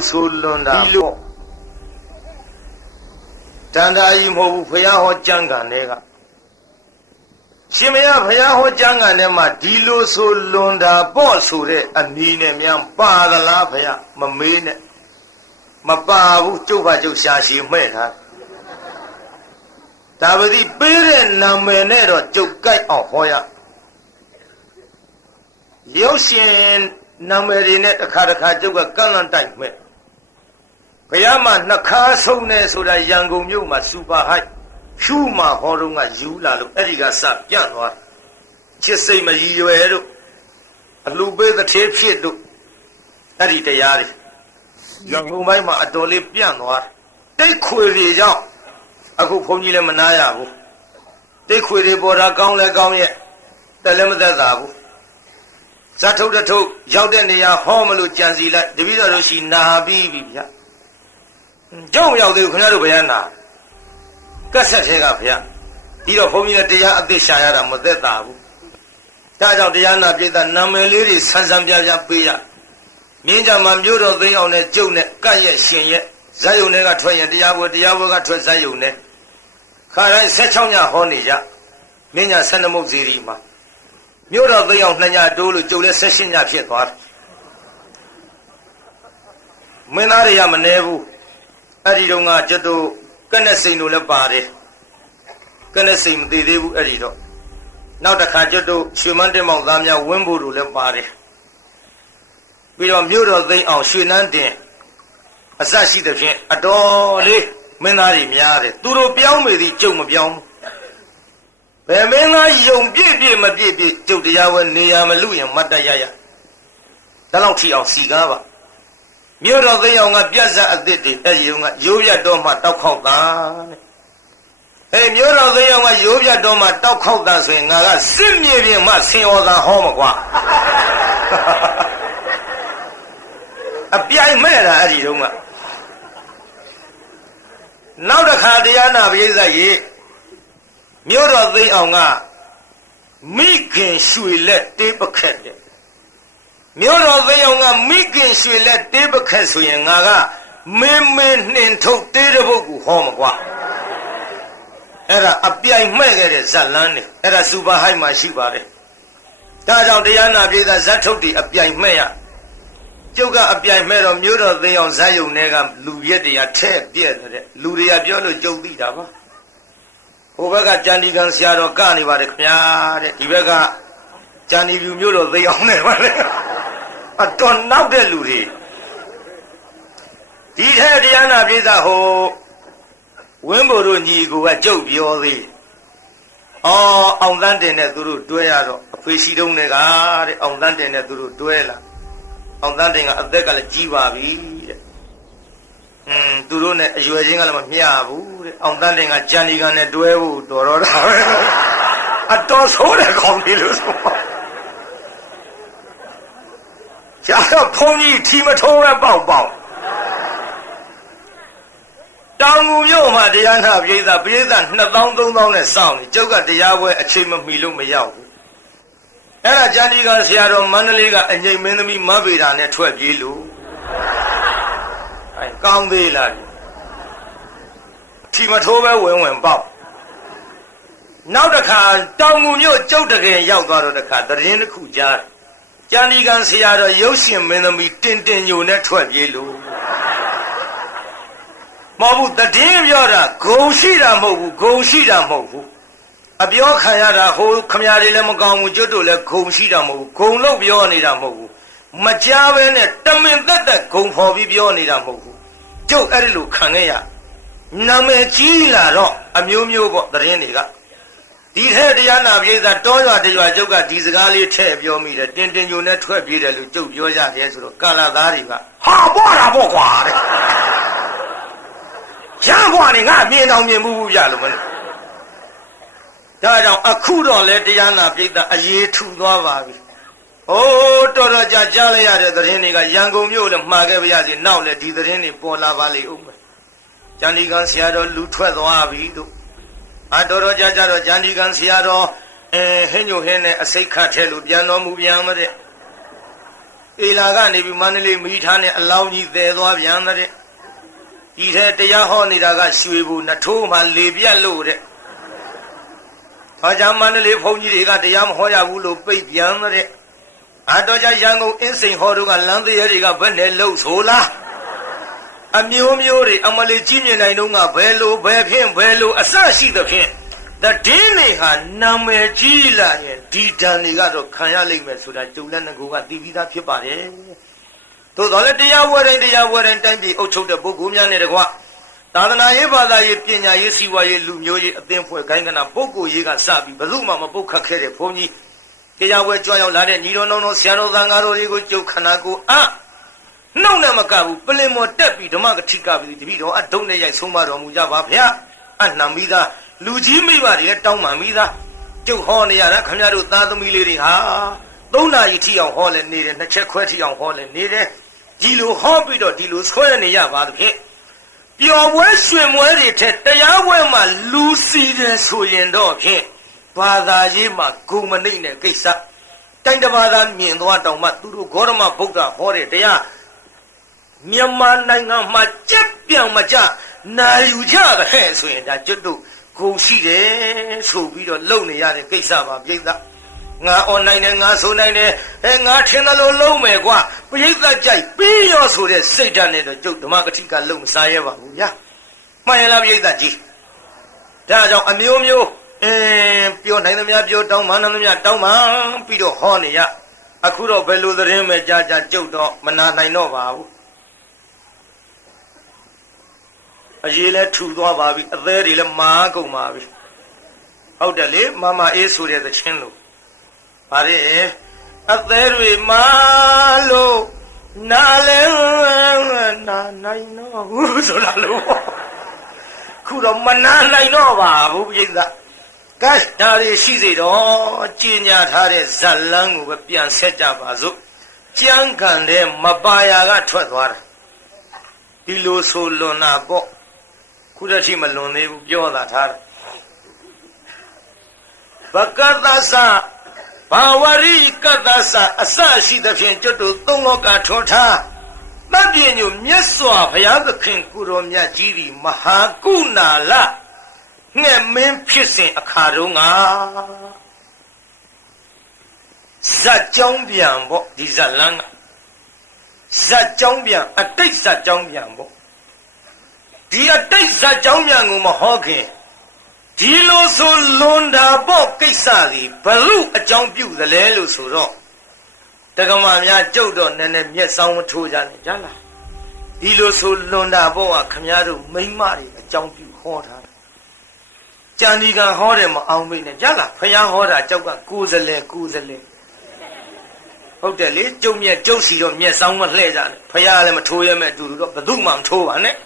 Solunda Tanda Imobu Fayaho Janganega Shimea Fayaho Janganema Dilo Solunda Bosure and Nine Miam Pa the Lafaya Mamine Mapabu Chuba Jushashi Mena Tabadi Bere Namenero Jukai of Hoya Yoshin Namerine Karaka Juga Galantai Me Payama Nakasone Suda Yango Yuma Super High Shuma Horunga Yula Ediga Sap Yanwa Chisima Yuero Alube the tape shit do Edita Yari Yango Maima Adole Pianoir They query out Aku Ponile Manaya They query Bora Gaunle Gaunye the Lemadabu Sato the two Yaudenia Homelu Janzila Divida Roshi Nahabi Joe Yaudu Kunarubayana Cassatega Dio Homina Dea Abdishaya Modetabu Taja Diana Pita Nameli Sanzambia Pia Ninja Mamuro they on a June Kaya Shinye Zayunega Toya Diaboga to Zayune Kara Sechonia Honija Mina Sanamu Zirima Mura the young Nanya Dulu Julia Session Yapiat Menaria Manevu Aridonga Jado Kanasin Ulabari Kanasim de Devu Arido Now the Kajado Shumande Maldamia Wimburu Labari We are Mura the on Shinande Asashi the Fin Adole Menari Miare Duro Biaum the Jum Biaum Pemena Yom Bibi Mabibi to the Yawa Niamalu and Matayaya Talonti of Sigava Mura the young Abiaza Aditi Yuya Doma Taukodan Hey Mura the young Yuya Doma Taukodan saying I Simi must see all the home A Bia Mera Adiduma Now the Cardiana Viza ye Mura the young Meekin Shui let tape a cat. Mura the young Meekin Shui let tape a cat swing Naga Mimmin into terrible home. Era a Bia Mega Zalani, Era Suba High Mashibare. Taja Diana Vida Zatoti, a Bia Maya. Yoga a Bia Mera Mura the young Zayunega, Luyeti, a tape, dear, Luria Biolo Jodida. Ovega Jani Gansiaro Gani Varia, Ivega Jani Muro the Yone. A ton now de Luri. Did have Diana Vida Ho Wimbledon Nigo at Joe Bioli. Oh, on London at Duru Duero, Presido Negare, on London at Duru Duela, on London at Deca Jiva. Durone, you are a Miabu, on landing at Janigan and Duevu, Dorora. A dog's hold a compilus. Jaka pony, Timatora Bow. Down Yoma, the Anna Vida, Breathe, not down the sound, Joga the Yahweh, a chim of Milu Mayau. Era Janigan Siaro, Manaliga, and Yaminami Mavida, and 12 Yilu. Count the lad. Timatoba went bow. Now the car, down your joke again, Yaugar the car, the Rin Kujar. Johnny Gansiara, Yoshim, Menami, Tintin, you net 12 yellow. Mabu, the dim yara, go shida mobu. Abio Kayara, whole Kamari Lemogam, Jodula, go shida mobu, go no bionida mobu. Majavan, Tamin that go for bionida mobu. Joe Erilu Kangea Name Chila, a Mumio, the Reniga. Did have Diana Vida Toya de Yoga, Dizagali tape your meter, didn't you network you to Yoja Yesu, Galadariva. Ha, what a boquad! Jamboning, I mean on your move, Yalaman. Died a kudo let Diana Vida a year to Lavavi. Oh, Tora Jalia, the Reniga, Yango Mule, Magaviazi, now let the Reni Pola Valley Uma. Johnny Gansiado, Lutwa Vido. Adoro Jajaro, Johnny Gansiado, Henu Hene, a Seika Telu, Piano Mubiamade. အေလာကနေပြီးမန္တလေးမိထားနဲ့အလောင်းကြီးသဲသွားပြန်တဲ့ဒီထဲတရားဟောနေတာကရွှေဘူးနှထိုးမှလေပြတ်လို့တဲ့ဟောကြောင့်မန္တလေးဘုန်းကြီးတွေကတရားမဟောရဘူးလို့ပိတ်ပြန်တဲ့အတော်ကြရန်ကုန်အင်းစိန်ဟောတို့ကလမ်းသေးတွေကဘယ်နဲ့လှုပ်ဆိုလားအမျိုးမျိုးတွေအမလေးကြီးမြင်နိုင်တော့ကဘယ်လိုဘယ်ဖြင့်ဘယ်လိုအစရှိသဖြင့်တည်င်းတွေဟာနာမည်ကြီးလာရင်ဒီတန်တွေကတော့ခံရလိမ့်မယ်ဆိုတာကျုံလက်ငကူကသိပြီးသားဖြစ်ပါတယ်သို့တော်လည်းတရားဝဲတိုင်းတိုင်းပြည်အုပ်ချုပ်တဲ့ပုဂ္ဂိုလ်များနဲ့တကွသာသနာရေးဘာသာရေးပညာရေးစီဝါရေးလူမျိုးရေးအသင်းဖွဲ့ခိုင်းကနာပုဂ္ဂိုလ်ရေးကစပြီးဘလို့မှမပုတ်ခတ်ခဲ့တဲ့ဘုန်းကြီးတရားဝဲကြွရောက်လာတဲ့ညီတော်နှုံဆရာတော်သံဃာတော်တွေကိုကျုပ်ခန္ဓာကိုယ်နှုတ်နဲ့မကဘူးပလင်မော်တက်ပြီးဓမ္မကတိကပြီးတပည့်တော်အဒုံနဲ့ရိုက်ဆုံးမတော်မူကြပါဗျာနှံမိသားလူကြီးမိဘတွေလည်းတောင်းပန်မိသားကျုပ်ဟောနေရတာခင်ဗျားတို့သားသမီးလေးတွေဟာ3 နာရီထိအောင်ဟောလဲနေတယ်2 ချက်ခွဲထိအောင်ဟောလဲနေတယ်ဒီလိုဟောပြီးတော့ဒီလိုဆွဲနေရပါသဖြင့်ပျော်ပွဲရွှင်မွဲတွေထက်တရားပွဲမှာလူစီတယ်ဆိုရင်တော့ဖြင့်ဘာသာရေးမှာဂုဏ်မနှိမ့်တဲ့ကိစ္စတိုင်းတစ်ပါးသာမြင်သွားတောင်မှသူတို့ဂေါရမဗုဒ္ဓဟောတဲ့တရားမြန်မာနိုင်ငံမှာကြက်ပြောင်မကြနာယူကြတယ်ဆိုရင်ဒါကျွတ်တို့ဂုဏ်ရှိတယ်ဆိုပြီးတော့လုပ်နေရတဲ့ကိစ္စပါပြိဿငါ online နဲ့ငါဆိုနိုင်တယ်ငါထင်တယ်လို့လုံးမယ်ကွာပြိဿကြိုက်ပြီးရောဆိုတဲ့စိတ်ဓာတ်နဲ့တော့ကျုပ်ဓမ္မကတိကလုံးမစားရပါဘူးဗျာမှန်ရလားပြိဿကြီးဒါကြောင့်အမျိုးမျိုးပြောနိုင်သမျှပြောတောင်းမှနိုင်သမျှတောင်းမှပြီးတော့ဟောနေရအခုတော့ဘယ်လိုသတင်းပဲကြားကျုပ်တော့မနာနိုင်တော့ပါဘူးအရေးလဲထူသွားပါပြီအသေးတွေလည်းမာကုန်ပါပြီဟုတ်တယ်လေမမအေးဆိုတဲ့သချင်းလို့ဗါရဲ့အသေးတွေမာလို့နာလဲနာနိုင်တော့ဘူးဆိုတာလို့ခုတော့မနာနိုင်တော့ပါဘူးပြိဿကဲဒါတွေရှိစေတော့ကြင်ညာထားတဲ့ဇက်လန်းကိုပဲပြန်ဆက်ကြပါစို့ကြမ်းကန်တဲ့မပါယာကထွက်သွားတာဒီလိုဆိုလွန်တာပေါ့ခုတည်းရှိမလွန်သေးဘူးပြောတာထားတာဘကတ္တသဘာဝရိကတ္တသအစရှိသဖြင့်ကျွတ်တို့သုံးလောကထွန်းထားတတ်ပြညိုမြတ်စွာဘုရားသခင်ကိုရောမြတ်ကြီးသည်မဟာကုဏာလငှက်မင်းဖြစ်စဉ်အခါတုန်းကဇတ်ကြောင်းပြန်ပေါ့ဒီဇတ်လန်းကဇတ်ကြောင်းပြန်အတိတ်ဇတ်ကြောင်းပြန်ပေါ့ဒီအတိတ်ဇတ်ကြောင်းပြန်ကိုမဟောခင်ဒီလိုဆိုလွန်တာပေါ့ကိစ္စတွေဘလို့အကြောင်းပြုသလဲလို့ဆိုတော့တက္ကမများကြုတ်တော့နည်းနည်းမျက်စောင်းမထိုးကြနဲ့ကြားလားဒီလိုဆိုလွန်တာပေါ့ကခမည်းတော်မိန်းမတွေအကြောင်းပြုဟောထားတယ်ကြံဒီကဟောတယ်မအောင်မိနဲ့ကြားလားဖယားဟောတာကြောက်ကကိုယ်စလဲဟုတ်တယ်လေကျုံမြက်ကျုပ်စီတော့မျက်စောင်းမလှဲ့ကြနဲ့ဖယားလည်းမထိုးရမဲ့အတူတူတော့ဘယ်သူမှမထိုးပါနဲ့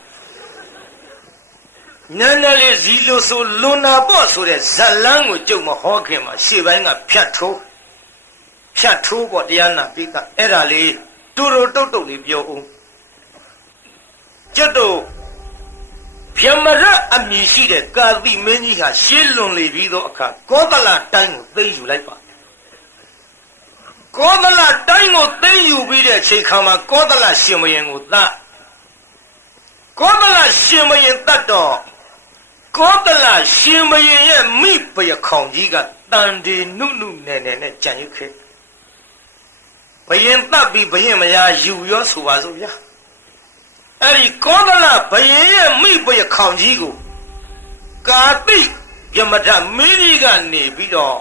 နည်းနည်းလေးဇီလိုဆိုလွန်နာပေါ့ဆိုတဲ့ဇလန်းကိုကျုပ်မဟောခင်မှာရှေ့ပိုင်းကဖြတ်ထိုးပေါ့တရားနာပိကအဲ့ဒါလေးတူတုတ်လေးပြောအောင်ကျွတ်တို့ဗြဟ္မရအမည်ရှိတဲ့ကာတိမင်းကြီးဟာရှေးလွန်လေပြီးသောအခါကောသလတိုင်းကိုသိမ်းယူလိုက်ပါကောသလတိုင်းကိုသိမ်းယူပြီးတဲ့အချိန်ခါမှာကောသလရှင်မယင်ကိုသတ်ကောသလရှင်မယင်တတ်တော့ကောသလရှင်မယင်ရဲ့မိဘရခေါင်ကြီးကတန်ဒီနုနဲ့ကြံရစ်ခဲ့ဘယင်တတ်ပြီးဘယင်မယားယူရောဆိုပါစို့ဗျာအဲ့ဒီကောသလဘယင်ရဲ့မိဘရခေါင်ကြီးကိုကာတိယမထမင်းကြီးကနေပြီးတော့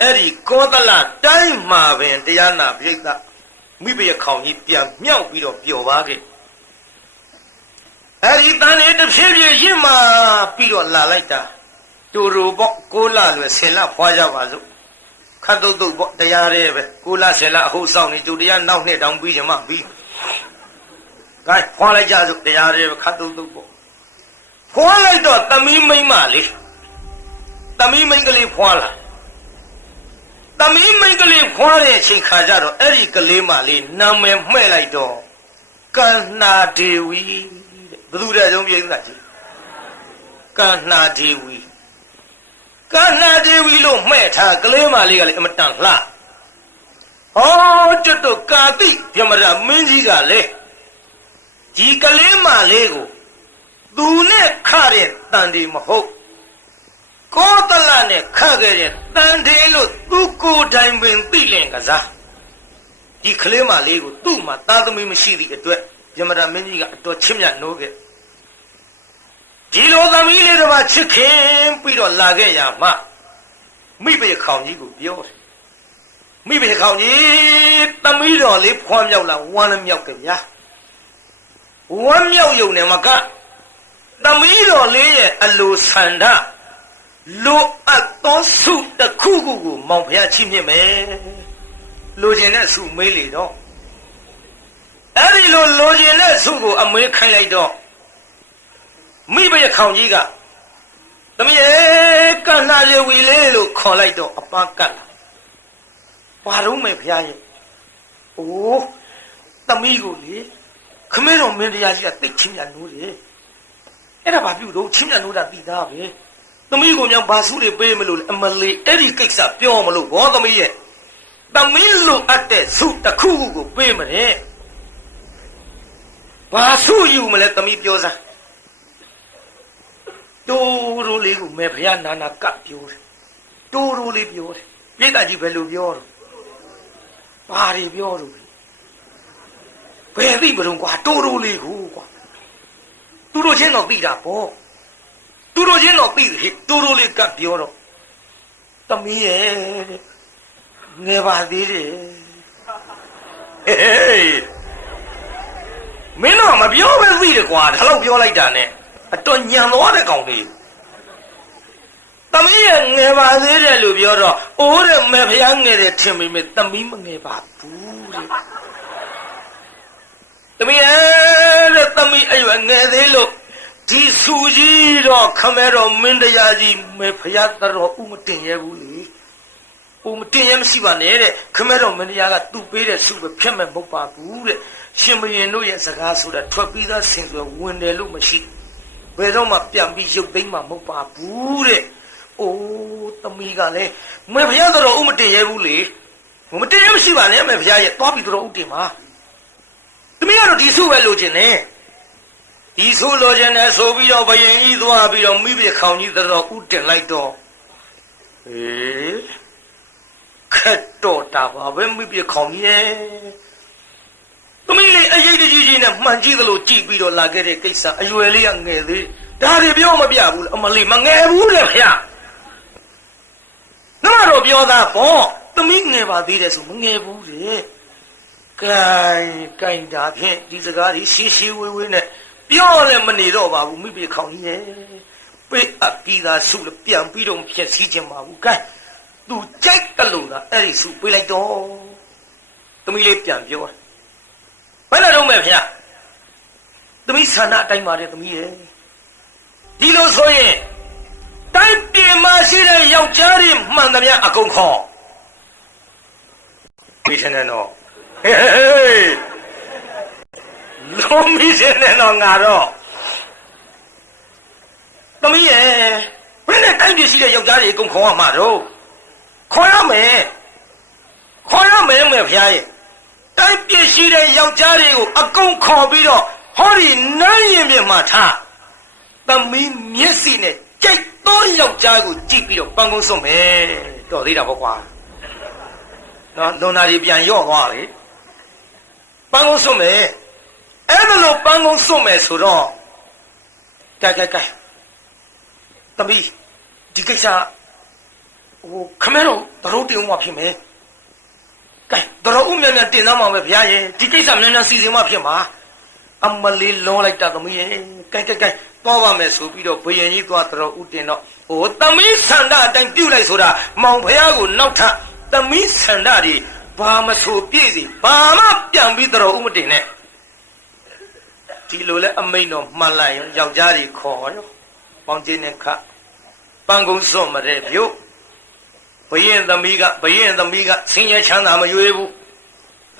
အဲ့ဒီကောသလတိုင်းမှာပင်တရားနာပြိဿမိဘရခေါင်ကြီးပြန်မြောက်ပြီးတော့ပျော်ပါခဲ့အဲ့ဒီတန်လေးတစ်ဖြည်းဖြည်းရင့်မာပြီးတော့လာလိုက်တာတူတူပေါ့6 လလွယ်10 လဖွာကြပါစို့ခတ်တုတ်ပေါ့တရားရဲပဲ6 လ10 လအဟုတ်ဆောင်နေတူတရားနောက်နှစ်တောင်ပြီးရင်မှပြီးကဲဖွာလိုက်ကြစို့တရားရဲပဲခတ်တုတ်ပေါ့ဖွာလိုက်တော့သမီးမိန်းမလေးသမီးမိန်းကလေးဖွာလာသမီးမိန်းကလေးဖွာတဲ့အချိန်ခါကြတော့အဲ့ဒီကလေးမလေးနာမည်မှဲ့လိုက်တော့ကန္နာဒေဝီဘယ်သူတဲ့ဆုံးပြိဿကြီးကန္နာဒေဝီလို့မှဲ့ထားကလေးမလေးကလည်းအမတန်လှ ကျွတ်တို့ကာတိပြမရမင်းကြီးကလည်းဒီကလေးမလေးကိုသူနဲ့ခတဲ့တန်ဒီမဟုတ်ကောသလနဲ့ခခဲ့တဲ့တန်ဒီလို့သူကိုယ်တိုင်ပင်သိလင်ကစားဒီကလေးမလေးကိုသူ့မှာသားသမီးမရှိသည့်အတွက်ပြမရမင်းကြီးကအတော်ချစ်မြတ်နိုးခဲ့ဒီလိုသမီးလေးတစ်ပါးချစ်ခင်ပြီးတော့လာခဲ့ရမှမိဘခေါင်ကြီးကိုပြောတယ်မိဘခေါင်ကြီးသမီးတော်လေးဖွားမြောက်လာဝမ်းမြောက်ကြဗျာဝမ်းမြောက်ယုံနေမှာကသမီးတော်လေးရဲ့အလိုဆန္ဒလိုအပ်သောစုတစ်ခုခုကိုမောင်ဖျားချီးမြှင့်မယ်လိုချင်တဲ့စုမေးလေတော့အဲ့ဒီလိုချင်တဲ့စုကိုအမေးခိုင်းလိုက်တော့မိဘခေါင်ကြီးကသမီးရဲ့ကန္နာလေဝီလေးလို့ခေါ်လိုက်တော့အပန်းကတ်လာဘာလို့မေဖျားရဲ့အိုးသမီးကိုလေခမဲတော်မင်းတရားကြီးကသိချင်းမြတ်လို့တယ်အဲ့ဒါဘာပြုတော့ချင်းမြတ်လို့တာသိသားပဲသမီးကိုမြောင်ဘာစုတွေပေးမလို့အမလေးအဲ့ဒီကိစ္စပြောမလို့ဘောသမီးရဲ့သမီးလိုအပ်တဲ့စုတစ်ခုခုကိုပေးမလဲဘာစုယူမလဲသမီးပြောစမ်းတိုးလေးကိုမေဖျားနာနာကပ်ပြောတယ်တိုးလေးပြောတယ်ပြိတ္တာကြီးဘယ်လိုပြောတော့ဘာတွေပြောတော့ဘယ်သိမလို့ကွာတိုးလေးကိုကွာသူတို့ချင်းတော့သိတာပေါ့သူတို့ချင်းတော့သိတယ်တိုးလေးကပြောတော့သမီးရဲ့ငယ်ပါသေးတယ်ဟေးမင်းတော့မပြောပဲသိတယ်ကွာဒါတော့ပြောလိုက်တာနဲ့အတော်ညံသွားတဲ့ကောင်လေးသမီးရဲ့ငယ်ပါသေးတယ်လို့ပြောတော့အိုးတဲ့မေဖျားငယ်တယ်ထင်မိမယ်သမီးမငယ်ပါဘူးတဲ့သမီးရဲ့သမီးအရွယ်ငယ်သေးလို့ဒီဆူကြီးတော့ခမဲတော်မင်းတရားကြီးမေဖျားတော်ဥမတင်ရဘူးလေဥမတင်ရမရှိပါနဲ့တဲ့ခမဲတော်မင်းတရားကသူ့ပေးတဲ့ဆုပဲဖြတ်မဲ့မဟုတ်ပါဘူးတဲ့ရှင်ဘရင်တို့ရဲ့စကားဆိုတာထွက်ပြီးသားဆင်ဆိုဝင်တယ်လို့မရှိဘယ်တော့မှပြန်ပြီးရုပ်သိမ်းမှမဟုတ်ပါဘူးတဲ့အိုးသမီးကလည်းမေဖျားတော်ဥမတင်ရဘူးလေမတင်ရမရှိပါနဲ့မေဖျားရဲ့သွားပြီးတော်ဥတင်ပါသမီးကတော့ဒီဆုပဲလိုချင်တယ်ဒီဆုလိုချင်တယ်ဆိုပြီးတော့ဘယင်ကြီးသွားပြီးတော့မိဘခေါင်ကြီးတော်ဥတင်လိုက်တော့ဟေးခက်တော့တာပါပဲမိဘခေါင်ကြီးရဲ့သမီးလေးအရေးတကြီးကြီးနဲ့မှန်ကြည့်သလိုကြည့်ပြီးတော့လာခဲ့တဲ့ကိစ္စအရွယ်လေးကငယ်သေးဒါတွေပြောမပြဘူးအမလေးမငယ်ဘူးလေခင်ဗျာတော့ပြောသားပေါ့သမီးငယ်ပါသေးတယ်ဆိုမငယ်ဘူးလေကိုင်တာဖြင့်ဒီစကားကြီးရှင်းဝေးနဲ့ပြောလည်းမနေတော့ပါဘူးမိဘခေါင်ကြီးရဲ့ပေးအပ်ပြီးသားစုလည်းပြန်ပြီးတော့ဖြစ်စည်းခြင်းပါဘူးကိုင်သူကြိုက်တယ်လို့လားအဲ့ဒီစုပေးလိုက်တော့သမီးလေးပြန်ပြောဘယ်လိုတော့မဲ့ဗျာသမီးဆန္ဒအတိုင်းပါတယ်သမီးရဲ့ဒီလိုဆိုရင်တိုင်းပြည်မှာရှိတဲ့ယောက်ျားတွေမှန်သမျှအကုန်ခေါ်ပြီးစနေတော့ဟေးလုံးပြီးစနေတော့ငါတော့သမီးရဲ့ဘယ်နဲ့တိုင်းပြည်ရှိတဲ့ယောက်ျားတွေအကုန်ခေါ်ရမှာတော့ခေါ်ရမယ်မယ်ဖျားရဲ့တိုင်းပြည်ရှိတဲ့ယောက်ျားတွေကိုအကုန်ခေါ်ပြီးတော့ဟောဒီနန်းရင်ပြမှာထားသမီးမျက်စိနဲ့ကြိုက်သောယောက်ျားကိုကြည့်ပြီးတော့ပန်းကုန်းစွန့်မယ်တော်သေးတာပေါ့ကွာနော်လွန်နာတွေပြန်ရော့သွားလေပန်းကုန်းစွန့်မယ်အဲ့ဒါလို့ပန်းကုန်းစွန့်မယ်ဆိုတော့ကဲသမီးဒီကိစ္စခမဲတော့တော်တင်မှဖြစ်မယ်ကဲတော်ဦးမြန်တင်သားမှာပဲဗျာရဲ့ဒီကိစ္စမြန်စီစဉ်မှဖြစ်မှာအမလေးလုံးလိုက်တာသမီးရဲ့ကဲသွားပါမယ်ဆိုပြီးတော့ဘယင်ကြီးသွားတော်ဦးတင်တော့သမီးဆန္ဒအတိုင်းပြုတ်လိုက်ဆိုတာမောင်ဖះကိုနောက်ထပ်သမီးဆန္ဒတွေဘာမဆိုပြည့်စီဘာမှပြန်ပြီးတော်ဦးမတင်နဲ့ဒီလိုလဲအမိန်တော်မှန်လိုက်ရောယောက်ျားတွေခေါ်ရောပေါင်းကျင်းနဲ့ခပန်းကုန်းစွန့်မတဲ့ပြုတ်ဘယင်သမီးကဆင်းရဲချမ်းသာမရွေးဘူး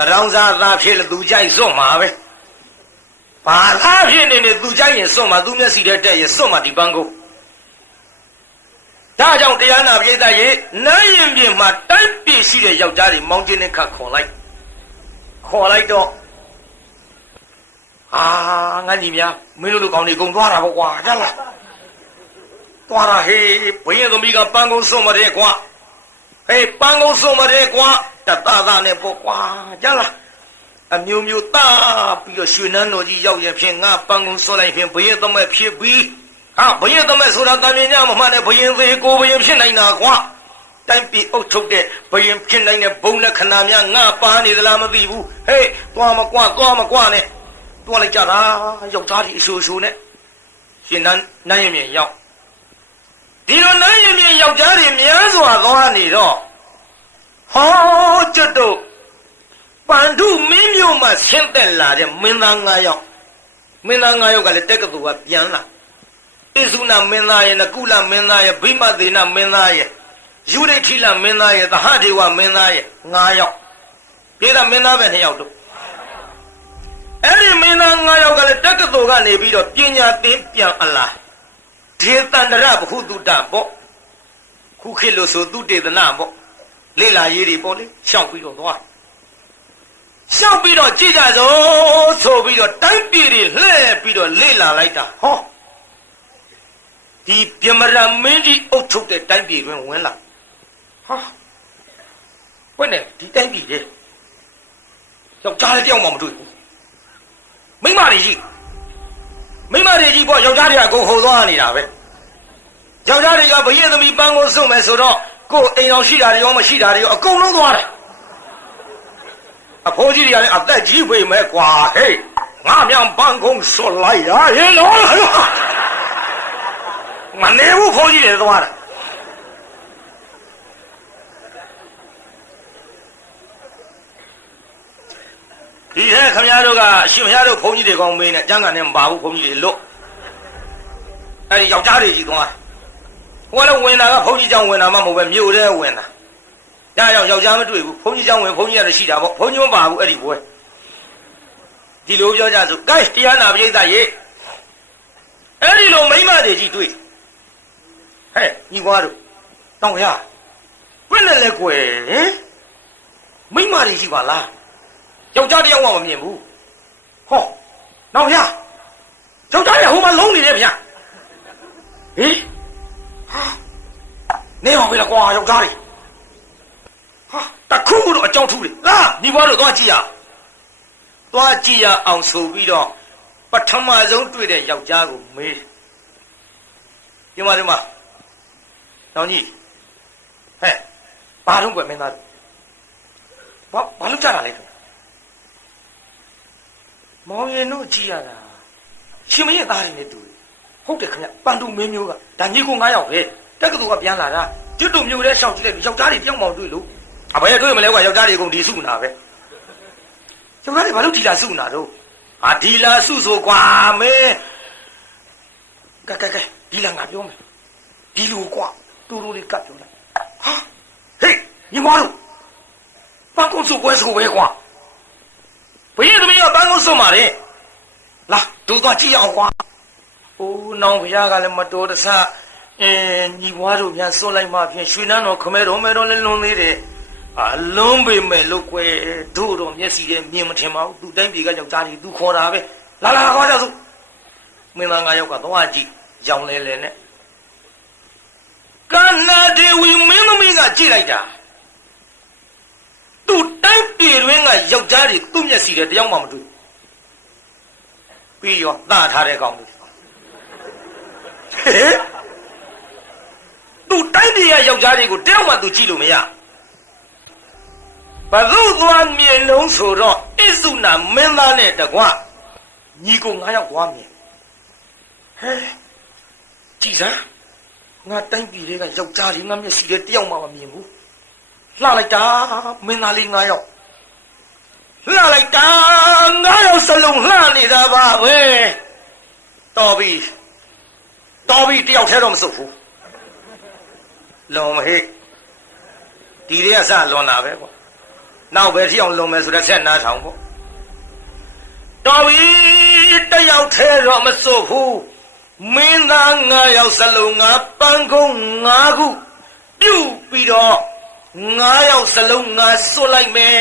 အရောင်းစားသားဖြစ်လို့သူကြိုက်စွန့်မှာပဲဘာလားဖြစ်နေသူကြိုက်ရင်စွန့်မှာသူမျက်စိထဲတက်ရင်စွန့်မှာဒီပန်းကုန်းဒါ ဒါကြောင့်တရားနာပိဋကရေနန်းရင်ပြင်မှာတိုက်ပြည့်ရှိတဲ့ယောက်ျားတွေမောင်းချင်းနဲ့ခတ်ခေါ်လိုက်တော့ငါညီများမင်းတို့ကောင်းနေကုန်သွားတာပေါ့ကွာရလားသွားတာဟေးဘယင်းသမီးကပန်းကုန်းစွန့်မတဲ့ကွာဟေးပန်းကုန်းစွန့်မတဲ့ကွာတသားနဲ့ပေါ့ကွာရလားအမျိုးမျိုးတာပြီးတော့ရွှေနန်းတော်ကြီးရောက်ရင်ဖြင့်ငါပန်းကုန်းစွန့်လိုက်ဖြင့်ဘယင်းသမက်ဖြစ်ပြီးဘယင်းသမက်ဆိုတာတာမြင်ကြမမှန်တဲ့ဘယင်းသေးကိုဘယင်းဖြစ်နိုင်တာကွာတိုင်းပြည်အုပ်ချုပ်တဲ့ဘယင်းဖြစ်နိုင်တဲ့ဘုံလက္ခဏာများငါပါနေသလားမသိဘူးဟေးသွားမကွာနဲ့တွားလိုက်ကြတာယောက်ျားကြီးအဆူဆူနဲ့ရှင်နန်းရင်မြေရောက်ဒီလိုနန်းရင်မြေယောက်ျားတွေများစွာသွားနေတော့ဟောကျွတ်တို့ပန္ဓုမင်းမျိုးမှာဆင်းသက်လာတဲ့မင်းသား9ယောက်ကလည်းတက္ကသိုလ်ကပြန်လာဣဇုနာမင်းသားရဲ့နကုလမင်းသားရဲ့ဗိမသေနမင်းသားရဲ့ယူရိထိလမင်းသားရဲ့သဟဒေဝမင်းသားရဲ့9ယောက်ပြေးတာမင်းသားပဲ2ယောက်တို့အဲ့ဒီမင်းသား9ယောက်ကလည်းတက္ကသိုလ်ကနေပြီးတော့ပညာသင်ပြန်အလားဒေသန္တရဘဟုတုတပေါ့ခုခေတ်လို့ဆိုသူတေသနာပေါ့လေ့လာရေးတွေပေါ့လေရှောက်ပြီးတော့သွားရှောက်ပြီးတော့ကြည့်ကြစို့ဆိုပြီးတော့တိုင်းပြည်တွေလှည့်ပြီးတော့လေ့လာလိုက်တာဟောဒီပြမရမင်းကြီးအုပ်ချုပ်တဲ့တိုင်းပြည်တွင်ဝင်လာဟာဘယ်နဲ့ဒီတိုင်းပြည်တွေယောက်ျားလေးတယောက်မှမတွေ့ဘူးမိန်းမတွေကြီးပေါ့ယောက်ျားတွေကအကုန်ဟိုသွားနေတာပဲယောက်ျားတွေကဘယင်းသမီးပန်းကိုစွန့်မယ်ဆိုတော့ကိုယ်အိမ်တော်ရှိတာတွေရောမရှိတာတွေရောအကုန်လုံးသွားတယ်အဖိုးကြီးတွေကလည်းအသက်ကြီးပေမဲ့ကွာဟေးငါမြန်ပန်းကုန်းစွန့်လိုက်ရရေလို့မနေဘူးဖိုးကြီးတွေသွားတာဒီထဲခင်ဗျားတို့ကအရှင်ဘုရားတို့ဘုန်းကြီးတွေကောင်းမင်းနဲ့ကျမ်းဂန်နဲ့မပါဘူးဘုန်းကြီးတွေလို့အဲ့ဒီယောက်ျားတွေကြီးသွားဟိုကလည်းဝင်တာကဘုန်းကြီးကျောင်းဝင်တာမှမဟုတ်ပဲမြို့ထဲဝင်တာဒါကြောင့်ယောက်ျားမတွေ့ဘူးဘုန်းကြီးကျောင်းဝင်ဘုန်းကြီးရတယ်ရှိတာပေါ့ဘုန်းကြီးမပါဘူးအဲ့ဒီဘွဲဒီလိုပြောကြစို့ကဲတရားနာပရိသတ်ရေအဲ့ဒီလိုမိန်းမတွေကြီးတွေ့ဟဲ့ညီကွာတို့တောင်းရဘယ်နဲ့လဲကွယ်မိန်းမတွေကြီးပါလားယောက်ျားတယောက်မှမမြင်ဘူးဟောနောက်ဗျာယောက်ျားရဟိုမှာလုံးနေတယ်ဗျာဟေးဟာနေအောင်ပြီလားကွာယောက်ျားတွေဟာတခုတော့အကြောင်းထူးတယ်လာညီဘွားတို့သွားကြည့်ရအောင်ဆိုပြီးတော့ပထမဆုံးတွေ့တဲ့ယောက်ျားကိုမေးဒီမှာတောင်ကြီးဟဲ့ဘာလို့ကွယ်မင်းသားတို့ဘာလို့ကြတာလဲမောင်ရင်တို့ကြည့်ရတာရှင်မရဲ့သားတွေနဲ့တူတယ်ဟုတ်တယ်ခင်ဗျပန်တူမင်းမျိုးကဒါညီကို9ယောက်ပဲတက္ကသိုလ်ကပြန်လာတာကျွတ်တူမျိုးတဲ့ရှောက်ကြည့်လိုက်ယောက်ျားတွေတယောက်မှောင်တွေ့လို့ဘယ်တွေ့မလဲကွာယောက်ျားတွေအကုန်ဒီစုနာပဲယောက်ျားတွေဘာလို့ဒီလာစုနာတော့ဒီလာစုဆိုကွာမင်းကဲဒီလာငါပြောမယ်ဒီလိုကွာတူတူလေးကပ်ပြောလိုက်ဟာဟေးညီမတို့ပန်းကုန်းစုပွဲဆိုပဲကွာဘယ်သမီးကပန်းကုန်းစုမှာလဲလာတို့သွားကြည့်အောင်ကွာအိုးနောင်ဘုရားကလည်းမတော်တဆညီဘွားတို့ပြန်စွန့်လိုက်မှဖြင့်ရွှေနန်းတော်ခမဲတော်မဲတော်လည်းလွန်သေးတယ်အလုံးပေမဲ့လို့ကွယ်တို့တော့မျက်စိနဲ့မြင်မထင်ပါဘူးသူတိုင်းပြည်ကယောက်ျားကြီးသူခေါ်တာပဲလာခေါ်ကြစို့မင်းသား9ယောက်ကသွားကြည့်ရောင်လဲနဲ့ကန္နာဒေဝီမင်းသမီးကကြည့်လိုက်တာသူတိုင်းပြည်တွင်ကယောက်ျားတွေသူ့မျက်စိနဲ့တယောက်မှမတွေ့ပြီးရောသတ်ထားတဲ့ကောင်တွေသူတိုင်းပြည်ကယောက်ျားတွေကိုတယောက်မှသူကြည့်လို့မရဘသူသွားမြင်လုံးဆိုတော့ဣဇုနာမင်းသားနဲ့တကွညီကို9ယောက်သွားမြင်ဟဲကြည်စမ်းငါတိုင်းပြည်တွေကယောက်ျားတွေငါမျက်စိနဲ့တယောက်မှမမြင်ဘူးလှလိုက်တာမင်းသားလေး9ယောက်လှလိုက်တာ9ယောက်စလုံးလှနေတာပါပဲတော်ပြီတယောက်ထဲတော့မစုပ်ဘူးလွန်မဟိဒီတွေကစလွန်တာပဲကွာနောက်ပဲထီအောင်လွန်မယ်ဆိုတော့ဆက်နားထောင်ပေါ့တော်ပြီတယောက်ထဲတော့မစုပ်ဘူးမင်းသား9ယောက်စလုံးငါပန်းကုန်း9ခု ပြုတ်ပြီးတော့9ယောက်စလုံးငါစွတ်လိုက်မယ်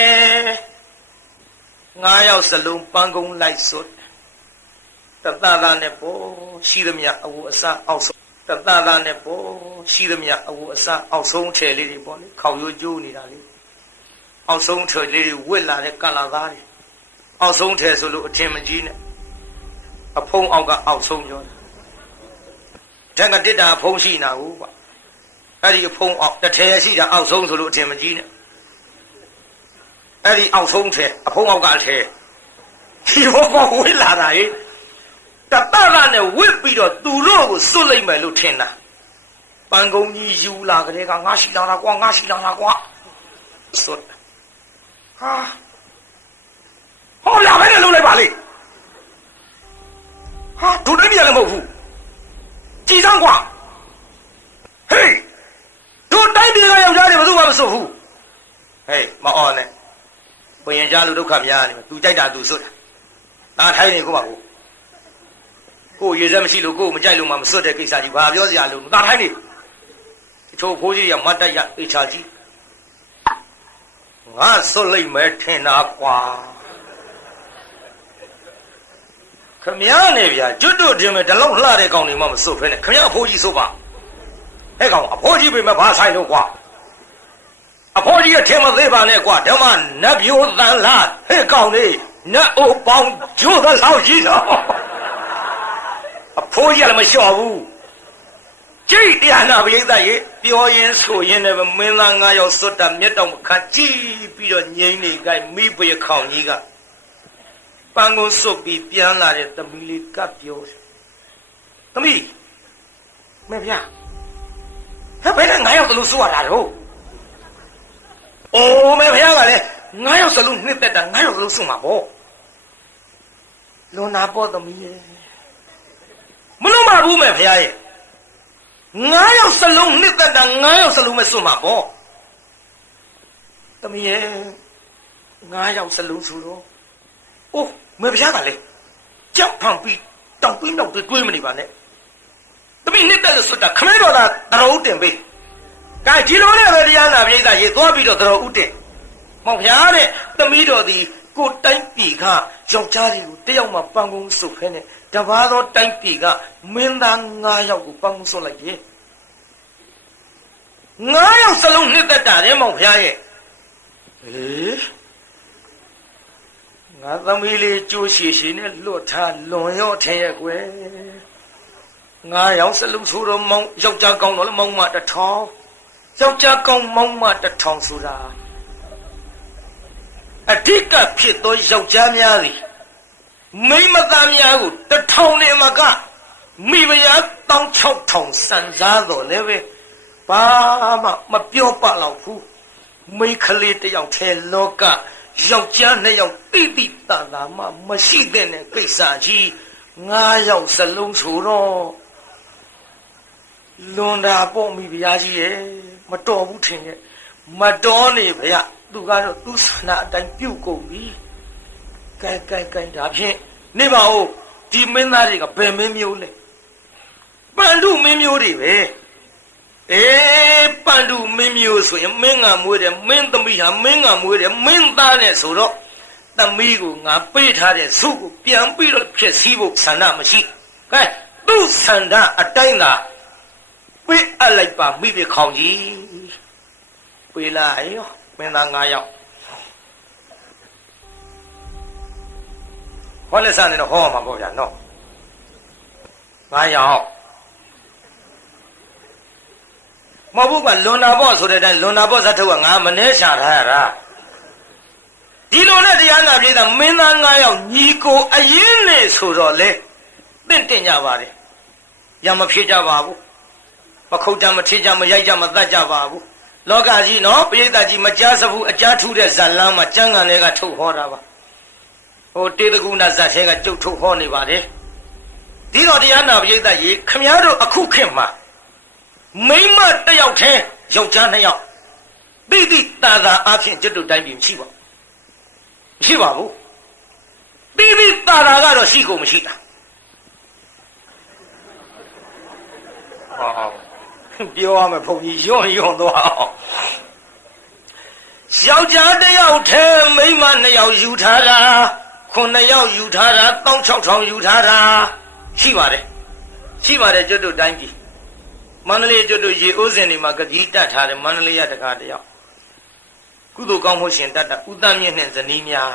9ယောက်စလုံးပန်းကုန်းလိုက်စွတ်တသသာနဲ့ပေါ်ရှိသမျှအဝအစအောက်ဆုံးတသသာနဲ့ပေါ်ရှိသမျှအဝအစအောက်ဆုံးထည်လေးတွေပေါ့လေခေါက်ရိုးကျိုးနေတာလေအောက်ဆုံးထည်လေးတွေဝစ်လာတဲ့ကလာသားတွေအောက်ဆုံးထည်ဆိုလို့အထင်မကြီးနဲ့အဖုံးအောက်ကအောက်ဆုံးပြောတာဓာတ်ကတစ်တာအဖုံးရှိနာဘူးကွာအဲ့ဒီအဖုံးအောက်တစ်ထည်ရှိတာအောက်ဆုံးဆိုလို့အထင်မကြီးနဲ့အဲ့ဒီအောက်ဆုံးထည်အဖုံးအောက်ကထည်ဒီဘောကဝစ်လာတာဟဲ့တတရနဲ့ဝစ်ပြီးတော့သူတို့ကိုစွတ်လိုက်မယ်လို့ထင်တာပန်းကုန်းကြီးယူလာကလေးကငါရှိလာတာကွာငါရှိလာတာကွာစွတ်ဟာဟောလာပဲနဲ့လုံးလိုက်ပါလေဟာဒုတိယလည်းမဟုတ်ဘူးကြည်စမ်းကွာဟေးတို့တိုင်းပြည်ကယောက်ျားတွေဘယ်သူမှမစွတ်ဘူးဟေးမအော်နဲ့ဘယင်ကြားလို့ဒုက္ခများနေမှာ तू ကြိုက်တာ तू စွတ်တာဒါထိုင်နေကိုပါကိုရေစက်မရှိလို့ကိုမကြိုက်လို့မှမစွတ်တဲ့ကိစ္စကြီးဘာပြောစရာလို့ဒါထိုင်နေတချို့ဖိုးကြီးကမတ်တက်ရအိချာကြီးငါစွတ်လိုက်မယ်ထင်တာကွာခမည်းနေဗျာကျွတ်တို့တင်မယ်တလုံးလှတဲ့ကောင်တွေမှမစွတ်ဖဲနဲ့ခမည်းအဖိုးကြီးစွတ်ပါဟဲ့ကောင်အဖိုးကြီးပြင်မဲ့ဘာဆိုင်လို့ကွာအဖိုးကြီးရဲ့ထင်မသေးပါနဲ့ကွာဓမ္မနတ်ပြိုသန်လားဟဲ့ကောင်လေးနတ်အိုပေါင်းကျိုးသလောက်ကြီးတော့အဖိုးကြီးလည်းမလျှော့ဘူးကြိတ်တရားနာပရိသတ်ရေပြောရင်းဆိုရင်းနဲ့မင်းသား9ယောက်စွတ်တာမျက်တောင်မခတ်ကြည့်ပြီးတော့ငိမ့်နေကြမိဘရခေါင်ကြီးကပန်းကုန်းစွတ်ပြီးပြန်လာတဲ့သမီးလေးကပြောသမီးမေဗျာဟဲ့ဘယ်နဲ့9ယောက်တလို့စွတ်ရတာတော့အိုးမေဗျာကလည်း9ယောက်စလုံးနှစ်သက်တာ9ယောက်စလုံးစွတ်မှာပေါ့လွန်နာပေါ့သမီးရဲ့မလို့မဘူးမေဗျာရဲ့9ယောက်စလုံးနှစ်သက်တာ9ယောက်စလုံးပဲစွတ်မှာပေါ့သမီးရဲ့9ယောက်စလုံးဆိုတော့အိုးမေဗျာကလည်းကြောက်ဖန်ပြီးတောင်ပြီးနောက်တွေးမနေပါနဲ့သမီးနှစ်သက်လို့စွတ်တာခမဲတော်သာတတော်ဦးတင်ပေးကဲဒီလိုနဲ့ပဲတရားနာပြိဿရေသွားပြီးတော့တတော်ဦးတင်မောင်ဗျာတဲ့သမီးတော်ဒီကိုတိုင်းပြည်ကယောက်ျားတွေကိုတယောက်မှပန်းကုန်းစွတ်ခဲနဲ့တပါးသောတိုင်းပြည်ကမင်းသား9ယောက်ကိုပန်းကုန်းစွတ်လိုက်တယ်9ယောက်စလုံးနှစ်သက်တာတဲ့မောင်ဗျာရဲ့ဟေးငါသမီးလေးကြိုးရှည်ရှည်နဲ့လွတ်ထားလွန်ရော့ထင်ရဲ့ကွယ်9ယောက်စလုံးဆိုတော့မောင်ယောက်ျားကောင်းတော့လေမောင်မ1000ယောက်ျားကောင်းမောင်မ1000ဆိုတာအဓိကဖြစ်သောယောက်ျားများသည်မိန်းမသားများကို1000နဲ့မကမိဖုရား16000စံစားတော်လည်းပဲဘာမှမပြောပလောက်ဘူးမိန်းကလေးတယောက်ထဲလောကယောက်ျား2ယောက်တိတိတန်တာမှမရှိတဲ့ကိစ္စကြီး9ယောက်စလုံးဆိုတော့လွန်တာပေါ့မိဖုရားကြီးရဲ့မတော်ဘူးထင်ရဲ့မတော်နေဗျာသူကတော့သူဆန္ဒအတိုင်းပြုတ်ကုန်ပြီကဲဒါဖြင့်နေပါဦးဒီမင်းသားတွေကဘယ်မင်းမျိုးလဲပန္တုမင်းမျိုးတွေပဲပန္တုမင်းမျိုးဆိုရင်မင်းငါမွေးတယ်မင်းသမီးဟာမင်းငါမွေးတယ်မင်းသားနဲ့ဆိုတော့သမီးကိုငါပေးထားတဲ့စုကိုပြန်ပြီးတော့ဖြစ်စည်းဖို့ဆန္ဒမရှိကဲသူ့ဆန္ဒအတိုင်းသာပေးအပ်လိုက်ပါမိဘခေါင်ကြီးပေးလိုက်ရောမင်းသား9ယောက်ဟောလက်စနေတော့ဟောမှာပေါ့ဗျာနော်9ယောက်မဟုတ်ဘူးကလွန်နာပေါ့ဆိုတဲ့အတိုင်းလွန်နာပေါ့ဇတ်ထုတ်ကငါမနှဲရှာထားရတာဒီလိုနဲ့တရားနာပြေးတာမင်းသား9ယောက်ညီကိုအရင်နဲ့ဆိုတော့လေတင့်ကြပါတယ်ရမဖြစ်ကြပါဘူးမခုတ်ကြမထစ်ကြမရိုက်ကြမသတ်ကြပါဘူးလောကကြီးနော်ပိဋကကြီးမကြားစဘူးအကြားထူးတဲ့ဇာလန်းမှာကျမ်းဂန်တွေကထုတ်ဟောတာပါဟိုတေတကုဏဇတ်ထဲကကျုပ်ထုတ်ဟောနေပါတယ်ဒီတော့တရားနာပိဋကကြီးခမည်းတော်အခုခေတ်မှာမိန်းမတစ်ယောက်တည်းယောက်ျား2ယောက်တိတိတန်တာအဖြစ်ကျွတ်တို့တိုင်းပြည်မရှိပါဘူးတိတိတန်တာကတော့ရှိကုန်မရှိတာဟော ပြောရမယ်ဘုန်းကြီးယွန့်သွားအောင်ယောက်ျားတစ်ယောက်ထဲမိန်းမ2ယောက်ယူထားတာ9ယောက်ယူထားတာ16000ယူထားတာရှိပါတယ်ကျွတ်တို့တိုင်းပြည်မန္တလေးကျွတ်တို့ရေအိုးစင်တွေမှာကကြီးတတ်ထားတယ်မန္တလေးရတကားတယောက်ကုသိုလ်ကောင်းမှုရှင်တတ်တာဥတမြင့်နဲ့ဇနီးများ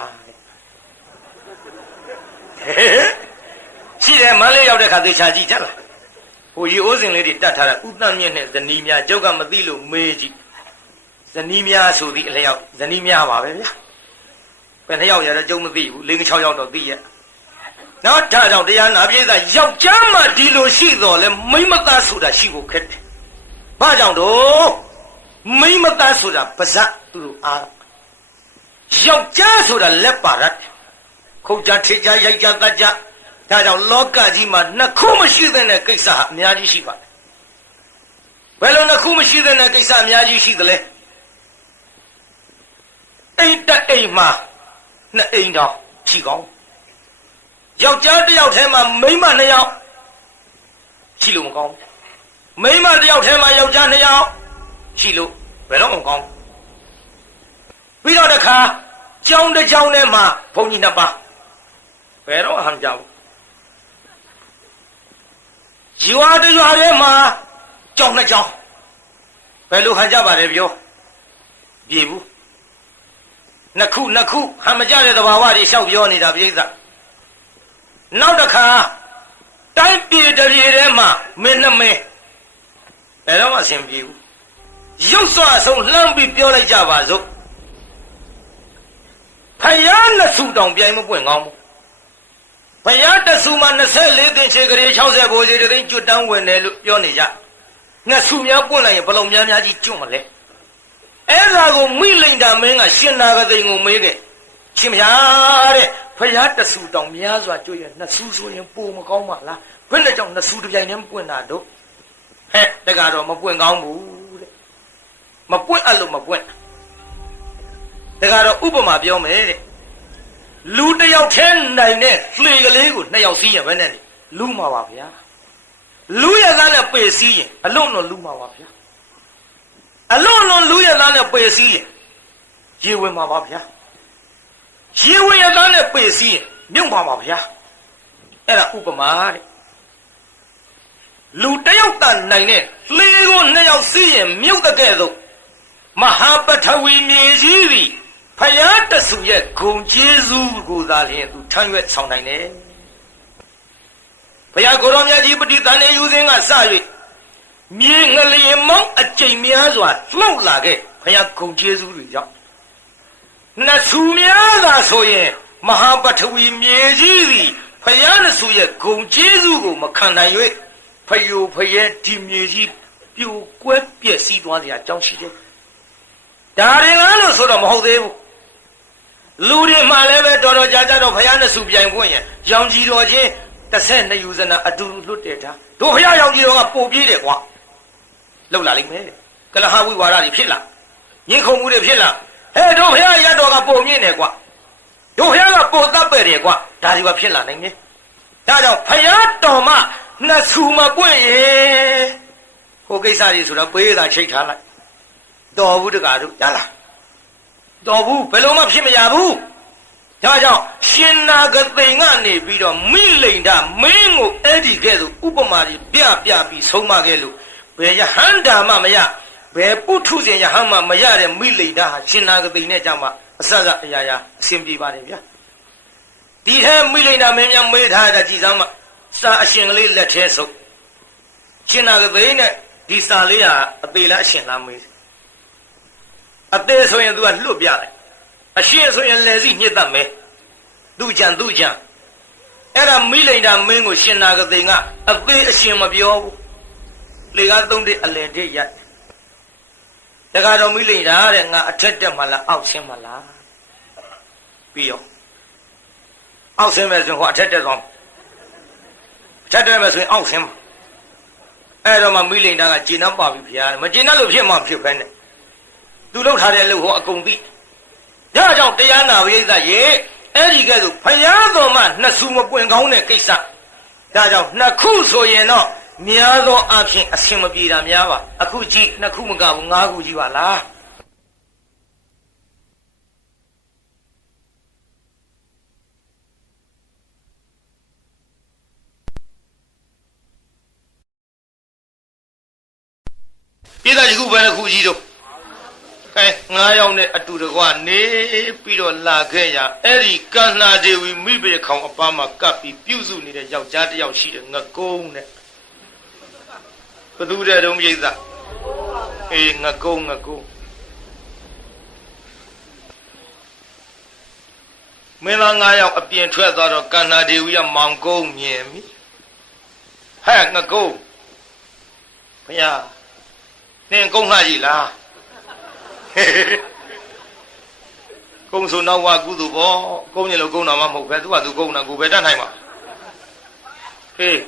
ရှိတယ်မန္တလေးရောက်တဲ့ခါသေချာကြည့်ကြလားဟိုရေအိုးစင်လေးတွေတတ်ထားတာဥတမြင့်နဲ့ဇနီးများကျုပ်ကမသိလို့မေးကြည့်ဇနီးများဆိုပြီးအလျောက်ဇနီးများပါပဲဗျာဘယ်2ယောက်ရတော့ကျုံမသိဘူး5-6ယောက်တော့သိရဲ့နောက်ဒါကြောင့်တရားနာပြေးသားယောက်ျားမှဒီလိုရှိတော်လဲမိမသားဆိုတာရှိဖို့ခက်တယ်ဘာကြောင့်တော့မိမသားဆိုတာပါဇက်သူတို့အားယောက်ျားဆိုတာလက်ပါရတ်ခုတ်ကြထိကြရိုက်ကြတတ်ကြဒါကြောင့်လောကကြီးမှာနှစ်ခုမရှိတဲ့ကိစ္စအများကြီးရှိပါတယ်ဘယ်လိုနှစ်ခုမရှိတဲ့ကိစ္စအများကြီးရှိသလဲအိမ်တက်အိမ်မှာနှစ်အိမ်တောင်ရှိကောင်းယောက်ျားတစ်ယောက်ထဲမှာမိန်းမ2ယောက်ရှိလို့မကောင်းမိန်းမတစ်ယောက်ထဲမှာယောက်ျား2ယောက်ရှိလို့ဘယ်တော့မှမကောင်းပြီးတော့တခါကျောင်းတစ်ကျောင်းထဲမှာဘုန်းကြီး2ပါးဘယ်တော့ဟမ်ကြောက်ရွာတစ်ရွာထဲမှာကျောင်း2ကျောင်းဘယ်လိုဟန်ကြပါတယ်ပြောပြေဘူးနှစ်ခုဟမ်မကြတဲ့သဘာဝတွေလျှောက်ပြောနေတာပြိဿနောက်တစ်ခါတိုင်းပြည်တပြည်ထဲမှာမင်းနှမင်းဘယ်တော့မှအဆင်ပြေဘူးရုပ်စွာဆုံးလှမ်းပြီးပြောလိုက်ကြပါစို့ဖယားနှစ်ဆူတောင်ပြိုင်မပွင့်ကောင်းဘူးဖယားတစ်ဆူမှာ24သိန်းခြေကလေး60ဘိုးကြီးတွေကျွတ်တန်းဝင်တယ်လို့ပြောနေကြနှစ်ဆူများပွင့်လိုက်ရင်ဘလုံးများကြီးကျွတ်မလဲအဲ့ဒါကိုမိလိန်တာမင်းကရှင်နာဂသိန်ကိုမေးခဲ့ရှင်ဗျာတဲ့ဖယားတဆူတောင်များစွာကြွရနှစ်ဆူဆိုရင်ပိုမကောင်းပါလားဘယ်နဲ့ကြောင့်နှစ်ဆူတစ်ပြိုင်တည်းမပွင့်တာတို့ဟဲ့တကတော့မပွင့်ကောင်းဘူးတဲ့မပွင့်အလို့မပွင့်တကတော့ဥပမာပြောမယ်တဲ့လူတစ်ယောက်ထဲနိုင်တဲ့လှေကလေးကို2ယောက်စီးရင်ဘယ်နဲ့လူမှာပါဗျာလူရသားနဲ့ပေစီးရင်အလွန်တော့လူမှာပါဗျာအလွန်လူရသားနဲ့ပေစီးရင်ရေဝင်မှာပါဗျာရေဝင်ရသားနဲ့ပေစီးရင်မြုပ်မှာပါဗျာအဲ့ဒါဥပမာတဲ့လူတစ်ယောက်တန်နိုင်တဲ့လှေကို2ယောက်စီးရင်မြုပ်တဲ့ကဲ့သို့မဟာပထဝီမြေကြီးသည်ဖယားတဆူရဲ့ဂုံကျေးဇူးကိုသာလျှင်သူထမ်းရွက်ဆောင်နိုင်တယ်ဘုရားကိုရောမြတ်ကြီးပဋိသန္ဓေယူစဉ်ကစ၍မြေငလျင်မောင်းအကျိန်များစွာလှုပ်လာခဲ့ဘုရားဂုံကျေးဇူးတွေကြောင့်နှစ်ဆူများသာဆိုရင်မဟာပထဝီမြေကြီးသည်ဖယားတဆူရဲ့ဂုံကျေးဇူးကိုမခံနိုင်၍ဖယိုဖယဲဒီမြေကြီးပြိုကွဲပျက်စီးသွားစရာအကြောင်းရှိတယ်ဒါရင်လို့ဆိုတော့မဟုတ်သေးဘူးလူတွေမှလည်းပဲတော်တော်ကြာတော့ဘုရားနဲ့စုပြိုင်ပွင့်ရင်ရောင်ကြီးတော်ချင်း12ယူဇနာအတူလွတ်တယ်ဒါတို့ဘုရားရောင်ကြီးတော်ကပို့ပြေးတယ်ကွာလှုပ်လာလိမ့်မယ်ကလဟဝိဝါဒတွေဖြစ်လာညှင်းခုန်မှုတွေဖြစ်လာဟဲ့တို့ဘုရားရတော်ကပုံမြင့်တယ်ကွာတို့ဘုရားကပို့တပ်ပဲ့တယ်ကွာဒါတွေကဖြစ်လာနိုင်တယ်ဒါကြောင့်ဘုရားတော်မှနှစ်ဆူမပွင့်ရင်ဟိုကိစ္စတွေဆိုတော့ပေးတာချိတ်ထားလိုက်တော်ဘူးတကားတို့ရလားတော်ဘူးဘယ်လိုမှဖြစ်မရဘူးဒါကြောင့်ရှင်နာဂသိန်ကနေပြီးတော့မိလိန်တာမင်းကိုအဲ့ဒီကဲ့သို့ဥပမာကြီးပြပြီးဆုံးမခဲ့လို့ဘယ်ယဟန္တာမှမရဘယ်ပုထုဇဉ်ယဟန်မှမရတဲ့မိလိန်တာဟာရှင်နာဂသိန်နဲ့ကြောင့်မှအစစအရာရာအဆင်ပြေပါတယ်ဗျာဒီထဲမိလိန်တာမင်းများမေးထားတာကြည်စမ်းမှစာအရှင်ကလေးလက်ထဲဆုပ်ရှင်နာဂသိန်နဲ့ဒီစာလေးဟာအသေးလားအရှင်လားမေးအသေးဆိုရင် तू ကလွတ်ပြလိုက်အရှင်းဆိုရင်လည်းစီညစ်တတ်မယ်သူ့ကြံအဲ့ဒါမိလိန်တာမင်းကိုရှင်နာဂသိန်ကအသေးအရှင်မပြောဘူးလေကားသုံးတဲ့အလယ်ထိပ်ရိုက်တခါတော့မိလိန်တာတဲ့ငါအထက်တက်မှလားအောက်ဆင်းမှလားပြီးရောအောက်ဆင်းမယ်ဆိုရင်ဟောအထက်တက်သွားအထက်တက်မယ်ဆိုရင်အောက်ဆင်းမှာအဲ့တော့မှမိလိန်တာကကျေနပ်ပါပြီဗျာမကျေနပ်လို့ဖြစ်မှဖြစ်ပဲနဲ့သူလောက်ထားတဲ့အလုပ်ဟောအကုန်သိဒါကြောင့်တရားနာဝိသရေအဲ့ဒီကဲ့သို့ဖယားတော်မှနှစ်ဆူမပွင့်ကောင်းတဲ့ကိစ္စဒါကြောင့်နှစ်ခုဆိုရင်တော့ များသောအဖြစ်အဆင်မပြေတာများပါအခုကြည့်နှစ်ခုမကဘူး၅ခုကြီးပါလားပြည်သားကြီးခုပဲတစ်ခုကြီးတော့ကဲ9ယောက်နဲ့အတူတကွနေပြီးတော့လာခဲ့ရအဲ့ဒီကန္နာဒေဝီမိဘခေါင်အပားမှာကပ်ပြီးပြုစုနေတဲ့ယောက်ျားတစ်ယောက်ရှိတယ်ငကုံးနဲ့ဘသူတဲ့တုံးပြိဿအေးငကုံးမင်းသား9ယောက်အပြင်ထွက်သွားတော့ကန္နာဒေဝီကမောင်ကုန်းမြင်ပြီဟဲ့ငကုံးဘုရားနင်ကုန်းလှကြီးလားကုန်းဆိုတော့ဝါကုသိုလ်ပေါ့ကုန်းညလို့ကုန်းတာမှမဟုတ်ပဲသူကသူကုန်းတာကိုပဲတတ်နိုင်မှာဟေး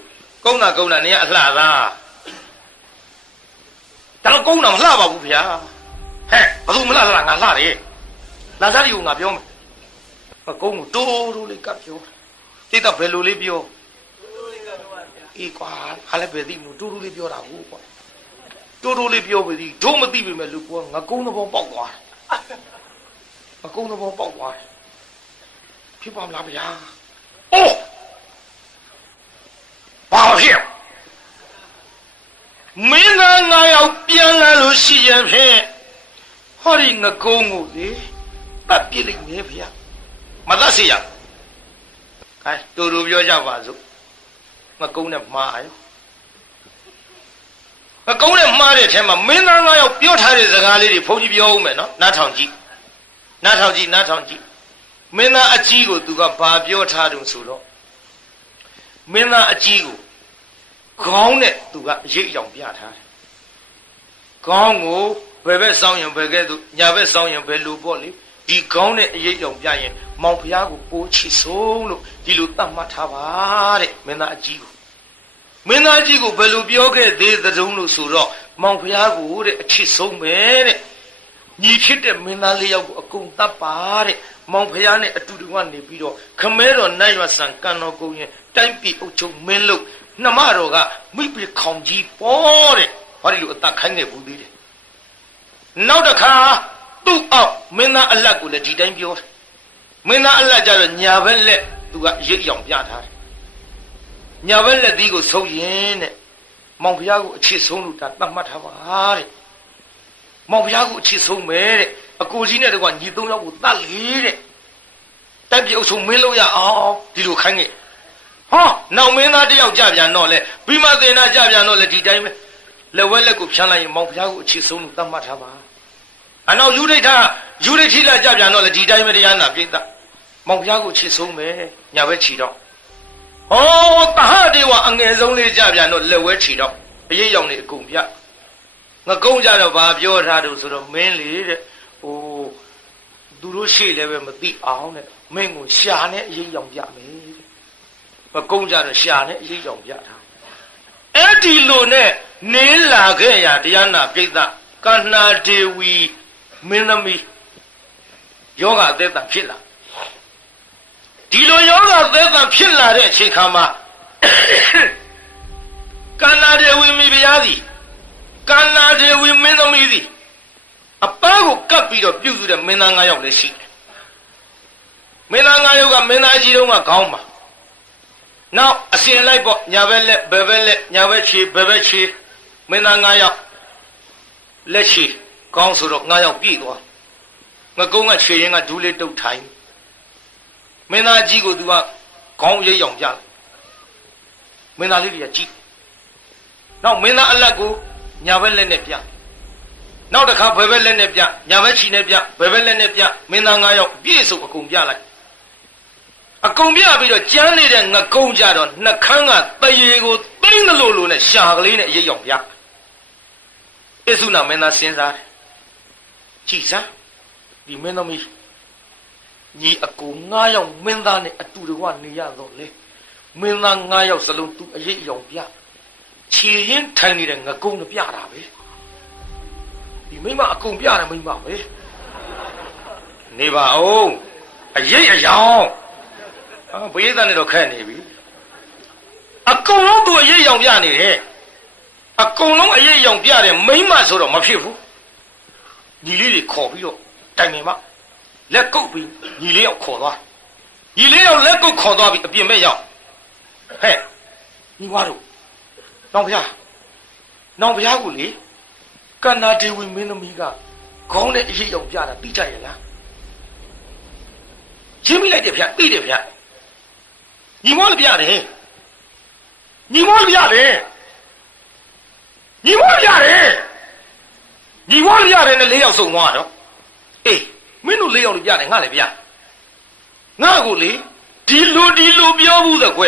ကုန်းတာနေရအလှသားဒါတော့ကုန်းတာမလှပါဘူးဗျာဟဲ့ဘယ်သူမလှလားငါလှတယ်လာစားတွေကိုငါပြောမယ်ကုန်းကိုတိုးလေးကပ်ပြောတိတ်တော့ဘယ်လိုလေးပြောအေးကွာအားလည်းပဲသိမလို့တိုးလေးပြောတာဟုတ်ကွာတိုးလေးပြောပြီဒုမသိပြီမဲ့လူကငကုံးသဘောပေါက်သွားငကုံးသဘောပေါက်သွားဖြစ်ပါမလားဗျာအိုးဘာဖြစ်မင်းသား9ယောက်ပြန်လာလို့ရှိရင်ဖြင့်ဟောဒီငကုံးကိုလေပတ်ပြစ်လိုက်နေဗျာမသတ်စေရခိုင်းတူပြောကြပါစို့ငကုံးနဲ့မှားရောအကုန်းနဲ့မှားတဲ့အထက်မှာမင်းသား9ယောက်ပြောထားတဲ့စကားလေးတွေဘုန်းကြီးပြောဦးမယ်နော်နားထောင်ကြည့်မင်းသားအကြီးကိုသူကဘာပြောထားတုံဆိုတော့မင်းသားအကြီးကိုခေါင်းနဲ့သူကအရေးအယောင်ပြထားတယ်ခေါင်းကိုဘယ်ဘက်စောင်းရင်ဘယ်ကဲ့သို့ညာဘက်စောင်းရင်ဘယ်လိုပေါ့လေဒီခေါင်းနဲ့အရေးအယောင်ပြရင်မောင်ဖျားကိုပိုးချစ်ဆုံးလို့ဒီလိုသတ်မှတ်ထားပါတဲ့မင်းသားအကြီးကိုမင်းသားကြီးကိုဘယ်လိုပြောခဲ့သေးသတုံးလို့ဆိုတော့မောင်ဖျားကိုတဲ့အချစ်ဆုံးပဲတဲ့ညီဖြစ်တဲ့မင်းသား4ယောက်ကိုအကုန်တတ်ပါတဲ့မောင်ဖျားနဲ့အတူတူကနေပြီးတော့ခမဲတော်နိုင်ရွာဆန်ကန်တော်ကုန်းရင်တိုင်းပြည်အုပ်ချုပ်မင်းလို့နှမတော်ကမိပခေါင်ကြီးပေါ်တဲ့ဘာလို့အသက်ခိုင်းခဲ့ဘူးသေးတယ်နောက်တစ်ခါသူ့အောက်မင်းသားအလတ်ကိုလည်းဒီတိုင်းပြောတယ်မင်းသားအလတ်ကြတော့ညာဘက်လက်သူကရိပ်အောင်ပြထားတယ်ညာဘက်လက်သီးကိုဆုံးရင်တဲ့မောင်ဖျားကိုအချစ်ဆုံးလို့ဒါသတ်မှတ်ထားပါတဲ့မောင်ဖျားကိုအချစ်ဆုံးပဲတဲ့အကိုကြီးနဲ့တကွညီ3ယောက်ကိုတတ်လေတဲ့တိုက်ပြေအုပ်ဆုံးမင်းလို့ရအောင်ဒီလိုခိုင်းခဲ့ဟောနောက်မင်းသားတယောက်ကြပြန်တော့လေပြီးမသင်္နာကြပြန်တော့လေဒီတိုင်းပဲလက်ဝဲလက်ကိုဖြန်းလိုက်ရင်မောင်ဖျားကိုအချစ်ဆုံးလို့သတ်မှတ်ထားပါအနောက်ယူဒိဋ္ဌလာကြပြန်တော့လေဒီတိုင်းပဲတရားနာပြိဿမောင်ဖျားကိုအချစ်ဆုံးပဲညာဘက်ချီတော့ဟောတဟတေဝအငယ်ဆုံးလေးကြပြန်တော့လက်ဝဲချီတော့အရေးရောင်နေအကုန်ပြငကုံးကြတော့ဘာပြောထားတယ်ဆိုတော့မင်းလေတဲ့ဟိုသူတို့ရှေ့လည်းပဲမသိအောင်တဲ့မင်းကိုရှာနဲ့အရေးရောင်ပြမယ်တဲ့ငကုံးကြတော့ရှာနဲ့အရေးရောင်ပြထားအဲ့ဒီလိုနဲ့နေလာခဲ့ရတရားနာပြိဿကန္နာဒေဝီမင်းသမီးယောဂအသက်တာဖြစ်လာဒီလိုယောဂသက်သာဖြစ်လာတဲ့အချိန်ခါမှာကန္နာဒေဝီမိဖုရားသည်ကန္နာဒေဝီမင်းသမီးသည်အပားကိုကပ်ပြီးတော့ပြုစုတဲ့မင်းသား9ယောက်လည်းရှိတယ်မင်းသား9ယောက်ကမင်းသားကြီးတုံးကခေါင်းပါနောက်အစဉ်လိုက်ပေါ့ညာဘက်လက်ဘယ်ဘက်လက်ညာဘက်ခြေဘယ်ဘက်ခြေမင်းသား9ယောက်လက်ခြေခေါင်းဆိုတော့9ယောက်ပြည့်သွားငကုံးကခြေရင်ကဒူးလေးတုတ်ထိုင်မင်းသားကြီးကိုသူကခေါင်းရိပ်ရောင်ပြမင်းသားလေးတွေကကြည့်နောက်မင်းသားအလတ်ကိုညာဘက်လက်နဲ့ပြနောက်တစ်ခါဘယ်ဘက်လက်နဲ့ပြညာဘက်ခြေနဲ့ပြဘယ်ဘက်လက်နဲ့ပြမင်းသား9ယောက်ပြည့်စုံအကုန်ပြလိုက်အကုန်ပြပြီးတော့ကျန်းနေတဲ့ငကုံးကြတော့နှခမ်းကတရေကိုသိမ့်လို့နဲ့ရှာကလေးနဲ့ရိပ်ရောင်ပြအဆုနာမင်းသားစဉ်းစားတယ်ကြည်စမ်းဒီမင်းသမီးညီအကူ9ယောက်မင်းသားနဲ့အတူတကွနေရတော့လေမင်းသား9ယောက်စလုံးသူအရေးအယောင်ပြခြေရင်ထိုင်နေတဲ့ငကုံးနဲ့ပြတာပဲဒီမိမအကုန်ပြတယ်မိမပဲနေပါအောင်အရေးအယောင်ဘိယသားနဲ့တော့ခက်နေပြီအကုန်လုံးသူအရေးအယောင်ပြနေတယ် အကုန်လုံးအရေးရောင်ပြတယ်မိမဆိုတော့မဖြစ်ဘူးညီလေးတွေခေါ်ပြီးတော့တိုင်ငင်မလက်ကုပ်ပြီးညီလေးရောက်ခေါ်သွားညီလေးရောက်လက်ကုပ်ခေါ်သွားပြီးအပြင်မဲ့ရောက်ဟဲ့ညီမတို့နောင်ဖျားကိုလေကန္နာဒေဝီမင်းသမီးကခေါင်းနဲ့အရေးရောင်ပြတာသိကြရဲ့လားရှင်းမိလိုက်တယ်ဗျသိတယ်ဗျညီမလည်းပြတယ်ညီမလည်းရတယ်နဲ့၄ယောက်စုံသွားတော့အေးမင်းတို့၄ယောက်လည်းပြတယ်ငါလည်းပြငါကိုလေဒီလိုပြောဘူးသကွ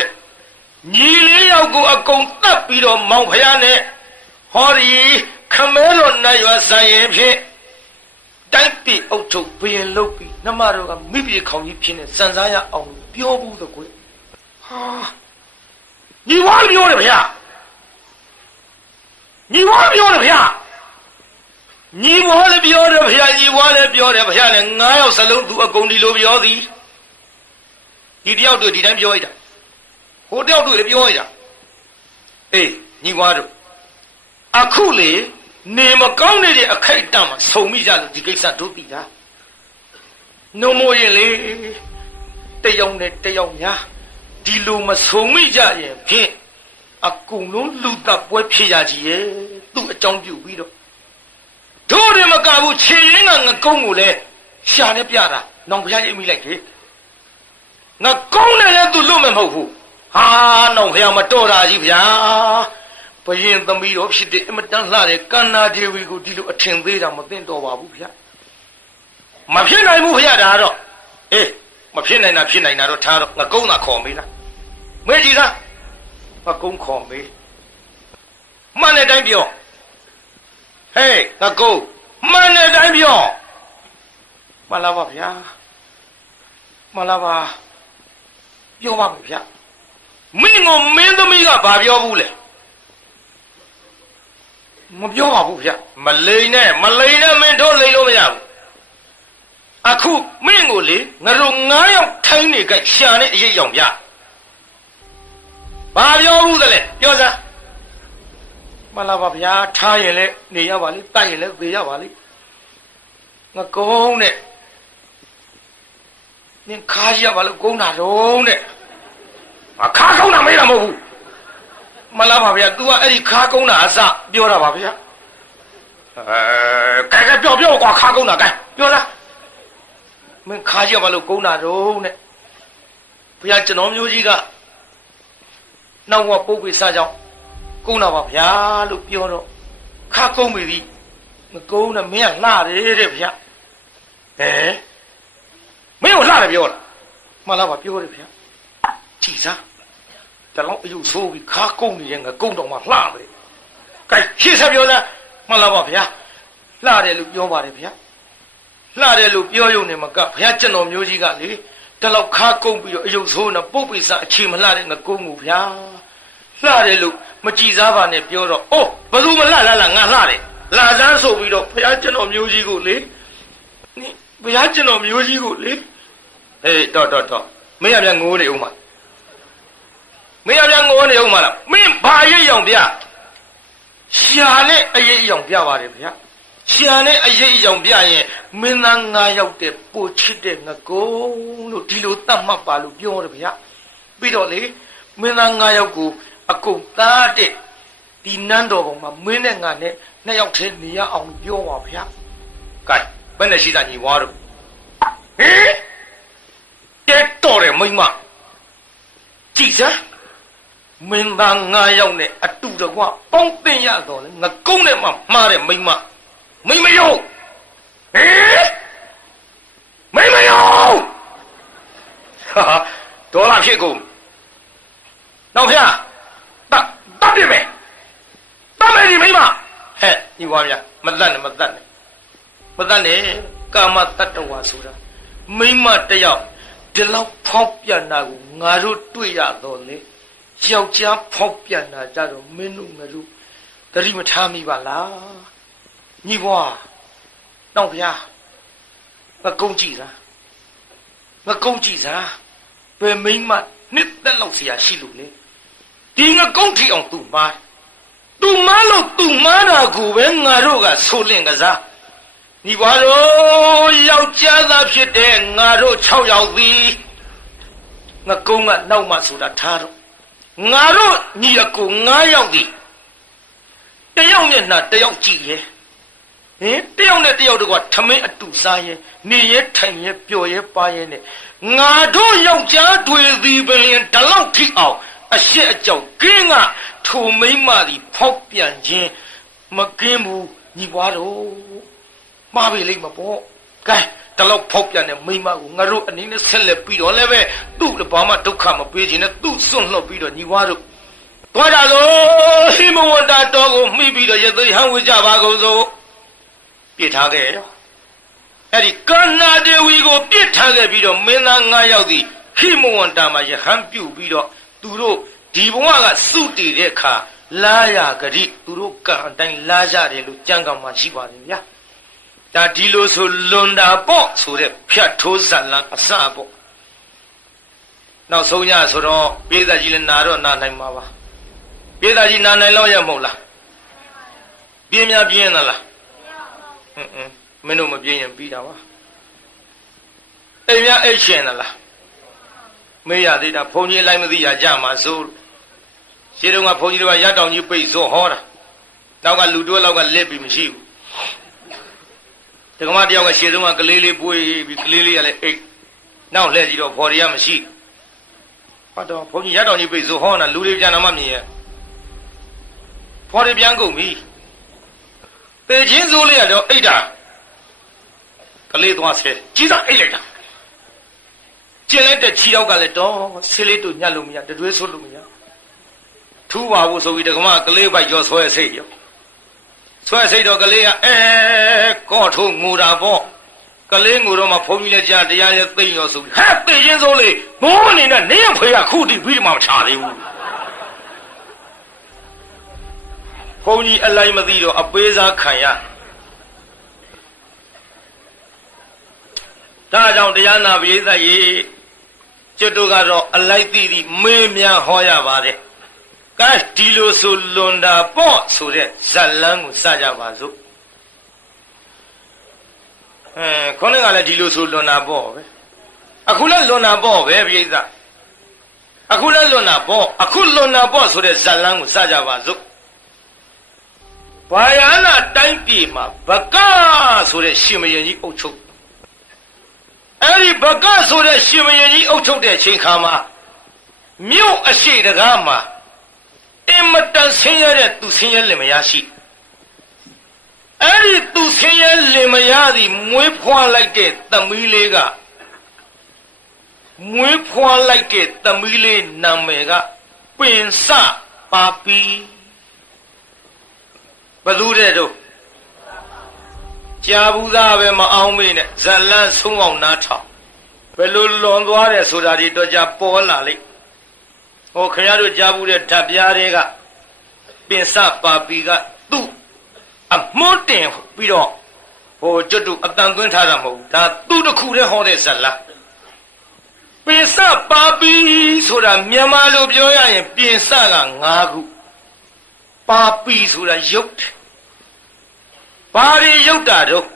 ညီ၄ယောက်ကိုအကုန်တတ်ပြီးတော့မောင်ဖျားနဲ့ဟောဒီခမဲတော်နတ်ရွာဆိုင်ရင်ဖြင့်တိုက်ပြီအုတ်ထုတ်ဘရင်လုတ်ပြီးနှမတော်ကမိပြေခေါင်ကြီးဖြစ်နေစံစားရအောင်ပြောဘူးသကွဟာညီဝါပြောတယ်ဗျာညီဝါလည်းပြောတယ်ဗျာလည်း9ယောက်စလုံးသူအကုန်ဒီလိုပြောသည်ဒီတယောက်တို့ဒီတိုင်းပြောလိုက်တာဟိုတယောက်တို့လည်းပြောလိုက်တာအေးညီဝါတို့အခုလေနေမကောင်းနေတဲ့အခိုက်အတန့်မှာဆုံမိကြလို့ဒီကိစ္စတို့သိတာနှုံမိုးရင်လေတယောက်နဲ့တယောက်များဒီလိုမဆုံမိကြရင်ဖြင့်အကုန်လုံးလူတပ်ပွဲဖြစ်ရကြီးရဲ့သူ့အကြောင်းပြုပြီးတော့တို့တယ်မကဘူးခြေရင်းကငကုံးကိုလည်းရှာနဲ့ပြတာနောင်ဖျားရိပ်မိလိုက်တယ်ငကုံးနဲ့လည်းသူလွတ်မယ်မဟုတ်ဘူးဟာနောင်ဖျားမတော်တာကြီးဗျာဘယင်သမီးတော်ဖြစ်တဲ့အမတန်လှတဲ့ကန္နာဒေဝီကိုဒီလိုအထင်သေးတာမသိတော့ပါဘူးဗျာမဖြစ်နိုင်ဘူးဗျာဒါတော့အေးမဖြစ်နိုင်တာဖြစ်နိုင်တာတော့ထားတော့ငကုံးသာခေါ်မေးလားမေးကြည့်လားငကုံးခေါ်မေးမှန်တဲ့တိုင်းပြောဟေးငကုံးမှန်တဲ့တိုင်းပြောမှန်လားပါဗျာမှန်လားပါပြောပါမယ်ဗျာမင်းကိုမင်းသမီးကဘာပြောဘူးလဲမပြောပါဘူးဗျမလိန်နဲ့မင်းတို့လိန်လို့မရဘူးအခုမင်းကိုလေငါတို့9ယောက်ထိုင်းနေကြရှာနေအရေးရောင်ပြဘာပြောဘူးသလဲပြောစမ်းမလားပါဗျာထားရင်လည်းနေရပါလိတိုက်ရင်လည်းသေရပါလိငါကုန်းနဲ့နင်ခါရပါလို့ကုန်းတာတော့တဲ့ခါကုန်းတာမေးတာမဟုတ်ဘူးမလားပါဗျာ तू ကအဲ့ဒီခါကုန်းတာအစပြောတာပါဗျာကဲပြောကွာခါကုန်းတာကဲပြောလားမင်းခါရပါလို့ကုန်းတာတော့တဲ့ဘုရားကျွန်တော်မျိုးကြီးကနောက်ဘဝပုပ်ပိစားကြောင်းကုန်းတာပါဗျာလို့ပြောတော့ခါကုန်းပြီမကုန်းနဲ့မင်းကလှတယ်တဲ့ဗျာမင်းကိုလှတယ်ပြောလားမှန်လားပါပြောတယ်ဗျာကြည်စားတလောင်းအယုဆိုးပြီးခါကုန်းနေရင်ငကုန်းတော်မှလှတယ်ကဲရှင်းဆက်ပြောလားမှန်လားပါဗျာလှတယ်လို့ပြောပါတယ်ဗျာလှတယ်လို့ပြောရုံနဲ့မကဘုရားကျွန်တော်မျိုးကြီးကလေတလောက်ခါကုန်းပြီးတော့အယုဆိုးနဲ့ပုပ်ပိစားအခြေမလှတဲ့ငကုန်းကိုဗျာလှတယ်လို့မကြည်စားပါနဲ့ပြောတော့အိုးဘယ်သူမလှလားငါလှတယ်လာစမ်းဆိုပြီးတော့ဘုရားကျွန်တော်မျိုးကြီးကိုလေဘုရားကျွန်တော်မျိုးကြီးကိုလေဟေးတော့မင်းရပြန်ငိုးနေဦးမှာမင်းရပြန်ငိုးနေဦးမှာလားမင်းဘာရိပ်ရောင်ပြရှာနဲ့အရေးရောင်ပြပါတယ်ဗျာရှာနဲ့အရေးရောင်ပြရင်မင်းသား9ယောက်တဲ့ပို့ချစ်တဲ့ငကုံးလို့ဒီလိုတတ်မှတ်ပါလို့ပြောတယ်ဗျာပြီးတော့လေမင်းသား9ယောက်ကိုအကုန်သားတဲ့ဒီနန်းတော်ပေါ်မှာမင်းနဲ့ငါနဲ့2ယောက်တည်းနေရအောင်ပြောပါဗျာကဲဘယ်နဲ့ရှိစားညီဝါတို့ဟေးတဲ့တော်တယ်မိမကြည်စမ်းမင်းသား9ယောက်နဲ့အတူတကွပေါင်းတင်ရတော့လေငကုံးနဲ့မှမှားတယ်မိမမယုံဟေးမယုံဟာဒေါ်လာဖြစ်ကုန်နောက်ဖျားတတ်ပြမယ်တတ်မယ်ဒီမိမဟဲ့ညီဝါဗျာမတတ်နဲ့ကာမတတ္တဝါဆိုတာမိမတယောက်ဒီလောက်ဖောက်ပြန်တာကိုငါတို့တွေ့ရတော့လေယောက်ျားဖောက်ပြန်တာကြတော့မင်းတို့ငါတို့သတိမထားမိပါလားညီဘွားတော့ဗျာငါကုန်းကြည့်စားဘယ်မိမနှစ်သက်လောက်เสียရှိလို့လေဒီငါကုန်းထီအောင်သူ့မှာ သူမလို့သူမတာကိုပဲငါတို့ကဆိုလင့်ကစားညီပါတော့ယောက်ျားသားဖြစ်တဲ့ငါတို့6ယောက်သည်ငါကုန်းကနောက်မှဆိုတာထားတော့ငါတို့ညီအကို9ယောက်သည်တယောက်နဲ့တယောက်ကြည့်ရဲ့ဟင်တယောက်နဲ့တယောက်တကွာထမင်းအတူစားရဲ့နေရဲ့ထိုင်ရဲ့ပျော်ရဲ့ပါရဲ့နဲ့ငါတို့ယောက်ျားတွေသည်ပင်ဒီလောက်ထိအောင်အရှက်အကြောက်ကင်းကထိုမိမ့်မသည်ဖောက်ပြန်ခြင်းမကင်းဘူးညီပွားတော့မှားပြီလိမ့်မပေါ့ကဲဒီလောက်ဖောက်ပြန်တဲ့မိမ့်မကိုငါတို့အနေနဲ့ဆက်လက်ပြီးတော့လည်းပဲသူ့ဘာမှဒုက္ခမပေးခြင်းနဲ့သူ့စွန့်လွတ်ပြီးတော့ညီပွားတို့သွားကြလို့ဟိမဝန္တာတော်ကိုမှီပြီးတော့ရသေးဟန်ဝေကြပါကုန်စို့ပြစ်ထားခဲ့ရောအဲ့ဒီကန္နာဒေဝီကိုပြစ်ထားခဲ့ပြီးတော့မင်းသား9ယောက်သည်ဟိမဝန္တာမှာယဟန်ပြုတ်ပြီးတော့သူတို့ဒီဘဝကစုတည်တဲ့အခါလာရဂရိသူတို့ကံအတိုင်းလာကြတယ်လို့ကြံ့ကောင်းမှရှိပါတယ်ဗျာဒါဒီလိုဆိုလွန်တာပေါ့ဆိုတဲ့ဖြတ်ထိုးဇလံအစပေါ့နောက်ဆုံးညဆိုတော့ပြည်သားကြီးလည်းနာတော့နာနိုင်မှာပါပြည်သားကြီးနာနိုင်လောက်ရမဟုတ်လားပြင်းများပြင်းသလားမင်းတို့မပြင်းရင်ပြီးတာပါအိမ်များအိတ်ရှင်သလားမေးရသေးတာဘုန်းကြီးအလိုက်မသိရကြမှာစိုးရှင်းတော့ကဘုန်းကြီးတို့ကရတောင်ကြီးပိတ်စောဟောတာနောက်ကလူတွဲလောက်ကလက်ပြီးမရှိဘူးတက္ကမတယောက်ကရှင်းတော့ကကလေးလေးပွေးပြီးကလေးလေးကလည်းအိတ်နောက်လှည့်ကြည့်တော့ဖော်ရရမရှိဟုတ်တော့ဘုန်းကြီးရတောင်ကြီးပိတ်စောဟောတာလူတွေပြန်တော့မှမြင်ရဖော်ရပြန်ကုန်ပြီပေချင်းစိုးလေးကတော့အိတ်တာကလေးသွားဆဲကြီးစားအိတ်လိုက်တာကျင်လိုက်တဲ့ခြေရောက်ကလည်းတော့ဆေးလေးတို့ညှက်လို့မရတတွေးဆိုးလို့မရထူးပါဘူးဆိုပြီးတက္ကမကလေးပိုက်ကျော်ဆွဲစိတ်ရောဆွဲစိတ်တော့ကလေးကကော့ထိုးငိုတာပေါ့ကလေးငိုတော့မှဘုန်းကြီးလည်းကြားတရားရဲ့သိမ့်ရောဆိုပြီးဟဲ့ပေချင်းစိုးလေးဘိုးအနေနဲ့နေရဖေးကခုတိပြီးမှမချသေးဘူးဘုန်းကြီးအလိုက်မသိတော့အပေးစားခံရဒါကြောင့်တရားနာပရိသတ်ရေကျွတ်တို့ကတော့အလိုက်သိသည်မေးမြန်းဟောရပါတယ်ကဲဒီလိုဆိုလွန်တာပေါ့ဆိုတဲ့ဇတ်လန်းကိုစကြပါစို့ခေါင်းကလည်းဒီလိုဆိုလွန်တာပေါ့ပဲအခုလည်းလွန်တာပေါ့ပဲပရိသတ်အခုလည်းလွန်တာပေါ့အခုလွန်တာပေါ့ဆိုတဲ့ဇတ်လန်းကိုစကြပါစို့ဘာယာနာတိုင်းပြည်မှာဘကဆိုတဲ့ရှင်မယင်ကြီးအုပ်ချုပ်အဲ့ဒီဘကဆိုတဲ့ရှင်မယင်ကြီးအုပ်ချုပ်တဲ့ချိန်ခါမှာမြို့အရှိတကားမှာအင်မတန်ဆင်းရဲတဲ့သူဆင်းရဲလင်မယားရှိအဲ့ဒီသူဆင်းရဲလင်မယားသည်မွေးဖွားလိုက်တဲ့သမီးလေးကမွေးဖွားလိုက်တဲ့သမီးလေးနာမည်ကပင်စပါပီဘသူတဲ့တို့ကြာဘူးသားပဲမအောင်မေးနဲ့ဇလန်းဆုံးအောင်နားထောင်ဘယ်လိုလွန်သွားတယ်ဆိုတာဒီတော့ကြာပေါ်လာလိမ့်ဟောခင်ဗျားတို့ကြားဘူးတဲ့ဓာတ်ပြားတွေကပင်စပါပီကသူ့အမွှန်းတင်ပြီးတော့ဟိုကျွတ်တူအတန်သွင်းထားတာမဟုတ်ဘူးဒါသူ့တစ်ခုတည်းဟောတဲ့ဇလန်းပင်စပါပီဆိုတာမြန်မာလိုပြောရရင်ပင်စက5ခုပါပီဆိုတာရုပ်ဘာတွေရုပ်တာတော့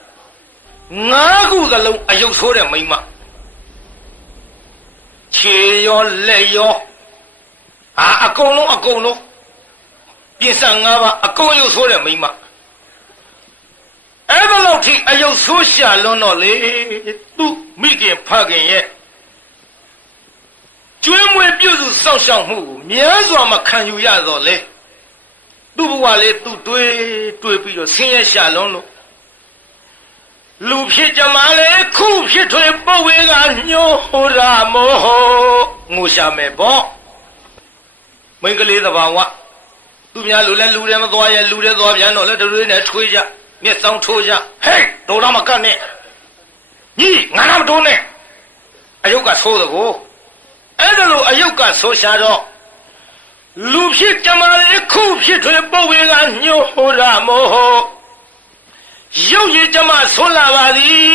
5ခုသလုံးအယုတ်ဆိုးတဲ့မိန်းမခြေရောလက်ရောအကုန်လုံးပြင်စ5ပါးအကုန်ရုပ်ဆိုးတဲ့မိန်းမအဲ့ဘလောက်ထိအယုတ်ဆိုးရှာလွန်းတော့လေသူ့မိခင်ဖခင်ရဲ့ကျွေးမွေးပြုစုစောင့်ရှောက်မှုကိုမြဲစွာမခံယူရတော့လေသူ့ဘဝလေးသူ့တွေးပြီးတော့ဆင်းရဲရှာလွန်းလို့လူဖြစ်ကြမှာလေခုဖြစ်ထွေပုတ်ဝေးကညှိုးရာမောငိုရှာမယ်ပေါ့မိန်းကလေးသဘာဝသူများလူလဲလူတယ်မသွားရဲ့လူတယ်သွားပြန်တော့လဲတွေးနဲ့ထွေးကြမျက်စောင်းထိုးကြဟေးတော်တော့မကတ်နဲ့ညီငါတော့မတိုးနဲ့အယုတ်ကဆိုးသကိုအဲ့ဒါလို့အယုတ်ကဆိုးရှာတော့လူဖြစ်ကြမှာလေခုဖြစ်ထွေပုတ်ဝေးကညှိုးရာမောရုပ်ရည်ကြမှာဆိုးလာပါသည်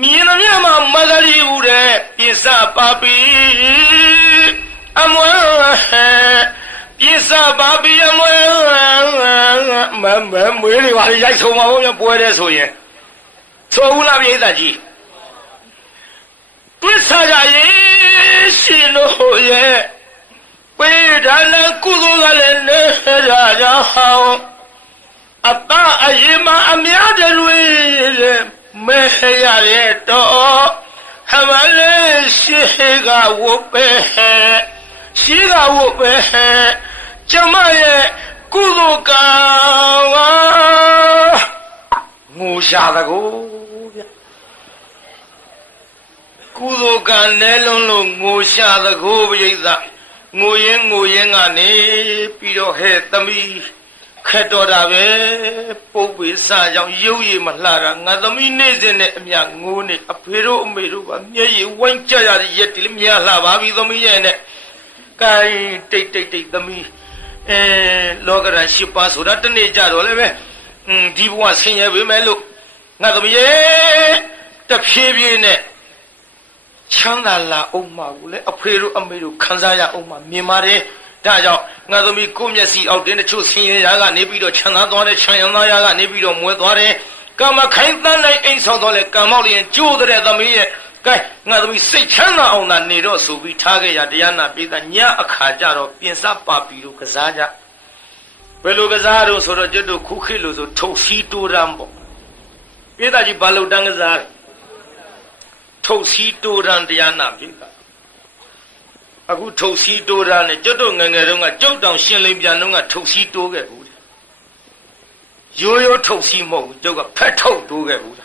မြင်မြတ်မှာမဂရီဦးတဲ့ပြစ္ဆပါပီအမွေပြစ္ဆပါပီအမွေ မွေးတွေပါလေရိုက်ဆုံးမှာဘုရားပွဲတယ်ဆိုရင်ဆိုဘူးလားပြိဿကြီးတွစ်စားကြရင်ရှင်တို့ရဲ့ပေဒါနကုသိုလ်ကလည်းနေကြကြဟောင်းအတအရင်မှအများတွေမဲရတဲ့တော့ဟမလေးရှိကဝုတ်ပဲရှိကဝုတ်ပဲကျမရဲ့ကုသိုလ်ကံငိုရှာတကူဗျကုသိုလ်ကံနဲလုံးလို့ငိုရှာတကူပြိဿငိုရင်ကနေပြီးတော့ဟဲ့သမီးခက်တော်တာပဲပုပ်ပေစာကြောင့်ရုပ်ရည်မလှတာငါသမီးနေစဉ်နဲ့အမြငိုးနေအဖေတို့အမေတို့ကမျက်ရည်ဝိုင်းကြရတဲ့ရက်တည်းမြလှပါပြီသမီးရဲ့နဲ့ကိုင်းတိတ်သမီးလောကရန်၈ပါးဆိုတာတနေ့ကြတော့လည်းပဲဒီဘဝဆင်းရဲပေမဲ့လို့ငါသမီးရဲ့တဖြည်းဖြည်းနဲ့ချမ်းသာလာအောင်မှာကိုလေအဖေတို့အမေတို့ခံစားရအောင်မှာမြင်ပါတယ်ဒါကြောင့်ငါသမီးကိုမျက်စိအောက်တင်းတချို့ဆင်းရဲရာကနေပြီးတော့ချမ်းသာသွားတယ်ချမ်းရံသားရာကနေပြီးတော့မွဲသွားတယ်ကံမခိုင်းတန်းနိုင်အိမ်ဆောင်တော့လေကံမောက်လျင်ကျိုးတဲ့သမီးရဲ့ကဲငါသမီးစိတ်ချမ်းသာအောင်သာနေတော့ဆိုပြီးထားခဲ့ရတရားနာပိသညအခါကြတော့ပြင်စပါပြီလို့ကစားကြဘယ်လိုကစားတော့ဆိုတော့ကျွတ်တို့ခုခေတ်လို့ဆိုထုတ်စီတိုးရမ်းပေါ့ပိသကြီးဘာလို့တန်းကစားထုတ်စီတိုးရမ်းတရားနာပိသအခုထုတ်စီတိုးရမ်းနဲ့ကျွတ်တို့ငငယ်တုန်းကကျုပ်တောင်ရှင်လိန်ပြန်တုန်းကထုတ်စီတိုးခဲ့ဘူးရိုးထုတ်စီမဟုတ်ဘူးကျုပ်ကဖက်ထုတ်တိုးခဲ့ဘူး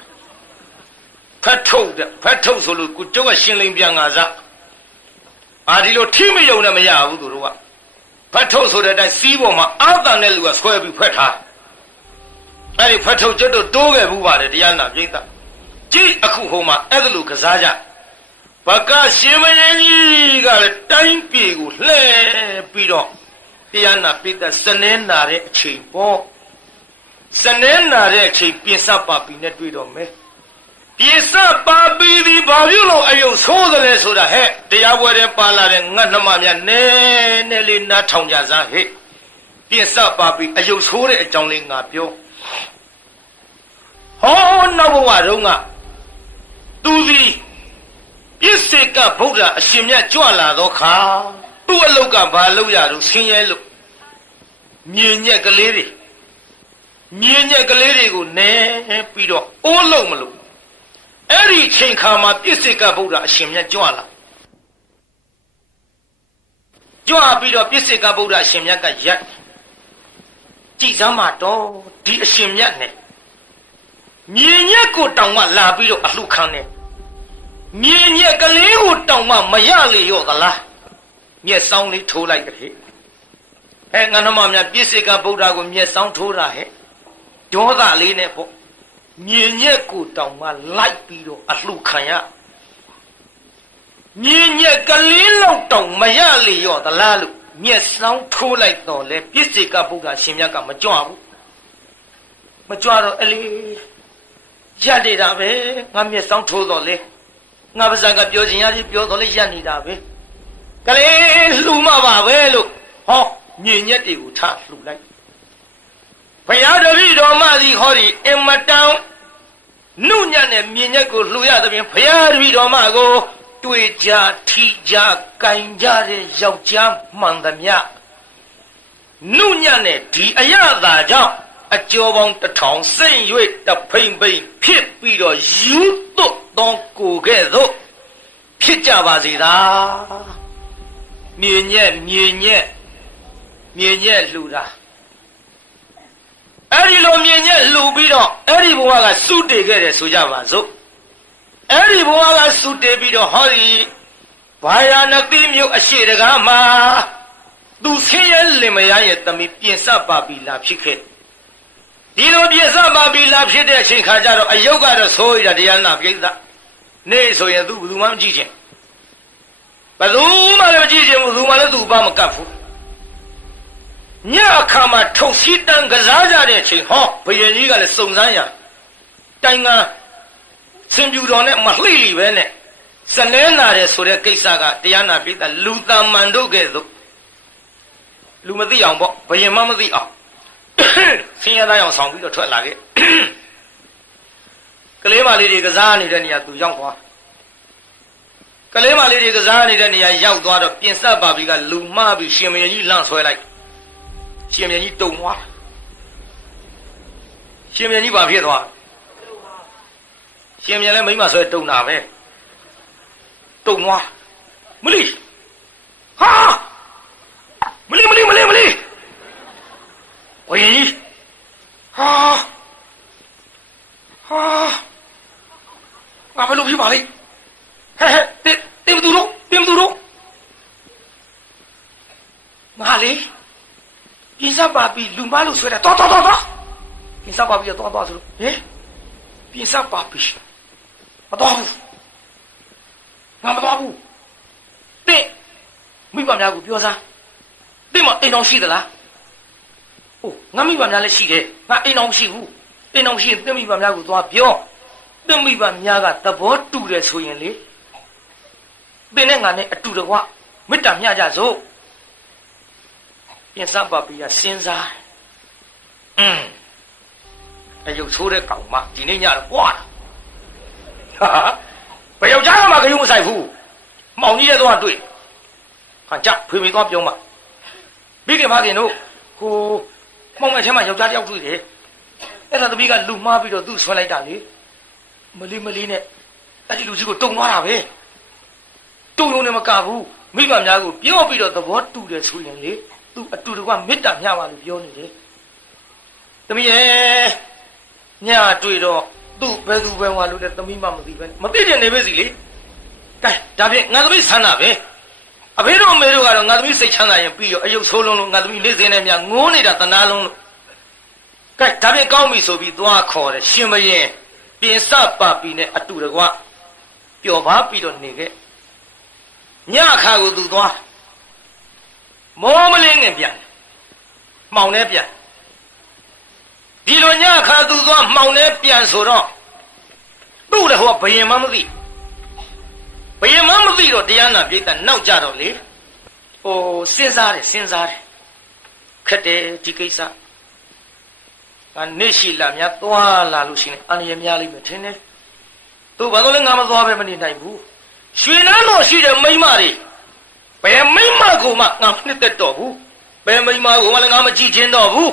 ဖက်ထုတ်ဆိုလို့ကိုကျုပ်ကရှင်လိန်ပြန်ငါစားအာဒီလိုထိမယုံနဲ့မရဘူးသူတို့ကဖက်ထုတ်ဆိုတဲ့အတိုင်းစီးပေါ်မှာအာတန်တဲ့လူကဆွဲပြီးဖက်ထားအဲ့ဒီဖက်ထုတ်ကျွတ်တို့တိုးခဲ့ဘူးပါတယ်တရားနာပြိဿကြည့်အခုဟိုမှာအဲ့ဒါလိုကစားကြဘကရှင်မင်းကြီးကတိုင်းပြည်ကိုလှဲပြီးတော့တရားနာပြိဿစနေနာတဲ့အချိန်ပေါ့စနေနာတဲ့အချိန်ပြင်စပါပြီနဲ့တွေ့တော့မယ်ပြင်စပါပြီဒီဘာဖြစ်လို့အယုတ်ဆိုးတယ်လဲဆိုတာဟဲ့တရားပွဲတဲ့ပါလာတဲ့ငတ်နှမများနဲနဲလေးနားထောင်ကြစမ်းဟဲ့ပြင်စပါပြီအယုတ်ဆိုးတဲ့အကြောင်းလေးငါပြောဟောနောက်ဘဝတုန်းကသူစီပြစ္ဆေကဗုဒ္ဓအရှင်မြတ်ကြွလာတော့ခါသူ့အလုတ်ကဘာလုပ်ရတော့ဆင်းရဲလို့မြင်ညက်ကလေးတွေကိုနဲပြီးတော့အိုးလုံးမလို့အဲ့ဒီချိန်ခါမှာပြစ္ဆေကဗုဒ္ဓအရှင်မြတ်ကြွလာပြီးတော့ပြစ္ဆေကဗုဒ္ဓအရှင်မြတ်ကရက်ကြည်စမ်းမှာတော့ဒီအရှင်မြတ်နဲ့မြင်ညက်ကိုတောင်မှလာပြီးတော့အလှခံတယ်မြင်ညက်ကလေးကိုတောင်မှမရလေရော့သလားမျက်စောင်းလေးထိုးလိုက်တဲ့ဟဲ့ငါနှမများပြစ္ဆေကဗုဒ္ဓကိုမျက်စောင်းထိုးတာဟဲ့ဒေါသလေးနဲ့ပေါ့မြင်ညက်ကိုတောင်မှလိုက်ပြီးတော့အလှခံရမြင်ညက်ကလေးလောက်တောင်မရလေရော့သလားလို့မျက်စောင်းထိုးလိုက်တော့လေပြစ္ဆေကဗုဒ္ဓရှင်မြတ်ကမကြွဘူးမကြွတော့အလေးရနေတာပဲငါမျက်စောင်းထိုးတော့လေငါပါဇာကပြောချင်ရည်ပြောတော့လေရနေတာပဲကလေးလှူမပါပဲလို့ဟောမြင်ညက်တွေကိုထားလှူလိုက်ဘုရားတပည့်တော်မသည်ဟောဒီအမတန်နုညံ့တဲ့မြင်ညက်ကိုလှူရသဖြင့်ဘုရားတပည့်တော်မကိုတွေ့ကြထိကြကင်ကြတဲ့ယောက်ျားမှန်သမျှနုညံ့တဲ့ဒီအရသာကြောင့်အကျော်ပေါင်း1000စိမ့်၍တဖိမ့်ဖိမ့်ဖြစ်ပြီးတော့ယူသွတ်သောကိုကဲ့သို့ဖြစ်ကြပါစေသာမြင်ညက်လှူတာအဲ့ဒီလိုမြင်ညက်လှူပြီးတော့အဲ့ဒီဘဝကစုတည်ခဲ့တယ်ဆိုကြပါစို့အဲ့ဒီဘဝကစုတည်ပြီးတော့ဟောဒီဘာယာနတိမြို့အရှိတကားမှာသူဆင်းရဲလင်မယားရဲ့သမီးပြင်စပါပြီလာဖြစ်ခဲ့ဒီလိုပြင်စပါပြီလာဖြစ်တဲ့အချိန်ခါကျတော့အယုတ်ကတော့ဆိုးရတရားနာပြိဿနေဆိုရင်သူဘယ်သူမှမကြည့်ချင်ဘယ်သူမှလည်းမကြည့်ချင်ဘူးသူမှလည်းသူ့ဘာမကပ်ဘူးညအခါမှာထုတ်စီတန်းကစားကြတဲ့အချိန်ဟောဘယင်ကြီးကလည်းစုံစမ်းရတိုင်ကစင်ပြူတော်နဲ့မလှိလိပဲနဲ့စလဲလာတယ်ဆိုတဲ့ကိစ္စကတရားနာပြိဿလူတမန်တို့ကဲ့သို့လူမသိအောင်ပေါ့ဘယင်မမသိအောင် ဆင်းရဲသားအောင်ဆောင်ပြီးတော့ထွက်လာခဲ့ကလေးမလေးတွေကစားနေတဲ့နေရာသူရောက်သွားကလေးမလေးတွေကစားနေတဲ့နေရာရောက်သွားတော့ပြင်ဆက်ပါပြီကလူမပြီးရှင်မင်းကြီးလန့်ဆွဲလိုက်ရှင်မင်းကြီးတုံသွားရှင်မင်းကြီးဘာဖြစ်သွားရှင်မင်းလည်းမိမဆွဲတုံတာပဲတုံသွားမလီဟာမလီဝရင်ကြီးဟာငါဘယ်လိုဖြစ်ပါလိမ့်ဟဲ့တင်မသူတို့ငါလေပြင်စပါပြီလူမလို့ဆွဲတာတော်ပြင်စပါပြီတော့ဆိုလို့ဟင်ပြင်စပါပြီမတော်ဘူးငါမတော်ဘူးတဲ့မိဘများကိုပြောစမ်းတဲ့မအိမ်တော်ရှိသလားဟုတ်ငါမိဘများလည်းရှိတယ်ငါအိမ်တော်ရှိဘူးအိမ်တော်ရှိရင်တဲ့မိဘများကိုသွားပြောတဲ့မိဘများကသဘောတူတယ်ဆိုရင်လေသင်နဲ့ငါနဲ့အတူတကွမေတ္တာမျှကြစို့ပြင်စပါပြီစဉ်းစားအယုတ်ဆိုးတဲ့ကောင်မဒီနေ့ညတော့ကွာဟာဘယ်ယောက်ျားမှခရုံးမဆိုင်ဘူးမောင်ကြီးရဲ့တော့တွေ့ခါကြဖေမေသွားပြောမှမိခင်မခင်တို့ဟိုမောင်ငယ်ထဲမှာယောက်ျားတယောက်တွေ့တယ်အဲ့ဒါသမီးကလူမှားပြီးတော့သူ့ဆွဲလိုက်တာလေမလေးနဲ့အဲ့ဒီလူကြီးကိုတုံသွားတာပဲတုံလုံးနဲ့မကဘူးမိဘများကိုပြောပြီးတော့သဘောတူတယ်ဆိုရင်လေသူအတူတကွမေတ္တာမျှပါလို့ပြောနေတယ်သမီးရဲ့ညတွေ့တော့သူ့ဘယ်သူပဲဝါလို့တဲ့သမီးမှမသိပဲမသိတဲ့နေပဲစီလေကဲဒါဖြင့်ငါသမီးဆန္ဒပဲအဖေတို့အမေတို့ကတော့ငါသမီးစိတ်ချမ်းသာရင်ပြီးရောအယုတ်ဆိုးလုံးလို့ငါသမီးနေ့စဉ်နဲ့များငိုးနေတာတနာလုံးလို့ကဲဒါဖြင့်ကောင်းပြီဆိုပြီးသွားခေါ်တယ်ရှင်မရင်ပြင်စပါပြီနဲ့အတူတကွပျော်ပါပြီးတော့နေခဲ့ညအခါကိုသူသွားမောမလင်းငင်ပြန်မှောင်နေပြန်ဒီလိုညအခါသူသွားမှောင်နေပြန်ဆိုတော့သူ့လည်းဟိုဘယင်မမသိတော့တရားနာပြိတ္တနောက်ကြတော့လေဟိုစဉ်းစားတယ်ခက်တယ်ဒီကိစ္စနေ့ရှိလာများသွားလာလို့ရှိရင်အန္တရာယ်များလိမ့်မယ်ထင်တယ်သူဘာလို့လဲငါမသွားပဲမနေနိုင်ဘူးရွှေနန်းတော်ရှိတဲ့မိန်းမတွေဘယ်မိန်းမကိုမှငါမနှစ်သက်တော့ဘူးဘယ်မိန်းမကိုမှလည်းငါမကြည့်ချင်းတော့ဘူး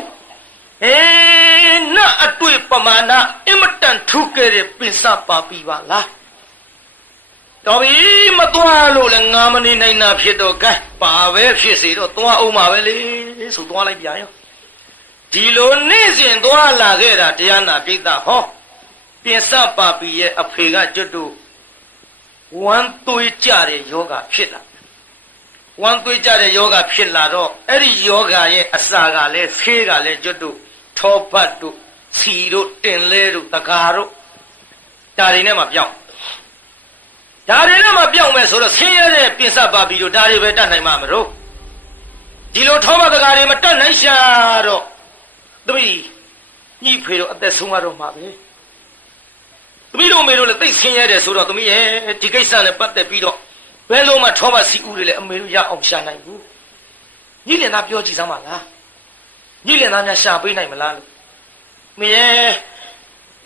နတ်အတွေ့ပမာဏအင်မတန်ထူးခဲ့တဲ့ပင်စပါပြီပါလားတော်ပြီမသွားလို့လည်းငါမနေနိုင်တာဖြစ်တော့ကဲပါပဲဖြစ်စေတော့သွားအောင်ပါပဲလေဆိုသွားလိုက်ပြန်ရောဒီလိုနေ့စဉ်သွားလာခဲ့တာတရားနာပိဋကဟောပြင်စပါပြီရဲ့အဖေကကျွတ်တို့ဝမ်းသွေးကြတဲ့ယောဂဖြစ်လာဝမ်းသွေးကြတဲ့ယောဂဖြစ်လာတော့အဲ့ဒီယောဂရဲ့အစာကလည်းဆေးကလည်းကျွတ်တို့ထောပတ်တို့စီတို့တင်လဲတို့တကာတို့ဒါတွေနဲ့မှပြောင်းမယ်ဆိုတော့ဆင်းရဲတဲ့ပြင်စပါပြီတို့ဒါတွေပဲတတ်နိုင်မှာမလို့ဒီလိုထောပတ်တကာတွေမတတ်နိုင်ရှာတော့သမီးညှိဖေတို့အသက်ဆုံးရတော့မှာပဲသမီးတို့အမေတို့လည်းသိဆင်းရဲတယ်ဆိုတော့သမီးရဲ့ဒီကိစ္စနဲ့ပတ်သက်ပြီးတော့ဘယ်လိုမှထောပတ်စီဦးတွေလည်းအမေတို့ရအောင်ရှာနိုင်ဘူးညှိလင်သားပြောကြည့်စမ်းပါလားညှိလင်သားများရှာပေးနိုင်မလားလို့မင်း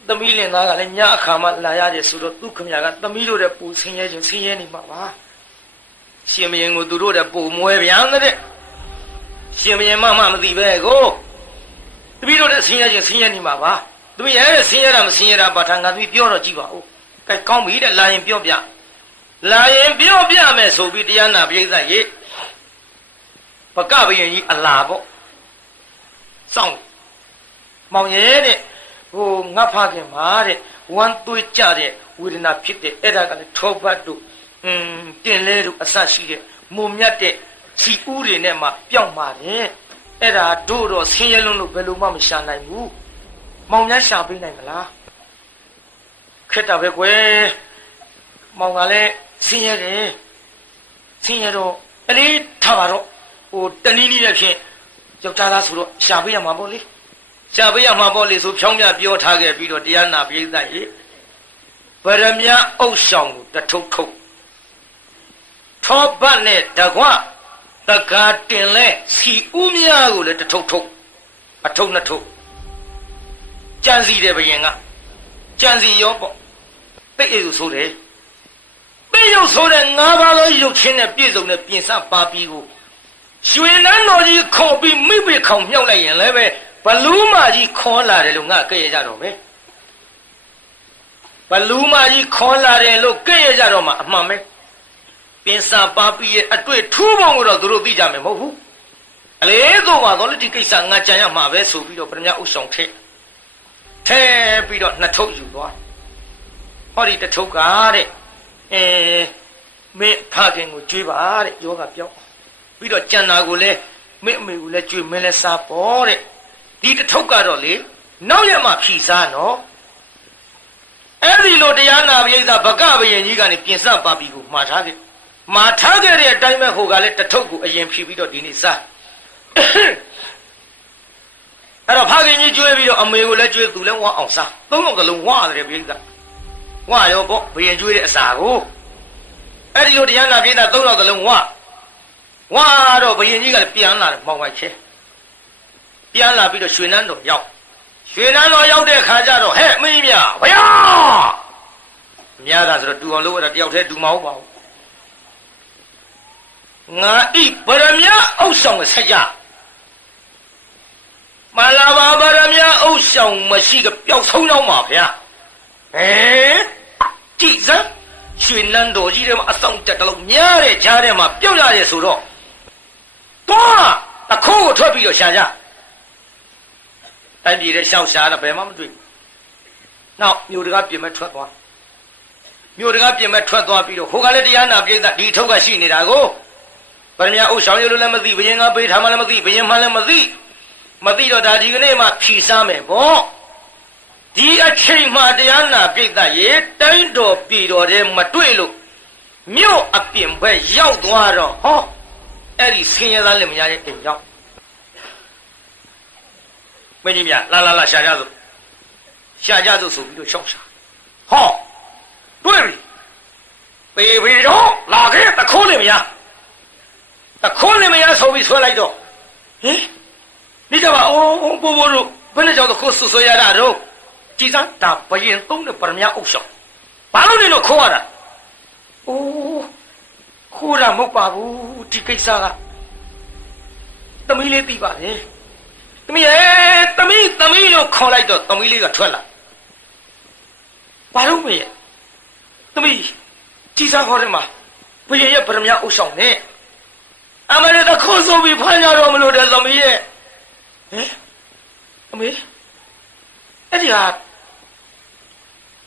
သမီးလင်သားကလည်းညအခါမှလာရတယ်ဆိုတော့သူ့ခမရကသမီးတို့တဲ့ပူဆင်းရဲခြင်းဆင်းရဲနေမှာပါရှင်မင်းကိုသူတို့တဲ့ပူမွဲပြန်တဲ့ရှင်မင်းမသိပဲကိုသမီးတို့တဲ့ဆင်းရဲခြင်းဆင်းရဲနေမှာပါသမီးရဲ့ဆင်းရဲတာမဆင်းရဲတာဘာသာငါသမီးပြောတော့ကြည့်ပါဦးကဲကောင်းပြီတဲ့လာရင်ပြောပြမယ်ဆိုပြီးတရားနာပိဋကရေပကဘယင်ကြီးအလာပေါ့စောင့်မောင်ရဲ့တဲ့ဟိုငါဖခင်ပါတဲ့ဝမ်းသွေးကြတဲ့ဝေဒနာဖြစ်တဲ့အဲ့ဒါကလည်းထောပတ်တို့တင်လဲတို့အဆရှိတဲ့မုံမြတ်တဲ့စီဦးတွေနဲ့မှပြောင်းပါတယ်အဲ့ဒါတို့တော့ဆင်းရဲလုံးလို့ဘယ်လိုမှမရှာနိုင်ဘူးမောင်များရှာပေးနိုင်မလားခက်တာပဲကွယ်မောင်ကလည်းဆင်းရဲတော့အလေးထားပါတော့ဟိုတနည်းနည်းနဲ့ဖြင့်ယောက်ျားသားဆိုတော့ရှာပေးရမှာပေါ့လေဆိုဖြောင်းပြပြောထားခဲ့ပြီးတော့တရားနာပိဋကရေဗရမ ्या အုပ်ဆောင်ကိုတထုပ်ထုပ်ထောပတ်နဲ့တကွတကာတင်လဲစီဦးများကိုလည်းတထုပ်ထုပ် အထုပ်နှစ်ထုပ်ကြံစီတယ်ဘယင်ကကြံစီရောပေါ့ပိတ်ရုပ်ဆိုတယ်ပိတ်ရုပ်ဆိုတဲ့၅ပါးသောရုပ်ချင်းနဲ့ပြည့်စုံတဲ့ပြင်စပါပြီးကိုရွှေနန်းတော်ကြီးခေါ်ပြီးမိပိခေါင်မြောက်လိုက်ရင်လည်းပဲဘလူးမကြီးခေါ်လာတယ်လို့ငါကြည့်ရကြတော့ပဲဘလူးမကြီးခေါ်လာတယ်လို့ကြည့်ရကြတော့မှအမှန်ပဲပြင်စပါပြီးရဲ့အတွေ့ထူးပုံကိုတော့သူတို့သိကြမယ်မဟုတ်ဘူးအလေးတော့ပါတော့လေဒီကိစ္စငါကြံရမှာပဲဆိုပြီးတော့ပရမဥဆောင်ထည့်ပြီးတော့နှစ်ထုပ်ယူသွားဟောဒီတစ်ထုပ်ကတဲ့မင်းဖခင်ကိုကြွေးပါတဲ့ယောဂပြောင်းပြီးတော့ကြံတာကိုလည်းမင်းအမေကိုလည်းကြွေးမင်းလည်းစားပေါ်တဲ့ဒီတစ်ထုပ်ကတော့လေနောက်ရမှဖြီစားနော်အဲ့ဒီလိုတရားနာပိဋကဗကဘယင်ကြီးကနေပြင်စပါပြီကိုမှားထားခဲ့တဲ့အတိုင်းပဲဟိုကလည်းတစ်ထုပ်ကိုအရင်ဖြီပြီးတော့ဒီနေ့စားအဲ့တော့ဖခင်ကြီးကြွေးပြီးတော့အမေကိုလည်းကြွေးသူလည်းဝါအောင်စားသုံးလုံးကလုံးဝရတယ်ပိဋကဝါရောပေါ့ဘယင်ကြွေးတဲ့အစာကိုအဲ့ဒီလိုတရားနာပိဋကသုံးလုံးကလုံးဝတော့ဘယင်ကြီးကလည်းပြန်လာတယ်မောင်ဝိုက်ချဲပြန်လာပြီးတော့ရွှေနန်းတော်ရောက်တဲ့ခါကျတော့ဟဲ့မင်းမြဘယာမြားတာဆိုတော့တူအောင်လုပ်ရတာတယောက်တည်းတူမဟုတ်ပါဘူးငါဤဗရမဥစ္ဆောင်ဆက်ကြမလာပါဗရမဥစ္ဆောင်မရှိကပျောက်ဆုံးတော့မှာဗျာကြည်စမ်းရွှေနန်းတော်ကြီးထဲမှာအဆောင်တက်တလုံးများတဲ့ကြားထဲမှာပြုတ်ရတယ်ဆိုတော့တော့အခိုးကိုထွက်ပြီးတော့ရှာကြတိုင်းပြည်ရဲ့ရှောက်ရှာတာဘယ်မှမတွေ့နောက်မြို့တကားပြင်မဲ့ထွက်သွားပြီးတော့ဟိုကလည်းတရားနာပြိဿဒီထုတ်ကရှိနေတာကိုဗရမဥစ္ဆောင်ရလို့လည်းမသိဘယင်ကပေးထားမှလည်းမသိဘယင်မှလည်းမသိတော့ဒါဒီကနေ့မှဖြီစားမယ်ပေါ့ဒီအချိန်မှတရားနာပိဋကရေတိုင်းတော်ပြည်တော်ထဲမတွေ့လို့မြို့အပြင်ဘက်ရောက်သွားတော့ဟောအဲ့ဒီဆင်းရဲသားလက်မရရဲ့အိမ်ရောက်မင်းကြီးများလာရှာကြစို့ဆိုပြီးတော့ရှောက်ရှာဟောတွေ့ပြီပေတော့လာခဲ့တခိုးလက်မရဆိုပြီးဆွဲလိုက်တော့ဟင်ဒီကြပါအိုးပိုးတို့ဘယ်နဲ့ကြောင့်တခိုးဆွရတာတော့ကြည်စမ်းဒါဘယင်သုံးတဲ့ပရမဥစ္စာဘာလို့လဲလို့ခိုးရတာအိုးခိုးတာမဟုတ်ပါဘူးဒီကိစ္စကသမီးလေးသိပါလေသမီးလို့ခေါ်လိုက်တော့သမီးလေးကထွက်လာဘာလို့မရဲ့သမီးကြည်စမ်းခေါ်တယ်မှာဘယင်ရဲ့ပရမဥစ္စာနဲ့အမေတခိုးဆိုပြီးဖမ်းကြတော့မလို့တဲ့သမီးရဲ့ဟင်အမေအဲ့ဒီဟာ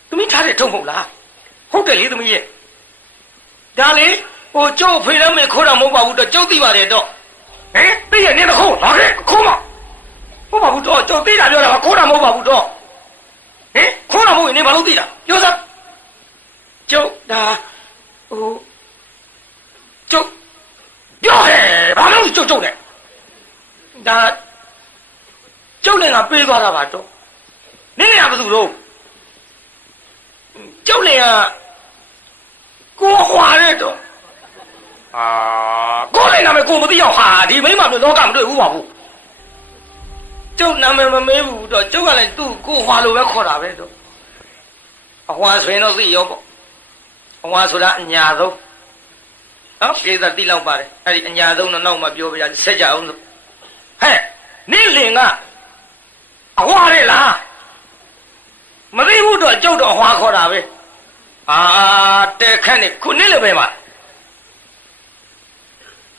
သမီးထားတဲ့ထုံးမဟုတ်လားဟုတ်တယ်လေသမီးရဲ့ဒါလေဟိုကျုပ်ဖေးလည်းမခိုးတာမဟုတ်ပါဘူးတော့ကျုပ်သိပါတယ်တော့ဟင်သိရနေတခိုးလာခဲ့ခိုးမဟုတ်ပါဘူးတော့ကျုပ်သိတာပြောတာခိုးတာမဟုတ်ပါဘူးတော့ဟင်ခိုးတာမဟုတ်ရင်နေဘာလို့သိတာပြောစမ်းကျုပ်ဒါဟိုကျုပ်ပြောဟဲ့ဘာလို့ကျုပ်နဲ့ဒါကျုပ်နဲ့ငါပေးသွားတာပါတော့နင်းနေရဘသူတော့ကျုပ်နဲ့ကကိုခွာတဲ့တော့ကိုလည်းနာမည်ကိုမသိအောင်ဟာဒီမိမမျိုးလောကမတွေ့ဘူးပါဘူးကျုပ်နာမည်မမေးဘူးတော့ကျုပ်ကလည်းသူ့ကိုခွာလို့ပဲခေါ်တာပဲတော့အခွာဆိုရင်တော့သိရောပေါ့အခွာဆိုတာအညာဆုံးနော်ပြေသာတိလောက်ပါတယ်အဲ့ဒီအညာဆုံးတော့နောက်မှပြောပြရဆက်ကြအောင်လို့ဟဲ့နင်းလင်ကအခွာလေလားမသိဘူးတော့ကျုပ်တော့အခွာခေါ်တာပဲတဲခန့်နေခုနစ်လည်းပဲမှာ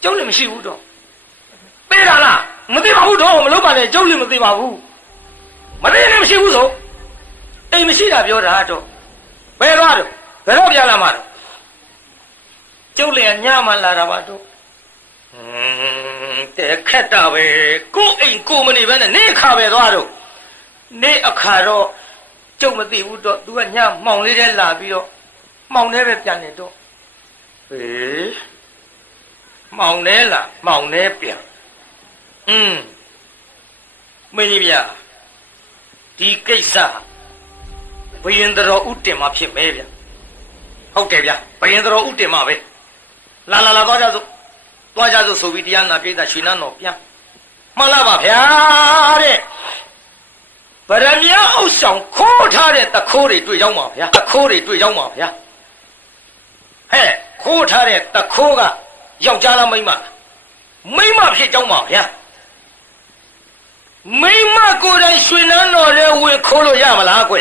ကျုပ်လည်းမရှိဘူးတော့သိတာလားမသိပါဘူးတော့မလုပ်ပါနဲ့ကျုပ်လည်းမသိပါဘူးမသိလည်းမရှိဘူးဆိုအိမ်မရှိတာပြောတာတော့ဘယ်တော့ပြန်လာမှာတော့ကျုပ်လည်းညမှလာတာပါတော့တဲခက်တာပဲကိုအိမ်ကိုမနေဘဲနဲ့နေအခါပဲသွားတော့နေအခါတော့ကျုပ်မသိဘူးတော့ तू ကညမှောင်လေးထဲလာပြီးတော့မှောင်ထဲပဲပြန်နေတော့မှောင်ထဲလာမှောင်ထဲပြန်မင်းကြီးဗျာဒီကိစ္စဘယင်တော်ဥတင်မှာဖြစ်မဲဗျဟုတ်တယ်ဗျဘယင်တော်ဥတင်မှာပဲလာသွားကြစို့ဆိုပြီးတရားနာပိဋကရွှေနန်းတော်ပြန်မှန်လားပါဗျာတဲ့ ဗရမ ्या အောက်ဆောင်ခိုးထားတဲ့တခိုးတွေတွေ့ရောက်မှာဗျာတခိုးတွေတွေ့ရောက်မှာဗျာဟဲ့ခိုးထားတဲ့တခိုးကယောက်ျားလားမိန်းမဖြစ်ကြောင်းပါဗျာမိန်းမကိုယ်တိုင်ရွှေနန်းတော်ထဲဝင်ခိုးလို့ရမလားကွ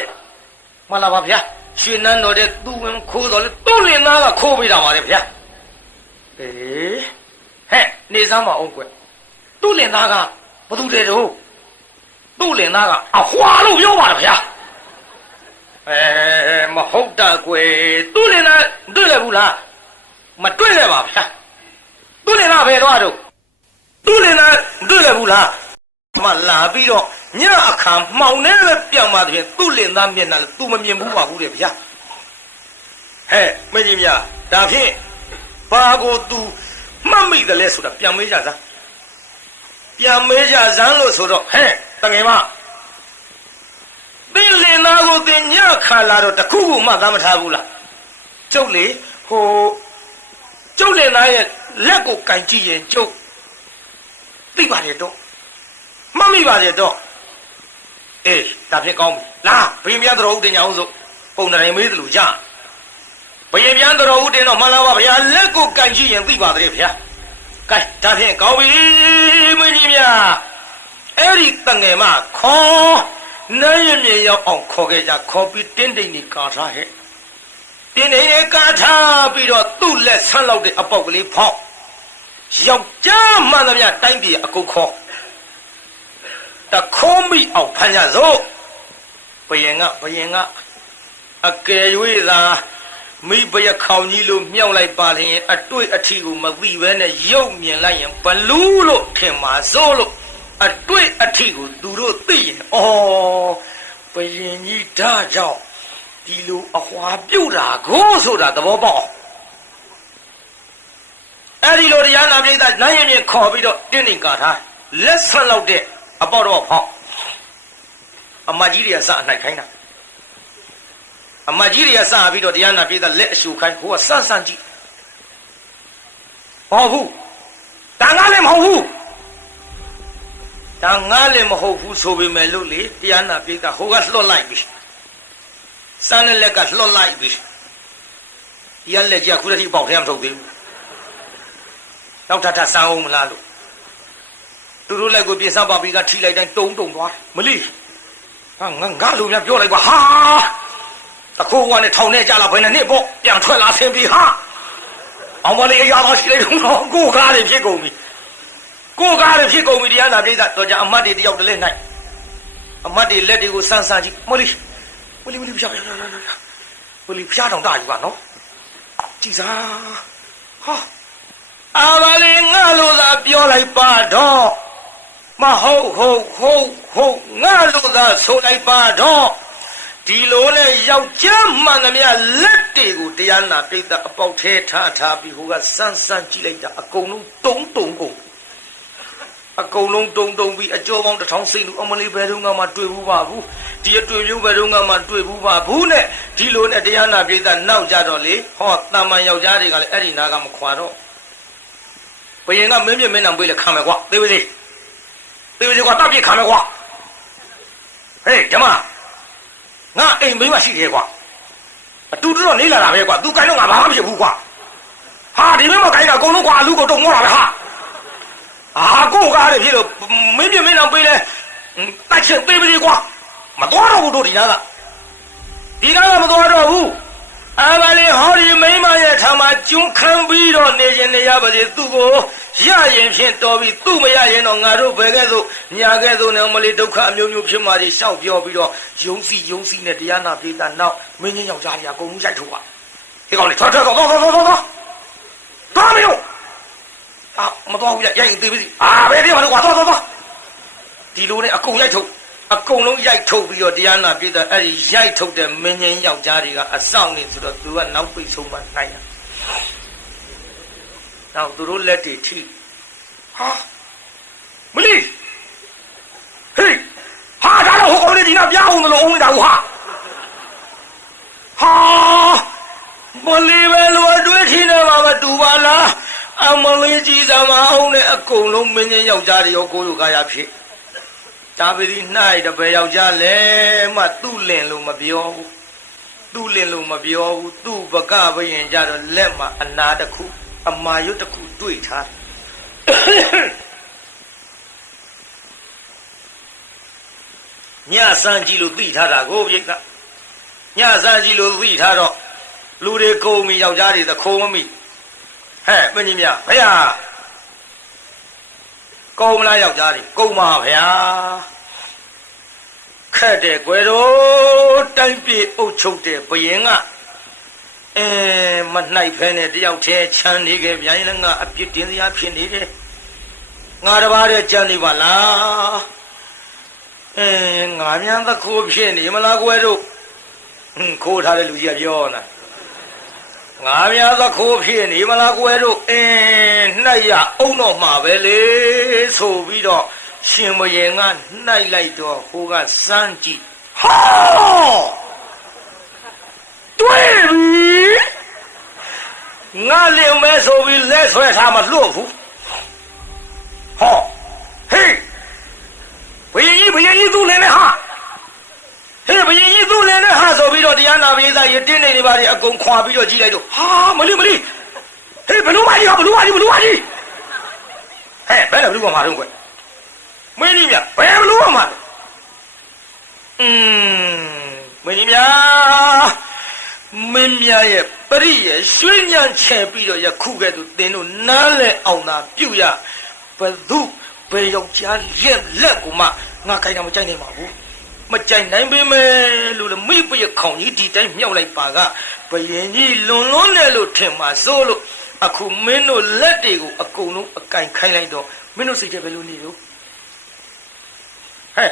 မှန်လားပါဗျာရွှေနန်းတော်ထဲသူဝင်ခိုးတော့လေသူ့လင်သားကခိုးပေးတာပါလေဗျာဟဲ့နေစမ်းမအောင်ကွသူ့လင်သားကဘသူတဲ့တော့သူ့လင်သားကအဟွာလို့ပြောပါလားဗျာမဟုတ်တာကွသူ့လင်သားတွေ့လဲဘူးလားမတွေ့လဲပါဗျာသူ့လင်သားဘယ်သွားတော့သူ့လင်သားတွေ့လဲဘူးလားမလာပြီးတော့ညအခါမှောင်နေပဲပြောင်းပါတည်းသူ့လင်သားမျက်နှာလည်း तू မမြင်ဘူးပါဘူးတဲ့ဗျာဟဲ့မင်းကြီးများဒါဖြင့်ဘာကို तू မှတ်မိတယ်လဲဆိုတာပြန်မေးကြစမ်းလို့ဆိုတော့ဟဲ့တငယ်မသင်လင်သားကိုသင်ညခါလာတော့တခုခုမှသားမထားဘူးလားကျုပ်လေကျုပ်လင်သားရဲ့လက်ကိုကင်ကြည့်ရင်ကျုပ်သိပါတယ်တော့မှတ်မိပါတယ်တော့အေးဒါဖြင့်ကောင်းပြီလားဘယင်ပြန်တော်ဦးတင်ကြအောင်စို့ပုံတိုင်မေးသလိုကြဘယင်ပြန်တော်ဦးတင်တော့မှန်လားပါဗျာလက်ကိုကင်ကြည့်ရင်သိပါသေးဗျာကဲဒါဖြင့်ကောင်းပြီမင်းကြီးများအဲ့ဒီတငယ်မခေါ်နိုင်ရမြေရောက်အောင်ခေါ်ခဲ့ကြခေါ်ပြီးတင်းတိန်ကြီးကာထားဟဲ့တင်းတိန်ကြီးကာထားပြီးတော့သူ့လက်ဆန်းလောက်တဲ့အပေါက်ကလေးဖောက်ယောက်ျားမှန်သမျှတိုင်းပြည်အကုတ်ခေါ်တခိုးမိအောင်ဖမ်းကြစို့ဘယင်ကအကယ်၍သာမိဘရခေါင်ကြီးလို့မြောက်လိုက်ပါလျင်အတွေ့အထီကိုမသိဘဲနဲ့ရုပ်မြင်လိုက်ရင်ဘလူးလို့ထင်ပါစို့လို့အတွေ့အထီကိုသူတို့သိရင်ဩဘယင်ကြီးဒါကြောင့်ဒီလိုအဟွာပြုတ်တာကိုဆိုတာသဘောပေါက်အဲ့ဒီလိုတရားနာပိဋကနိုင်ရင်ခေါ်ပြီးတော့တင်းနေကာထားလက်ဆက်လောက်တဲ့အပေါတော့ဖောက်အမကြီးတွေကစအနိုင်ခိုင်းတာအမကြီးတွေကစပြီးတော့တရားနာပိဋကလက်အရှုခိုင်းဟိုကစမ်းကြည့်ဟောဘူးဒါငါလည်းမဟုတ်ဘူးဒါငါလည်းမဟုတ်ဘူးဆိုပေမဲ့လို့လေတရားနာပိဋကဟိုကလွတ်လိုက်ပြီစမ်းတဲ့လက်ကလွတ်လိုက်ပြီဒီကလက်ကြီးကခုတည်းပေါက်ထဲမထုတ်သေးဘူးနောက်ထပ်စမ်းအောင်မလားလို့သူတို့လည်းကိုပြင်စပါပြီးကထိလိုက်တိုင်းတုံသွားမလီငါလူများပြောလိုက်ကွာဟာတခိုးကနဲ့ထောင်ထဲကြလာဘယ်နဲ့ပေါ့ပြန်ထွက်လာဆင်းပြီးဟာအောင်မလေးအရာတော်ရှိလိုက်တော့ကိုကားတွေဖြစ်ကုန်ပြီတရားနာပိဋကတော့ကြအမတ်တွေတယောက်တည်းနိုင်အမတ်တွေလက်တွေကိုစမ်းကြည့်မလီဖျားတောင်တာယူပါနော်ကြည်စားဟာအာဘာလေးငါလိုသာပြောလိုက်ပါတော့မဟုတ်ငါလိုသာဆိုလိုက်ပါတော့ဒီလိုနဲ့ယောက်ျားမှန်သမျှလက်တွေကိုတရားနာပိဋကအပေါက်ထဲထားပြီးဟိုကစမ်းကြည့်လိုက်တာအကုန်လုံးတုံကုန်အကုန်လုံးတုံပြီးအကျော်ပေါင်းတစ်ထောင်စိတ်လူအမလေးဘယ်တော့မှတွေ့ဘူးပါဘူးဒီအတွေ့မျိုးဘယ်တော့မှတွေ့ဘူးပါဘူးနဲ့ဒီလိုနဲ့တရားနာပိဋကနောက်ကြတော့လေဟောတာမန်ယောက်ျားတွေကလည်းအဲ့ဒီနာကမခွာတော့ဘယင်ကမင်းမြင့်အောင်ပေးလေခံမယ်ကွာသေပါစေကွာတပ်ပြခံမယ်ကွာဟေးကျမငါအိမ်မိန်းမရှိသေးကွာအတူတူတော့နေလာတာပဲကွာသူကိုင်းတော့ငါဘာမှမဖြစ်ဘူးကွာဟာဒီမင်းမကိုင်းတာအကုန်လုံးကွာအလူကိုတုံမောတာပဲဟာကိုကားရဖြစ်လို့မင်းအောင်ပေးလေတိုက်ချက်သေးပါစေကွာမတော်တော့ဘူးတို့ဒီနာကမတော်တော့ဘူးအာဘာလေးဟောဒီမိန်းမရဲ့ထာမှာကျွန်းခမ်းပြီးတော့နေခြင်းနေရပါစေသူ့ကိုရရင်ဖြင့်တော်ပြီးသူ့မရရင်တော့ငါတို့ဘယ်ကဲ့သို့ညာကဲ့သို့နဲ့မလေးဒုက္ခအမျိုးမျိုးဖြစ်မှတွေရှောက်ပြောပြီးတော့ယုံစီနဲ့တရားနာပိဋကနောက်မင်းကြီးယောက်ျားကြီးအကုန်လုံးရိုက်ထုတ်ပါဒီကောင်လေးထွက်တော့မင်းတို့မတော်ဘူးရိုက်ရင်သေးပြီဘယ်ဒီမှာတော့ကွာတော့ဒီလိုနဲ့အကုန်ရိုက်ထုတ်အကုန်လုံးရိုက်ထုတ်ပြီးတော့တရားနာပိဋကအဲ့ဒီရိုက်ထုတ်တဲ့မင်းကြီးယောက်ျားတွေကအဆောင်နေဆိုတော့သူကနောက်ပိတ်ဆုံးမှနိုင်တာနောက်သူတို့လက်တွေထိဟာမလီဟေးဟာဒါတော့ဟိုကောင်လေးဒီနာပြားအောင်လို့အောင်နေတာဟာမလီပဲလို့အတွေ့ထိနေမှာမတူပါလားအမလေးကြီးစမ်းမအောင်နဲ့အကုန်လုံးမင်းကြီးယောက်ျားတွေရောကိုယ်လိုကားရဖြစ် တာပတိ၌တပည့်ယောက်ျားလဲမှသူ့လင်လို့မပြောဘူးသူ့လင်လို့မပြောဘူးသူ့ပကဘယင်ကြတော့လက်မှာအနာတစ်ခုအမာရွတ်တစ်ခုတွေ့ထားညစမ်းကြည့်လို့သိထားတာကိုပြိတ္တညစမ်းကြည့်လို့သိထားတော့လူတွေကုန်ပြီယောက်ျားတွေသခိုးမမိဟဲ့မင်းကြီးများဘုရားကုန်မလားယောက်ျားတွေကုန်ပါဗျာခက်တယ်ကွယ်တော့တိုင်းပြည်အုပ်ချုပ်တဲ့ဘယင်ကမနိုင်ဖဲနဲ့တယောက်တည်းချမ်းနေခဲ့ဗျာရင်လည်းငါအပြစ်တင်စရာဖြစ်နေတယ်ငါတပါးတည်းကြံနေပါလားငါများသခိုးဖြစ်နေမလားကွယ်တို့ခိုးထားတဲ့လူကြီးကပြောနာငါများသခိုးဖြစ်နေမလားကွယ်တို့နှိုက်ရအုံတော့မှာပဲလေဆိုပြီးတော့ရှင်ဘရင်ကနှိုက်လိုက်တော့ဟိုကစမ်းကြည့်ဟာတွေ့ပြီငါလင်မဲဆိုပြီးလက်ဆွဲထားမှလွတ်ဘူးဟောဟေးဘယင်ကြီးသူ့လင်နဲ့ဟာဟေးဘယင်ကြီးသူ့လင်နဲ့ဟာဆိုပြီးတော့တရားနာပေးသားရတင်းနေပါလေအကုန်ခွာပြီးတော့ကြည့်လိုက်တော့ဟာမလီဟေးဘလူမကြီးဟဲ့ဘယ်လဲဘလူမမှာတော့ကွမင်းကြီးမြဘယ်ဘလူမမှာမင်းကြီးမြမင်းမြရဲ့ပရိရဲ့ရွှေညံချဲပြီးတော့ယခုကဲ့သို့သင်တို့နားလဲအောင်သာပြုတ်ရဘသူဘယ်ယောက်ျားလက်ကိုမှငါခိုင်တာမကြိုက်နိုင်ပါဘူးမကြိုက်နိုင်ပေမဲ့လို့မိပရခေါင်ကြီးဒီတိုင်းမြောက်လိုက်ပါကဘယင်ကြီးလွန်နဲ့လို့ထင်မှာစိုးလို့အခုမင်းတို့လက်တွေကိုအကုန်လုံးအကင်ခိုင်းလိုက်တော့မင်းတို့စိတ်ထဲဘယ်လိုနေလို့ဟဲ့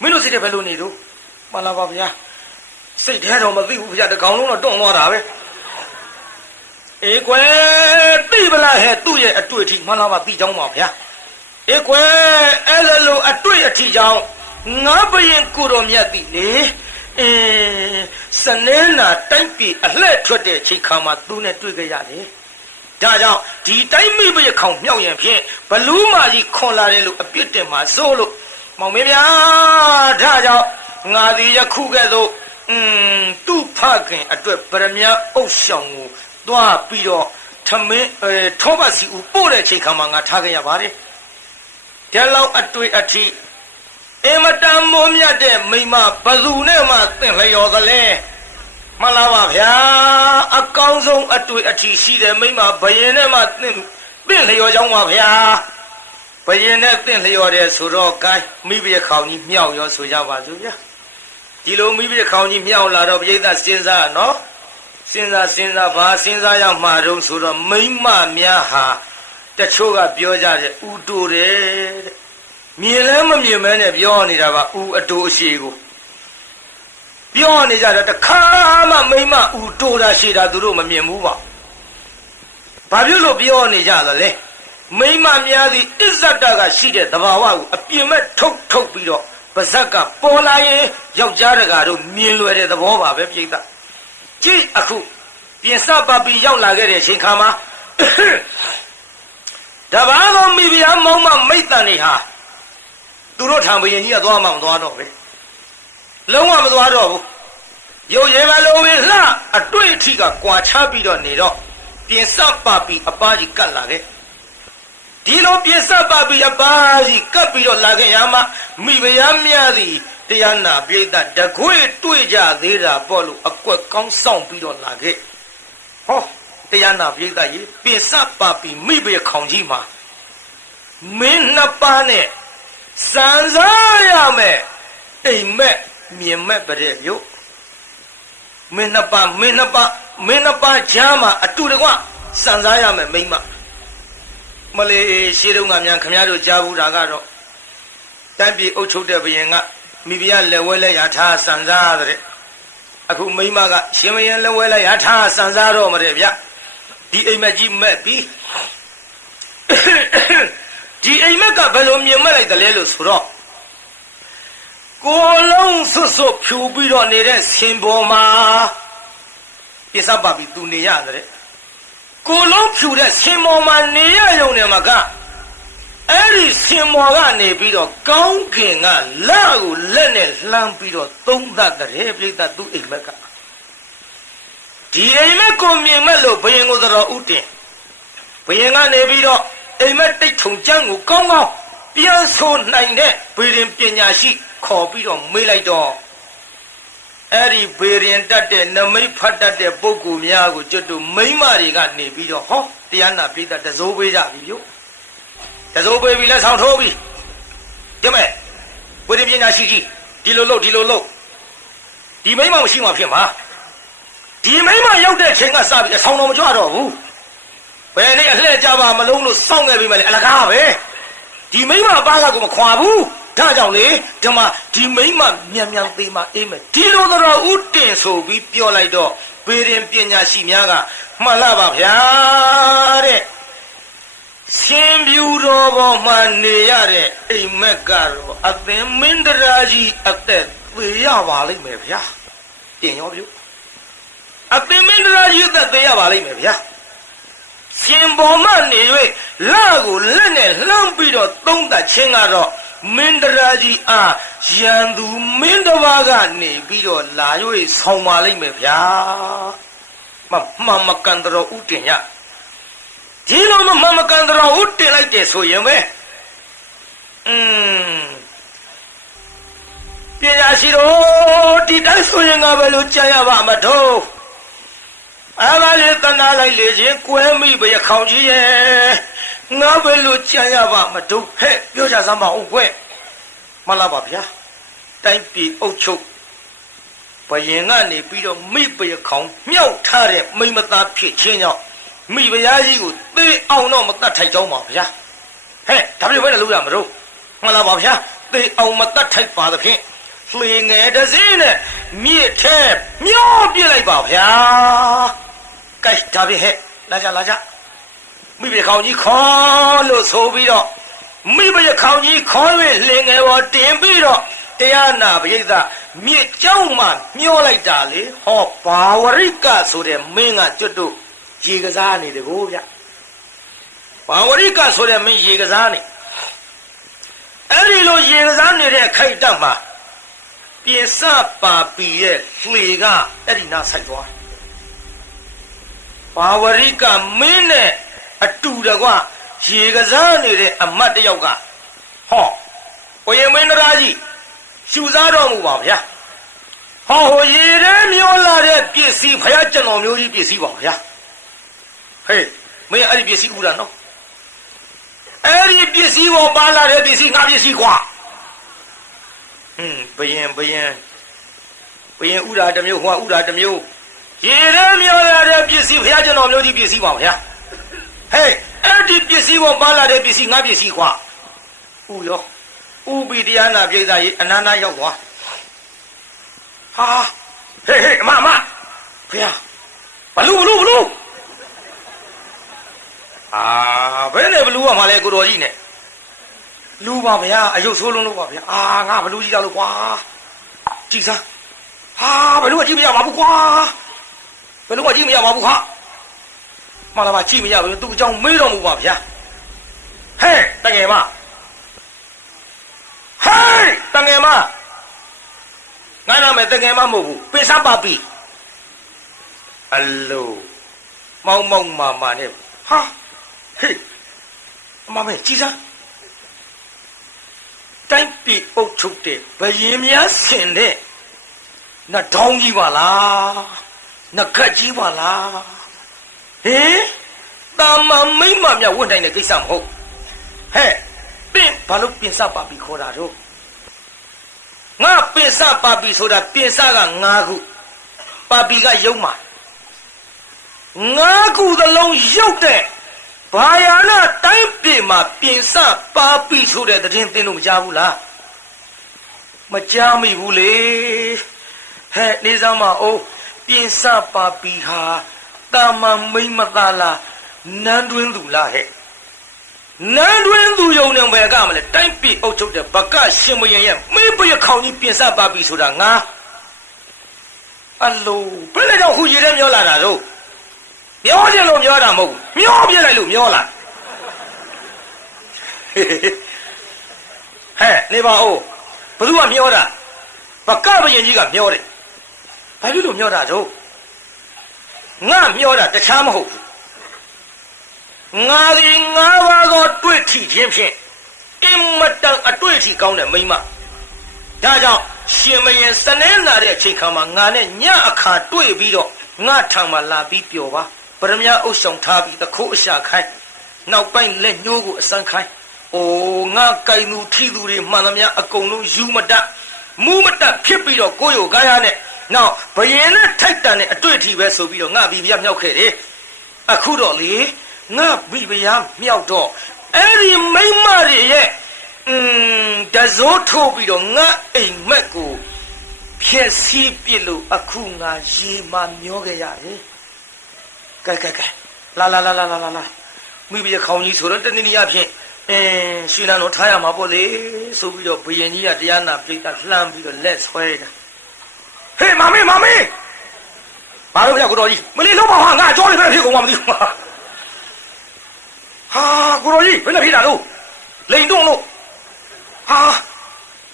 မင်းတို့စိတ်ထဲဘယ်လိုနေလို့မှန်လားပါဗျာစိတ်ထဲတော့မသိဘူးဗျာတကောင်လုံးတော့တွန့်သွားတာပဲအေးကွယ်သိပလားဟဲ့သူ့ရဲ့အတွေ့အထိမှန်လားပါသိကြောင်းပါဗျာအေးကွယ်အဲ့လိုအတွေ့အထိကြောင်းငါဘယင်ကိုတော်မြတ်ပြီလေစနေနာတိုက်ပြီအလှဲ့ထွက်တဲ့ချိန်ခါမှာသူနဲ့တွေ့ကြရတယ်ဒါကြောင့်ဒီတိုင်းမိဘရခေါင်မြောက်ရင်ဖြင့်ဘလူးမကြီးခွန်လာတယ်လို့အပြစ်တင်မှာစိုးလို့မောင်မင်းများဒါကြောင့်ငါဒီယခုကဲ့သို့သူ့ဖခင်အတွက်ပရမညာအုပ်ဆောင်ကိုသွားပြီးတော့ထမင်းထောပတ်စီဦးပို့တဲ့ချိန်ခါမှာငါထားခဲ့ရပါတယ်ဒီလောက်အတွေ့အထိအမတန်မိုးမြတ်တဲ့မိမဘသူနဲ့မှသင်လျော်သလဲမှန်လားပါဗျာအကောင်းဆုံးအတွေ့အထိရှိတဲ့မိမဘယင်နဲ့မှသင်လျော်ကြောင်းပါဗျာဘယင်နဲ့သင်လျော်တယ်ဆိုတော့ကိုင်းမိဘခေါင်ကြီးမြောက်ရောဆိုကြပါစို့ဗျာဒီလိုမိဘခေါင်ကြီးမြောက်လာတော့ပြိဿစဉ်းစားနော်စဉ်းစားဘာစဉ်းစားရမှာတော့ဆိုတော့မိမများဟာတချို့ကပြောကြတယ်ဥတူတယ်တဲ့မြင်လဲမမြင်မဲနဲ့ပြောနေတာပါဥအတူအရှိကိုပြောနေကြတော့တခါမှမိမဥတူတာရှိတာသူတို့မမြင်ဘူးပါဘာဖြစ်လို့ပြောနေကြသလဲမိမများသည်အစ္ဆဒကရှိတဲ့သဘာဝကိုအပြင်မဲ့ထုတ်ပြီးတော့ပါဇက်ကပေါ်လာရင်ယောက်ျားတကာတို့မြင်လွယ်တဲ့သဘောပါပဲပြိဿကြည့်အခုပြင်စပပီရောက်လာခဲ့တဲ့ချိန်ခါမှာတဘာသောမိဖုရားမောင်းမမိတ်တန်တွေဟာသူတို့ထံဘယင်ကြီးကသွားမှမသွားတော့ပဲလုံးဝမသွားတော့ဘူးရုပ်ရည်မလိုပဲလှအတွေ့အထိကကွာခြားပြီးတော့နေတော့ပြင်စပပီအပားကြီးကတ်လာခဲ့ဒီလိုပြင်စပပီအပားကြီးကတ်ပြီးတော့လာခဲ့ရမှာမိဖုရားများသည်တရားနာပြိဿတကွေတွေ့ကြသေးတာပေါ့လို့အကွက်ကောင်းဆောင်ပြီးတော့လာခဲ့ဟောတရားနာပြိဿရေပြင်စပပီမိဖုရားခေါင်ကြီးမှာမင်းနှစ်ပါးနဲ့စံစားရမယ်အိမ်မက်မြင်မဲ့တဲ့မြို့မင်းနှစ်ပါးချမ်းမှာအတူတကွစံစားရမယ်မိမမလေးရှေးတုန်းကမြန်ခမည်းတော်ကြားဘူးတာကတော့တိုင်းပြည်အုပ်ချုပ်တဲ့ဘုရင်ကမိဖုရားလက်ဝဲလက်ရထားစံစားတဲ့အခုမိမကရှင်ဘုရင်လက်ဝဲလက်ရထားစံစားတော့မတဲ့ဗျဒီအိမ်မက်ကြီးမက်ပြီးဒီအိမ်မက်ကဘယ်လိုမြင်မဲ့လိုက်တယ်လဲလို့ဆိုတော့ကိုလုံးဆွဖြူပြီးတော့နေတဲ့ဆင်ပေါ်မှာပြစပါပြီးသူနေရတယ်ကိုလုံးဖြူတဲ့ဆင်ပေါ်မှာနေရရုံနဲ့မက အဲ့ဒီစင်မော်ကနေပြီးတော့ကောင်းကင်ကလာကိုလက်နဲ့လှမ်းပြီးတော့သုံးသတ်တဲ့ပြိတ္တသူ့အိမ်မက်ကဒီအိမ်မက်ကိုမြင်မဲ့လို့ဘယင်ကိုတော်ဥတင်ဘယင်ကနေပြီးတော့အိမ်မက်တိတ်ထုံကျန်းကိုကောင်းကောင်းပြန်ဆိုနိုင်တဲ့ဗေဒင်ပညာရှိခေါ်ပြီးတော့မေးလိုက်တော့အဲ့ဒီဗေဒင်တတ်တဲ့နမိတ်ဖတ်တတ်တဲ့ပုဂ္ဂိုလ်များကိုကျွတ်တို့မိမတွေကနေပြီးတော့ဟောတရားနာပြိတ္တတစိုးပေးကြပြီပြုတစိုးပေးပြီလက်ဆောင်ထိုးပြီကြမဲ့ဗေဒင်ပညာရှိကြီးဒီလိုလုပ်ဒီမိမမရှိမှဖြစ်မှာဒီမိမရောက်တဲ့ချိန်ကစပြီးအဆောင်တော်မကြွတော့ဘူးဘယ်နေ့အလှည့်ကြပါမလုံးလို့စောင့်နေပြီမလဲအလကားပဲဒီမိမပါကကိုမခွာဘူးဒါကြောင့်လေဒီမှာဒီမိမမြန်သေးမှအေးမယ်ဒီလိုတော့ဥတင်ဆိုပြီးပြောလိုက်တော့ဗေဒင်ပညာရှိများကမှန်လားပါဗျာတဲ့ရှင်ပြူတော်ပေါ်မှာနေရတဲ့အိမ်မက်ကတော့အသင်မင်းတရာကြီးအသက်သေးရပါလိမ့်မယ်ဗျာတင်ရောပြုအသင်မင်းတရာကြီးအသက်သေးရပါလိမ့်မယ်ဗျာရှင်ပေါ်မှနေ၍လာကိုလက်နဲ့လှမ်းပြီးတော့သုံးသပ်ခြင်းကတော့မင်းတရာကြီးအားရန်သူမင်းတစ်ပါးကနေပြီးတော့လာ၍ဆောင်းပါလိမ့်မယ်ဗျာမကန်တော်ဥတင်ရဒီလိုမကန်တော်ဥတင်လိုက်တယ်ဆိုရင်ပဲပညာရှိတို့ဒီတိုင်းဆိုရင်ကဘယ်လိုကြံရပါမတော့အမလေးတနာလိုက်လေချင်းကွဲမိပဲခေါင်ကြီးရဲ့ငါဘယ်လိုကြံရပါမတော့ဟဲ့ပြောကြစမ်းပါဦးကွမလားပါဗျာတိုင်းပြည်အုပ်ချုပ်ဘယင်ကနေပြီးတော့မိပဲခေါင်မြောက်ထားတဲ့မိမသားဖြစ်ချင်းကြောင့်မိဖုရားကြီးကိုသေအောင်တော့မတတ်ထိုက်ကြောင်းပါဗျာဟဲ့ဒါပြည့်ဘယ်နဲ့လုပ်ရမလို့မလားပါဗျာသေအောင်မတတ်ထိုက်ပါသဖြင့်လှေငယ်တစ်စင်းနဲ့မြစ်ထဲမျောပြစ်လိုက်ပါဗျာကဲဒါပြည့်ဟဲ့လာကြမိဖခေါင်ကြီးခေါ်လို့ဆိုပြီးတော့မိဖခေါင်ကြီးခေါ်၍လှေငယ်ပေါ်တင်ပြီးတော့တရားနာပရိသတ်မြစ်ကြောင်းမှမျောလိုက်တာလေဟောဘာဝရိကဆိုတဲ့မင်းကကျွတ်တို့ရေကစားနေတယ်ကိုဗျဘာဝရိကဆိုတဲ့မင်းရေကစားနေအဲ့ဒီလိုရေကစားနေတဲ့အခိုက်အတန့်မှာပြင်စပါပီရဲ့လှေကအဲ့ဒီနားဆိုင်သွားဘာဝရိကမင်းနဲ့အတူတကွရေကစားနေတဲ့အမတ်တယောက်ကဟောဘုရင်မင်းသားကြီးရှူစားတော်မူပါဗျာဟောရေထဲမျောလာတဲ့ပစ္စည်းဖယားကျွန်တော်မျိုးကြီးပစ္စည်းပါဗျာဟေးမင်းအဲ့ဒီပစ္စည်းဥတာနော်အဲ့ဒီပစ္စည်းကိုပါလာတဲ့ပစ္စည်းငါပစ္စည်းကွာဘယင်ဥတာတစ်မျိုးဟောဥတာတစ်မျိုးရေထဲမျောလာတဲ့ပစ္စည်းဖယားကျွန်တော်မျိုးကြီးပစ္စည်းပါဗျာဟေးအဲ့ဒီပစ္စည်းကိုပါလာတဲ့ပစ္စည်းငါပစ္စည်းကွာဥရောဥပိတရားနာပြိဿကြီးအနန္တရောက်သွားဟာဟေးအမဖယားဘလူဘယ်နဲ့ဘလူးကမှလဲကိုတော်ကြီးနဲ့လူပါဗျာအယုတ်ဆိုးလုံးလို့ပါဗျာငါဘလူးကြီးတော့လို့ကွာကြည်စားဘလူးကကြည့်မရပါဘူးကွာဘလူးကကြည့်မရပါဘူးဟာမှန်လားကြည့်မရဘူးသူ့အကြောင်းမေးတော်မူပါဗျာဟဲ့တငယ်မငါနာမည်တငယ်မမဟုတ်ဘူးပိစပါပီအလိုမောင်မာနဲ့ဟာဟေးအမမေကြည်စားတိုင်းပြည်အုပ်ချုပ်တဲ့ဘယင်များဆင်တဲ့နတ်တောင်းကြီးပါလားနတ်ခတ်ကြီးပါလားဟေးတာမမိမ့်မမြဝတ်နိုင်တဲ့ကိစ္စမဟုတ်ဟဲ့ပင်ဘာလို့ပင်စပါပီခေါ်တာတော့ငါပင်စပါပီဆိုတာပင်စက9ခုပါပီကရုံမှာ9ခုသလုံးရုပ်တဲ့ဘာယာနာတိုင်းပြည်မှာပြင်စပါပီဆိုတဲ့သတင်းသင်လို့မကြားဘူးလားမကြားမိဘူးလေဟဲ့နေစမ်းမအောင်ပြင်စပါပီဟာတာမန်မိမ့်မသားလားနန်းတွင်းသူလားဟဲ့နန်းတွင်းသူယုံနေဘယ်ကမလဲတိုင်းပြည်အုပ်ချုပ်တဲ့ဘကရှင်မယင်ရဲ့မိပရခေါင်ကြီးပြင်စပါပီဆိုတာငါအလိုဘယ်နဲ့ကြောင့်ခုရေထဲမျောလာတာတော့မျောတယ်လို့မျောတာမဟုတ်ဘူးမျောပြလိုက်လို့မျောလာ ဟဲ့နေပါဦးဘသူကမျောတာဘကဘယင်ကြီးကမျောတယ်ဘာဖြစ်လို့မျောတာတော့ငါမျောတာတခြားမဟုတ်ဘူးငါဒီငါးပါးသောတွေ့ထီခြင်းဖြင့်အင်မတန်အတွေ့အထိကောင်းတဲ့မိန်းမဒါကြောင့်ရှင်မရင်စနေလာတဲ့အချိန်ခါမှာငါနဲ့ညအခါတွေ့ပြီးတော့ငါထံမှာလာပြီးပျော်ပါပရမညာအုပ်ဆောင်ထားပြီးတခိုးအရှာခိုင်းနောက်ပိုင်းလက်ညှိုးကိုအစမ်းခိုင်းအိုးငါကြိုင်လူထီသူတွေမှန်သမျှအကုန်လုံးယူမတတ်မူးမတတ်ဖြစ်ပြီးတော့ကိုယ်ရောကားရနဲ့နောက်ဘယင်နဲ့ထိုက်တန်တဲ့အတွေ့အထိပဲဆိုပြီးတော့ငါပြီးပြမြောက်ခဲ့တယ်အခုတော့လေငါပြီးပြမြောက်တော့အဲ့ဒီမိန်းမတွေရဲ့တစိုးထိုးပြီးတော့ငါအိမ်မက်ကိုဖြည့်ဆည်းပြလို့အခုငါရေမမျောခဲ့ရတယ်ကဲလာမိဘခေါင်းကြီးဆိုတော့တနည်းအားဖြင့်ရွှေနန်းတော်ထားရမှာပေါ့လေဆိုပြီးတော့ဘယင်ကြီးကတရားနာပြိတ္တာလှမ်းပြီးတော့လက်ဆွဲတာဟေးမမေဘာလို့လဲကိုတော်ကြီးမလေးလုံးပါဟာငါကြောလေးပဲဖြစ်ကုန်မှမသိဘူးဟာကိုတော်ကြီးဘယ်နဲ့ဖြစ်တာလို့လိန်တုံးလို့ဟာ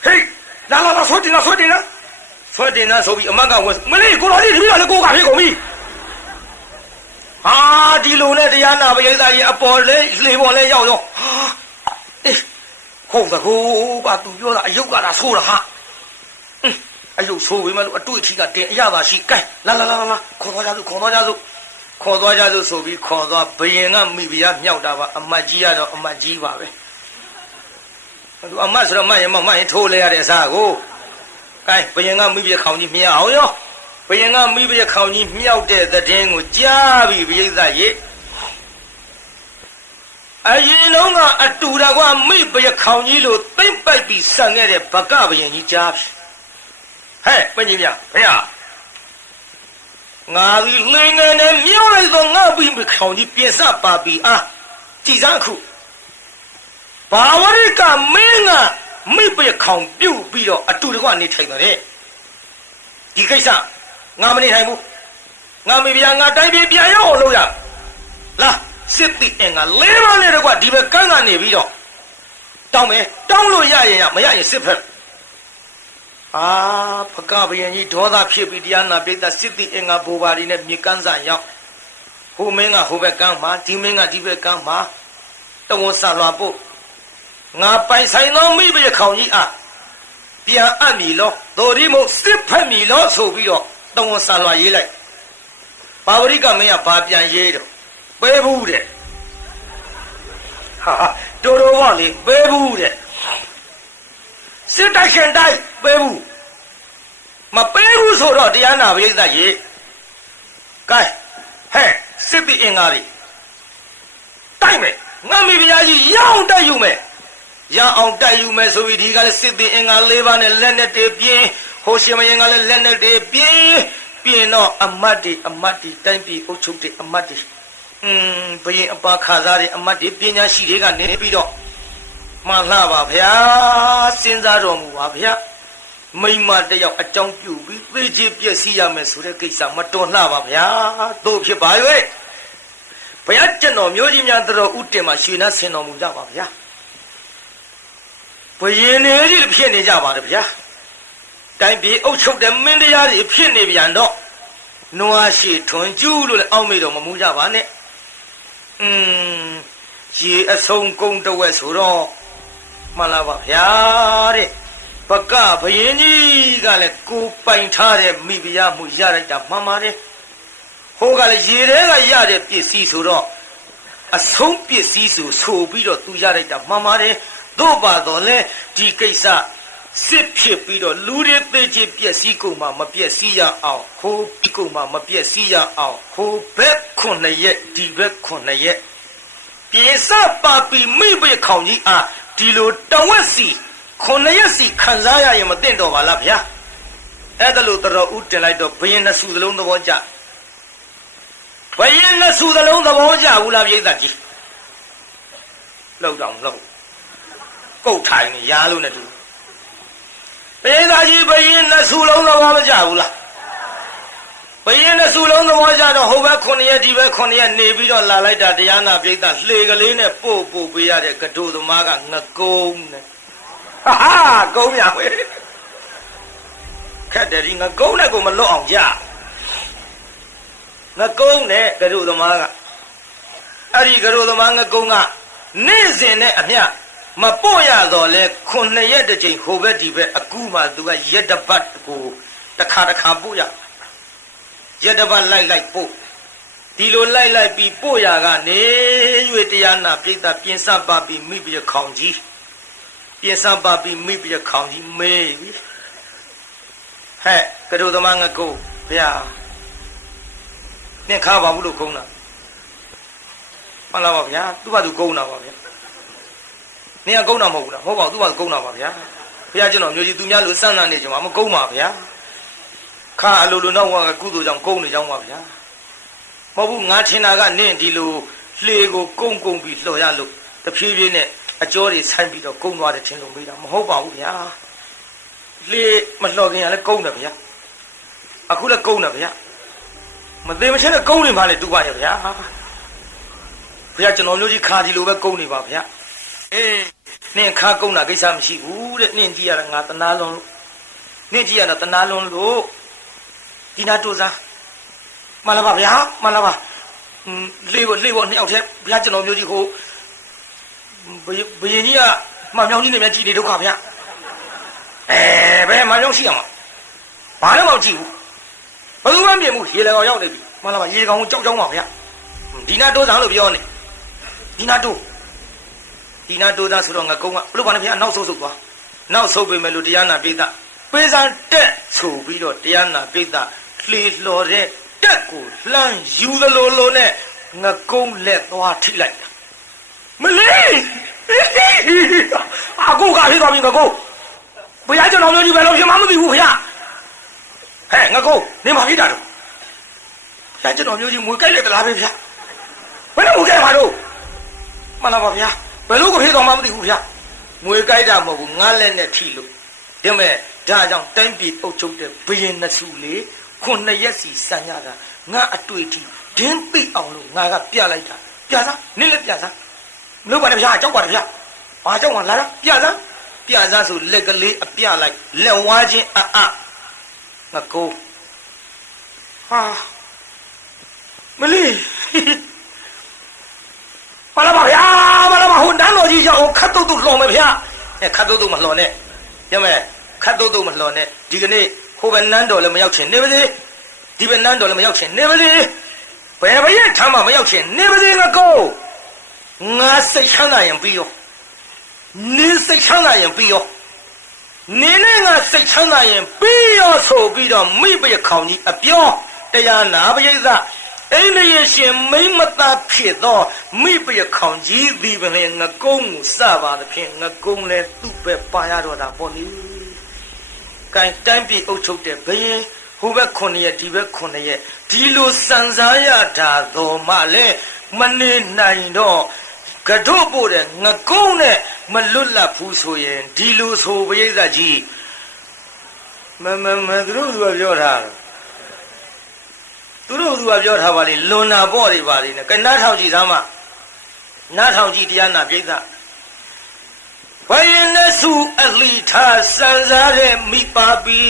ဟေးလာဆွဲတင်လားဆိုပြီးအမတ်ကဝင်မလေးကိုတော်ကြီးဒီလိုလေကိုကဖြစ်ကုန်ပြီဟာဒီလိုနဲ့တရားနာပရိသတ်ကြီးအပေါ်လေလေပေါ်လဲရောက်ရောဟာအေးဟုတ်တကူပါသူပြောတာအယုတ်ကတာဆိုးတာဟာအယုတ်ဆိုးဝေးမလို့အတွေ့အထိကတင်အရသာရှိကဲလာခေါ်သွားကြစို့ဆိုပြီးခေါ်သွားဘယင်ကမိဖုရားမြောက်တာပါအမတ်ကြီးကတော့အမတ်ကြီးပါပဲသူအမတ်ဆိုတော့မရင်ထိုးလဲရတဲ့အစားကိုကဲဘယင်ကမိဖုရားခေါင်းကြီးမြင်အောင်ရောဘယင်ကမိဖုရားခေါင်းကြီးမြောက်တဲ့သတင်းကိုကြားပြီးပြိဿရေအရင်လုံးကအတူတကွမိဖုရားခေါင်းကြီးလို့သိမ့်ပိုက်ပြီးဆန်ခဲ့တဲ့ဘကဘယင်ကြီးကြားပြီဟဲ့ပင်ကြီးမြဘယ်ဟာငါဒီလင်းငယ်နဲ့မြောက်လိုက်တော့ငါပြီးခေါင်းကြီးပြင်စပါပြီကြည်စားအခုဘာဝရိကမင်းကမိပရခေါင်ပြုတ်ပြီးတော့အတူတကွနေထိုင်တယ်ဒီကိစ္စငါမနေထိုင်ဘူးငါမိဖုရားငါတိုင်းပြည်ပြန်ရောက်အောင်လုပ်ရလားစစ်တိအင်္ဂါ၄ပါးနဲ့တကွဒီဘက်ကန်းကနေပြီးတော့တောင်းလို့ရရင်မရရင်စစ်ဖက်ဖကဘယင်ကြီးဒေါသဖြစ်ပြီးတရားနာပိဋကစစ်တိအင်္ဂါဘူပါရီနဲ့မြေကန်းစာရောက်ဟိုမင်းကဟိုဘက်ကန်းမှာဒီမင်းကဒီဘက်ကန်းမှာတဝန်ဆာလွာပို့ငါပိုင်ဆိုင်သောမိဘရခေါင်ကြီးပြန်အပ်မီလောသို့ဒီမို့စစ်ဖက်မီလောဆိုပြီးတော့တဝန်ဆာလွာရေးလိုက်ပါဝရိကမင်းကဘာပြန်ရေးတော့ပဲဘူးတဲ့တော်ပါလေပဲဘူးတဲ့စစ်တိုက်ရှင်တိုက်ပဲဘူးမပဲဘူးဆိုတော့တရားနာပရိသတ်ရေကဲဟဲ့စစ်တိအင်္ဂါတွေတိုက်မယ်ငါမိဖုရားကြီးရအောင်တိုက်ယူမယ်ဆိုပြီးဒီကလည်းစစ်တိအင်္ဂါ၄ပါးနဲ့လက်နဲ့တည်းပြင်းဟိုရှင်မရင်ကလည်းလက်နဲ့တည်းပြင်းတော့အမတ်တွေတိုင်းပြည်အုပ်ချုပ်တဲ့အမတ်တွေဘယင်အပါခါစားတဲ့အမတ်တွေပညာရှိတွေကနေပြီးတော့မှန်လားပါဗျာစဉ်းစားတော်မူပါဗျာမိမတယောက်အကြောင်းပြုပြီးသေချေပျက်စီးရမယ်ဆိုတဲ့ကိစ္စမတော်လှပါဗျာတို့ဖြစ်ပါ၍ဘုရားကျွန်တော်မျိုးကြီးများတော်ဥတ္တင်မှာရွှေနှဆင်တော်မူကြပါဗျာဘယင်နေကြီးဖြစ်နေကြပါတယ်ဗျာတိုင်းပြည်အုပ်ချုပ်တဲ့မင်းတရားတွေဖြစ်နေပြန်တော့နွားရှိထွန်ကျူးလို့လည်းအောက်မေ့တော်မမူကြပါနဲ့ရေအဆုံးကုန်းတဝက်ဆိုတော့မှန်လားပါဗျာတဲ့ဘကဘယင်ကြီးကလည်းကိုပိုင်ထားတဲ့မိဖုရားမှုရလိုက်တာမှန်ပါတယ်ဟိုကလည်းရေထဲကရတဲ့ပစ္စည်းဆိုတော့အဆုံးပစ္စည်းဆိုပြီးတော့သူရလိုက်တာမှန်ပါတယ်တို့ပါတော့လေဒီကိစ္စစစ်ဖြစ်ပြီးတော့လူတွေသိချင်ပျက်စီးကုန်မှမပျက်စီးရအောင်ဟိုပြီးကုန်မှမပျက်စီးရအောင်ဟိုဘက်9ရက်ဒီဘက်9ရက်ပြေစပါပီမိဘခေါင်ကြီးဒီလိုတဝက်စီ9ရက်စီခံစားရရင်မသိတော့ပါလားဗျာအဲ့ဒါလို့တော်ဦးတင်လိုက်တော့ဘယင်နှစ်စုသလုံးသဘောကျဘယင်နှစ်စုသလုံးသဘောကျဘူးလားပြိဿကြီးလောက်တော့လောက်ကုတ်ထိုင်နေရာလို့နဲ့တူပြိဿကြီးဘယင်နှစ်စုလုံးသဘောမကျဘူးလား ဘယင်းနဲ့စုလုံးသဘောကြတော့ဟိုဘက်9ရက်ဒီဘက်9ရက်နေပြီးတော့လာလိုက်တာတရားနာပိဋကလှေကလေးနဲ့ပို့ပေးရတဲ့ကဒုသမားကငကုံးနဲ့ဟာကုန်းရဝဲခက်တယ်ဒီငကုံးနဲ့ကိုမလွတ်အောင်ကြငကုံးနဲ့ကဒုသမားကအဲ့ဒီကဒုသမားငကုံးကနေ့စဉ်နဲ့အမျှမပို့ရတော့လဲ9ရက်တစ်ချိန်ဟိုဘက်ဒီဘက်အကူမှသူကရက်တပတ်ကိုတစ်ခါပို့ရရက်တပတ်လိုက်ပို့ဒီလိုလိုက်ပြီးပို့ရကနေ၍တရားနာပိဋကပြင်စပါပြီးမိပြီးခေါင်ကြီးပြင်စပါပြီးမိပြီးခေါင်ကြီးမေးဟဲ့ကဒုသမားငကုံးဗျာနင်ခါပါဘူးလို့ခုံးတာမှန်လားပါဗျာသူ့ဘာသူကုန်းတာပါဗျာနင်ကကုန်းတာမဟုတ်ဘူးလားမဟုတ်ပါဘူးသူ့ဘာသူကုန်းတာပါဗျာဘုရားကျွန်တော်မျိုးကြီးသူများလို့စမ်းစမ်းနေကြမှာမကုန်းပါဗျာခါအလိုလိုတော့ကကုသိုလ်ကြောင့်ကုန်းနေကြောင်းပါဗျာမဟုတ်ဘူးငါထင်တာကနင်ဒီလိုလှေကိုကုန်းပြီးလှော်ရလို့တဖြည်းဖြည်းနဲ့အကျော်တွေဆိုင်းပြီးတော့ကုန်းသွားတယ်ထင်လို့မေးတာမဟုတ်ပါဘူးဗျာလှေမလှော်ခင်ကလည်းကုန်းတယ်ဗျာအခုလည်းကုန်းတယ်ဗျာမသေးမချင်းနဲ့ကုန်းနေပါလေသူပါရဲ့ဗျာဘုရားကျွန်တော်မျိုးကြီးခါဒီလိုပဲကုန်းနေပါဗျာအေးနင်ခါကုန်းတာကိစ္စမရှိဘူးတဲ့နင်ကြည့်ရတာငါတနာလွန်လို့နင်ကြည့်ရတာတနာလွန်လို့ဒီနာတူစားမှန်လားပါဗျာမှန်လားပါလေးဖို့နှစ်ယောက်တည်းဘုရားကျွန်တော်မျိုးကြီးကိုဘယင်ကြီးကမှောင်မြောင်ကြီးနဲ့မြကြည့်နေဒုက္ခဗျာဘယ်မှောင်မြောင်ရှိအောင်ဘာလည်းမကြည့်ဘူးဘယ်သူမှမမြင်ဘူးရေလေကောင်ရောက်နေပြီမှန်လားပါရေကောင်ကိုကြောက်ကြောင်းပါဗျာဒီနာတိုးစားလို့ပြောနေဒီနာတိုးသားဆိုတော့ငါကုန်းကဘလို့ပါလဲဗျာနောက်ဆုတ်သွားနောက်ဆုတ်ပေမဲ့လို့တရားနာပိဋကပေးစားတက်ဆိုပြီးတော့တရားနာပိဋကလှေလှော်တဲ့တက်ကိုလှမ်းယူသလိုနဲ့ငါကုန်းလက်သွားထိလိုက်မလေးအကူကဖြစ်သွားပြီငါကုန်းဘုရားကျွန်တော်မျိုးကြီးပဲလို့ဖြစ်မှမသိဘူးဗျာဟဲ့ငါကုန်းနင်မဖြစ်တာတော့ဘုရားကျွန်တော်မျိုးကြီးမွေကြိုက်လိုက်သလားပဲဗျာဘယ်လိုမွေကြိုက်မှာတော့မှန်လားပါဗျာဘယ်လိုကိုဖြစ်သွားမှမသိဘူးဗျာမွေကြိုက်တာမဟုတ်ဘူးငါလက်နဲ့ထိလို့ဒါမဲ့ဒါကြောင့်တိုင်းပြည်အုပ်ချုပ်တဲ့ဘယင်နှစုလေ9ရက်စီစံရတာငါအတွေ့အထိဒင်းသိအောင်လို့ငါကပြလိုက်တာပြစားနင်းလက်ပြစားမလုပ်ပါနဲ့ဗျာကြောက်ပါတယ်ဗျာဘာကြောက်မှလာတာပြစားဆိုလက်ကလေးအပြလိုက်လက်ဝါးချင်းငါကိုဟာမလီပါလာပါဗျာပါလာပါဟိုတန်းတော်ကြီးရောက်ခတ်တုတ်လှော်မယ်ဗျာခတ်တုတ်မလှော်နဲ့ရမယ်ခတ်တုတ်မလှော်နဲ့ဒီကနေ့ဟိုဘယ်နန်းတော်လည်းမရောက်ချင်နေပါစေဒီဘယ်နန်းတော်လည်းမရောက်ချင်နေပါစေဘယ်ဘရဲ့ထမ်းမှမရောက်ချင်နေပါစေငါကိုငါစိတ်ချမ်းသာရင်ပြီးရောနင်းစိတ်ချမ်းသာရင်ပြီးရောနင်းနဲ့ငါစိတ်ချမ်းသာရင်ပြီးရောဆိုပြီးတော့မိဘရခေါင်ကြီးအပြောတရားနာပရိသတ်အိန္ဒိယရှင်မိမသားဖြစ်သောမိဘရခေါင်ကြီးဒီပင်ငကုံးစပါသဖြင့်ငကုံးလဲသူ့ပဲပါရတော့တာပေါ့လေကိုင်တိုင်းပြည်အုပ်ချုပ်တဲ့ဘယင်ဟိုဘက်9ရက်ဒီဘက်9ရက်ဒီလိုစံစားရတာတော်မှလည်းမနေနိုင်တော့ကတို့ပို့တဲ့ငကုံးနဲ့မလွတ်လပ်ဘူးဆိုရင်ဒီလိုဆိုပရိသတ်ကြီးမသူတို့ကပြောတာသူတို့ကပြောထားပါလေလွန်နာပေါ့တွေပါလေနဲ့ကနားထောင်ကြည့်သားမနားထောင်ကြည့်တရားနာပြိဿဘယင်နဲ့စုအလီထားစံစားတဲ့မိပါပြီ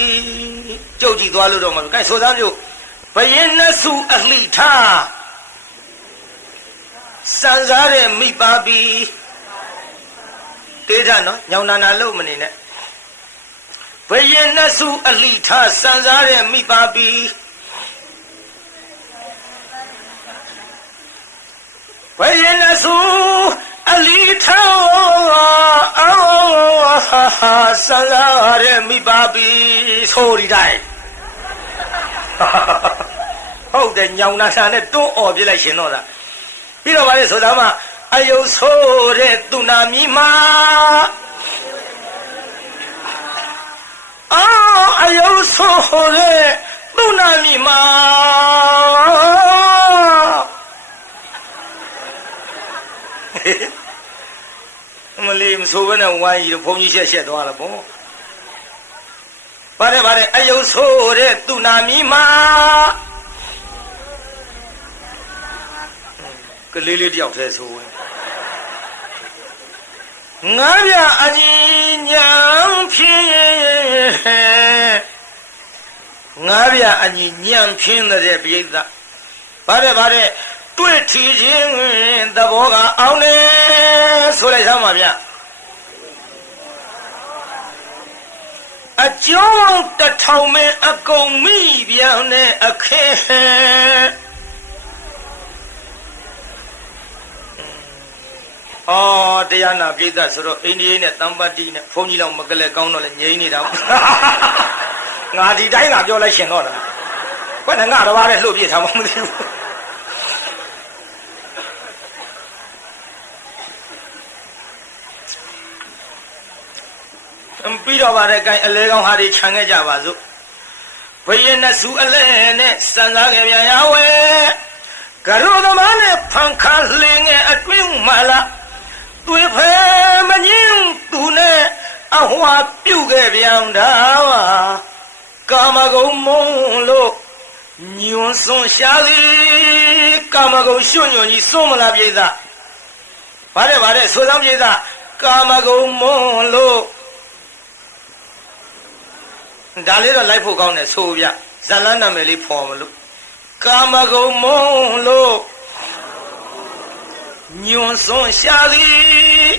ကြုတ်ကြည့်သွားလို့တော့မလို့ကဲဆိုသားမျိုးဘယင်နဲ့စုအလီထားစံစားတဲ့မိပါပြီတေးထနော်ညောင်နာလို့မနေနဲ့ဘယင်နဲ့စုအလီထားစံစားတဲ့မိပါပြီဘယင်နဲ့စုအလီထားစံစားတဲ့မိပါပြီဆိုဒီတိုင်းဟုတ်တယ်ညောင်နာနဲ့တွန်းអော်ပြလိုက်ရှင်တော့တာပြီးတော့ဗါလေဆိုတာမှအယုတ်ဆိုးတဲ့သူနာမီမှာအယုတ်ဆိုးတဲ့သူနာမီမှာမလေးမဆိုးဘဲနဲ့ဝိုင်းကြီးဘုန်းကြီးရှက်သွား了ပေါ့ဗါလေအယုတ်ဆိုးတဲ့သူနာမီမှာ ကလေးလေးတယောက်တည်းဆိုဝင်ငါးပြအညီညာဖြင်းငါးပြအညီညံဖြင်းတဲ့ပိဋကဗါတဲ့တွေ့ထီချင်းသဘောကအောင်နေဆိုလိုက်သမ်းပါဗျအကျိုးတစ်ထောင်မင်းအကုန်မိပြောင်းတဲ့အခင်းတရားနာပိဋကဆိုတော့အိန္ဒိယနဲ့တမ္ပတ္တိနဲ့ဘုန်းကြီးလောက်မကလက်ကောင်းတော့လဲငြိမ်းနေတာငါဒီတိုင်းကပြောလိုက်ရှင်တော့တာဘယ်နဲ့ငါတော့ဗါတဲ့လှုပ်ပြထားမှမသိဘူးပြီးတော့ပါတဲ့ကိုင်းအလဲကောင်းဟာတွေခြံခဲ့ကြပါစို့ဘယင်းနဲ့စုအလဲနဲ့စံစားခဲ့ပြန်ရဝဲကရုသမားနဲ့ဖန်ခါလှင်းငယ်အတွင်းမှလာတွေ့ဖဲမငင်းသူနဲ့အဟွာပြုတ်ခဲ့ပြန်တာပါကာမဂုဏ်မုံလို့ညွန်စွန်ရှာသည်ကာမဂုဏ်ရွှွညွန်ကြီးစွန့်မလားပြိဿဗါတဲ့ဆိုဆောင်ပြိဿကာမဂုဏ်မုံလို့ဒါလေးတော့လိုက်ဖို့ကောင်းတယ်ဆိုဗျဇလန်းနာမည်လေးဖော်မလို့ကာမဂုဏ်မုံလို့ညွန်စွန်ရှာသည်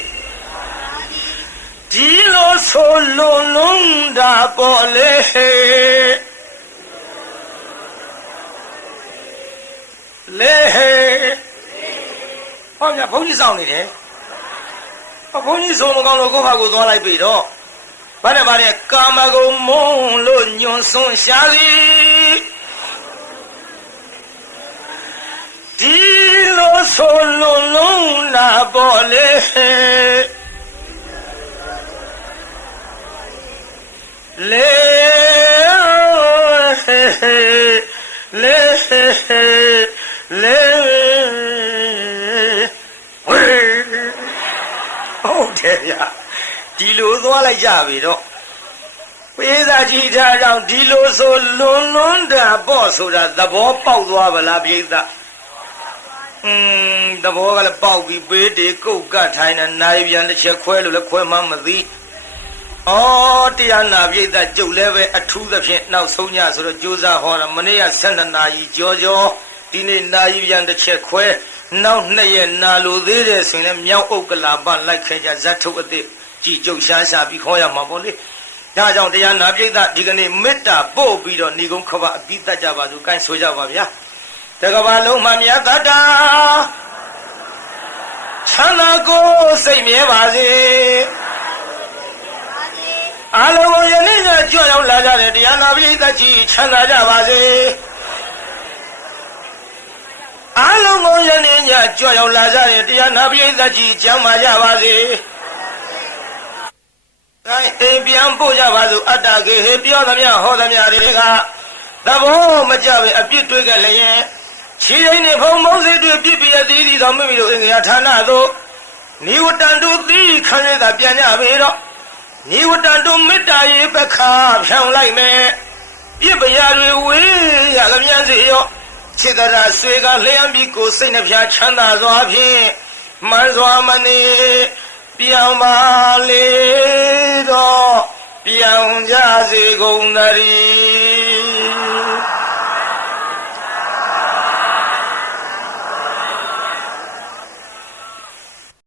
ဒီလိုဆိုလုံးလုံးတာပေါ်လေလေဟောမြဘုန်းကြီးဆောင်နေတယ်ဘုန်းကြီးဆိုမကောင်းလို့ကိုယ့်ဘာကိုသွားလိုက်ပြီတော့ဗါတဲ့ကာမဂုဏ်မုံလို့ညွန်စွန်ရှာသည်ဒီလိုဆိုလုံးလုံးလာပေါ်လေလေဟုတ်တယ်ဗျဒီလိုသွားလိုက်ကြပြီတော့ပေးသာကြည့်ထားကြောင့်ဒီလိုဆိုလွန်တာပေါ့ဆိုတာသဘောပေါက်သွားပါလားပြိဿသဘောကလည်းပေါက်ပြီးပေးတေကုတ်ကထိုင်နေနိုင်ပြန်တစ်ချက်ခွဲလို့လည်းခွဲမှမသိတရားနာပြိဿကြုတ်လည်းပဲအထူးသဖြင့်နောက်ဆုံးညဆိုတော့ကြိုးစားဟောတာမနေ့က12နာရီကြောဒီနေ့နာရီပြန်တစ်ချက်ခွဲနောက်2ရက်နာလိုသေးတယ်ဆိုရင်လည်းမြောက်ဥက္ကလာပလိုက်ခဲကြဇတ်ထုတ်အသည့်ကြည်ကြုတ်ရှားပြီးခေါ်ရမှာပေါ့လေဒါကြောင့်တရားနာပြိဿဒီကနေ့မေတ္တာပို့ပြီးတော့ဏီကုံခဘအပြီးတတ်ကြပါစို့ကိုင်းဆိုကြပါဗျာတကဘာလုံးမှမြတ်တတာချမ်းသာကိုစိတ်မြဲပါစေအလုံးကိုယနေ့ညကြွရောက်လာကြတဲ့တရားနာပိဋကကြီးချမ်းသာကြပါစေအလုံးကိုယနေ့ညကြွရောက်လာကြတဲ့တရားနာပိဋကကြီးကျမ်းမာကြပါစေကိုင်းအိမ်ပြန်ပို့ကြပါစို့အတ္တကေဟေပြောသမျှဟောသမျှတွေကသဘောမကျပဲအပြစ်တွေးကြလျင်ခြေရင်းနဲ့ဖုံမုံစေတွေပြစ်ပြရသေးသည်တော်မိမိတို့အင်္ဂါဌာနသို့နိဝတ္တန်တို့သီးခံရတာပြန်ကြပေတော့နိဝတ္တန်တို့မေတ္တာရေပခါဖြောင်းလိုက်မယ်ပြစ်ပရာတွေဝေးရလျံစေရောခြေတရာဆွေကလျှံပြီးကိုစိတ်နှပြချမ်းသာစွာဖြင့်မှန်စွာမနေပြောင်းပါလေတော့ပြောင်းကြစေကုန်သတည်း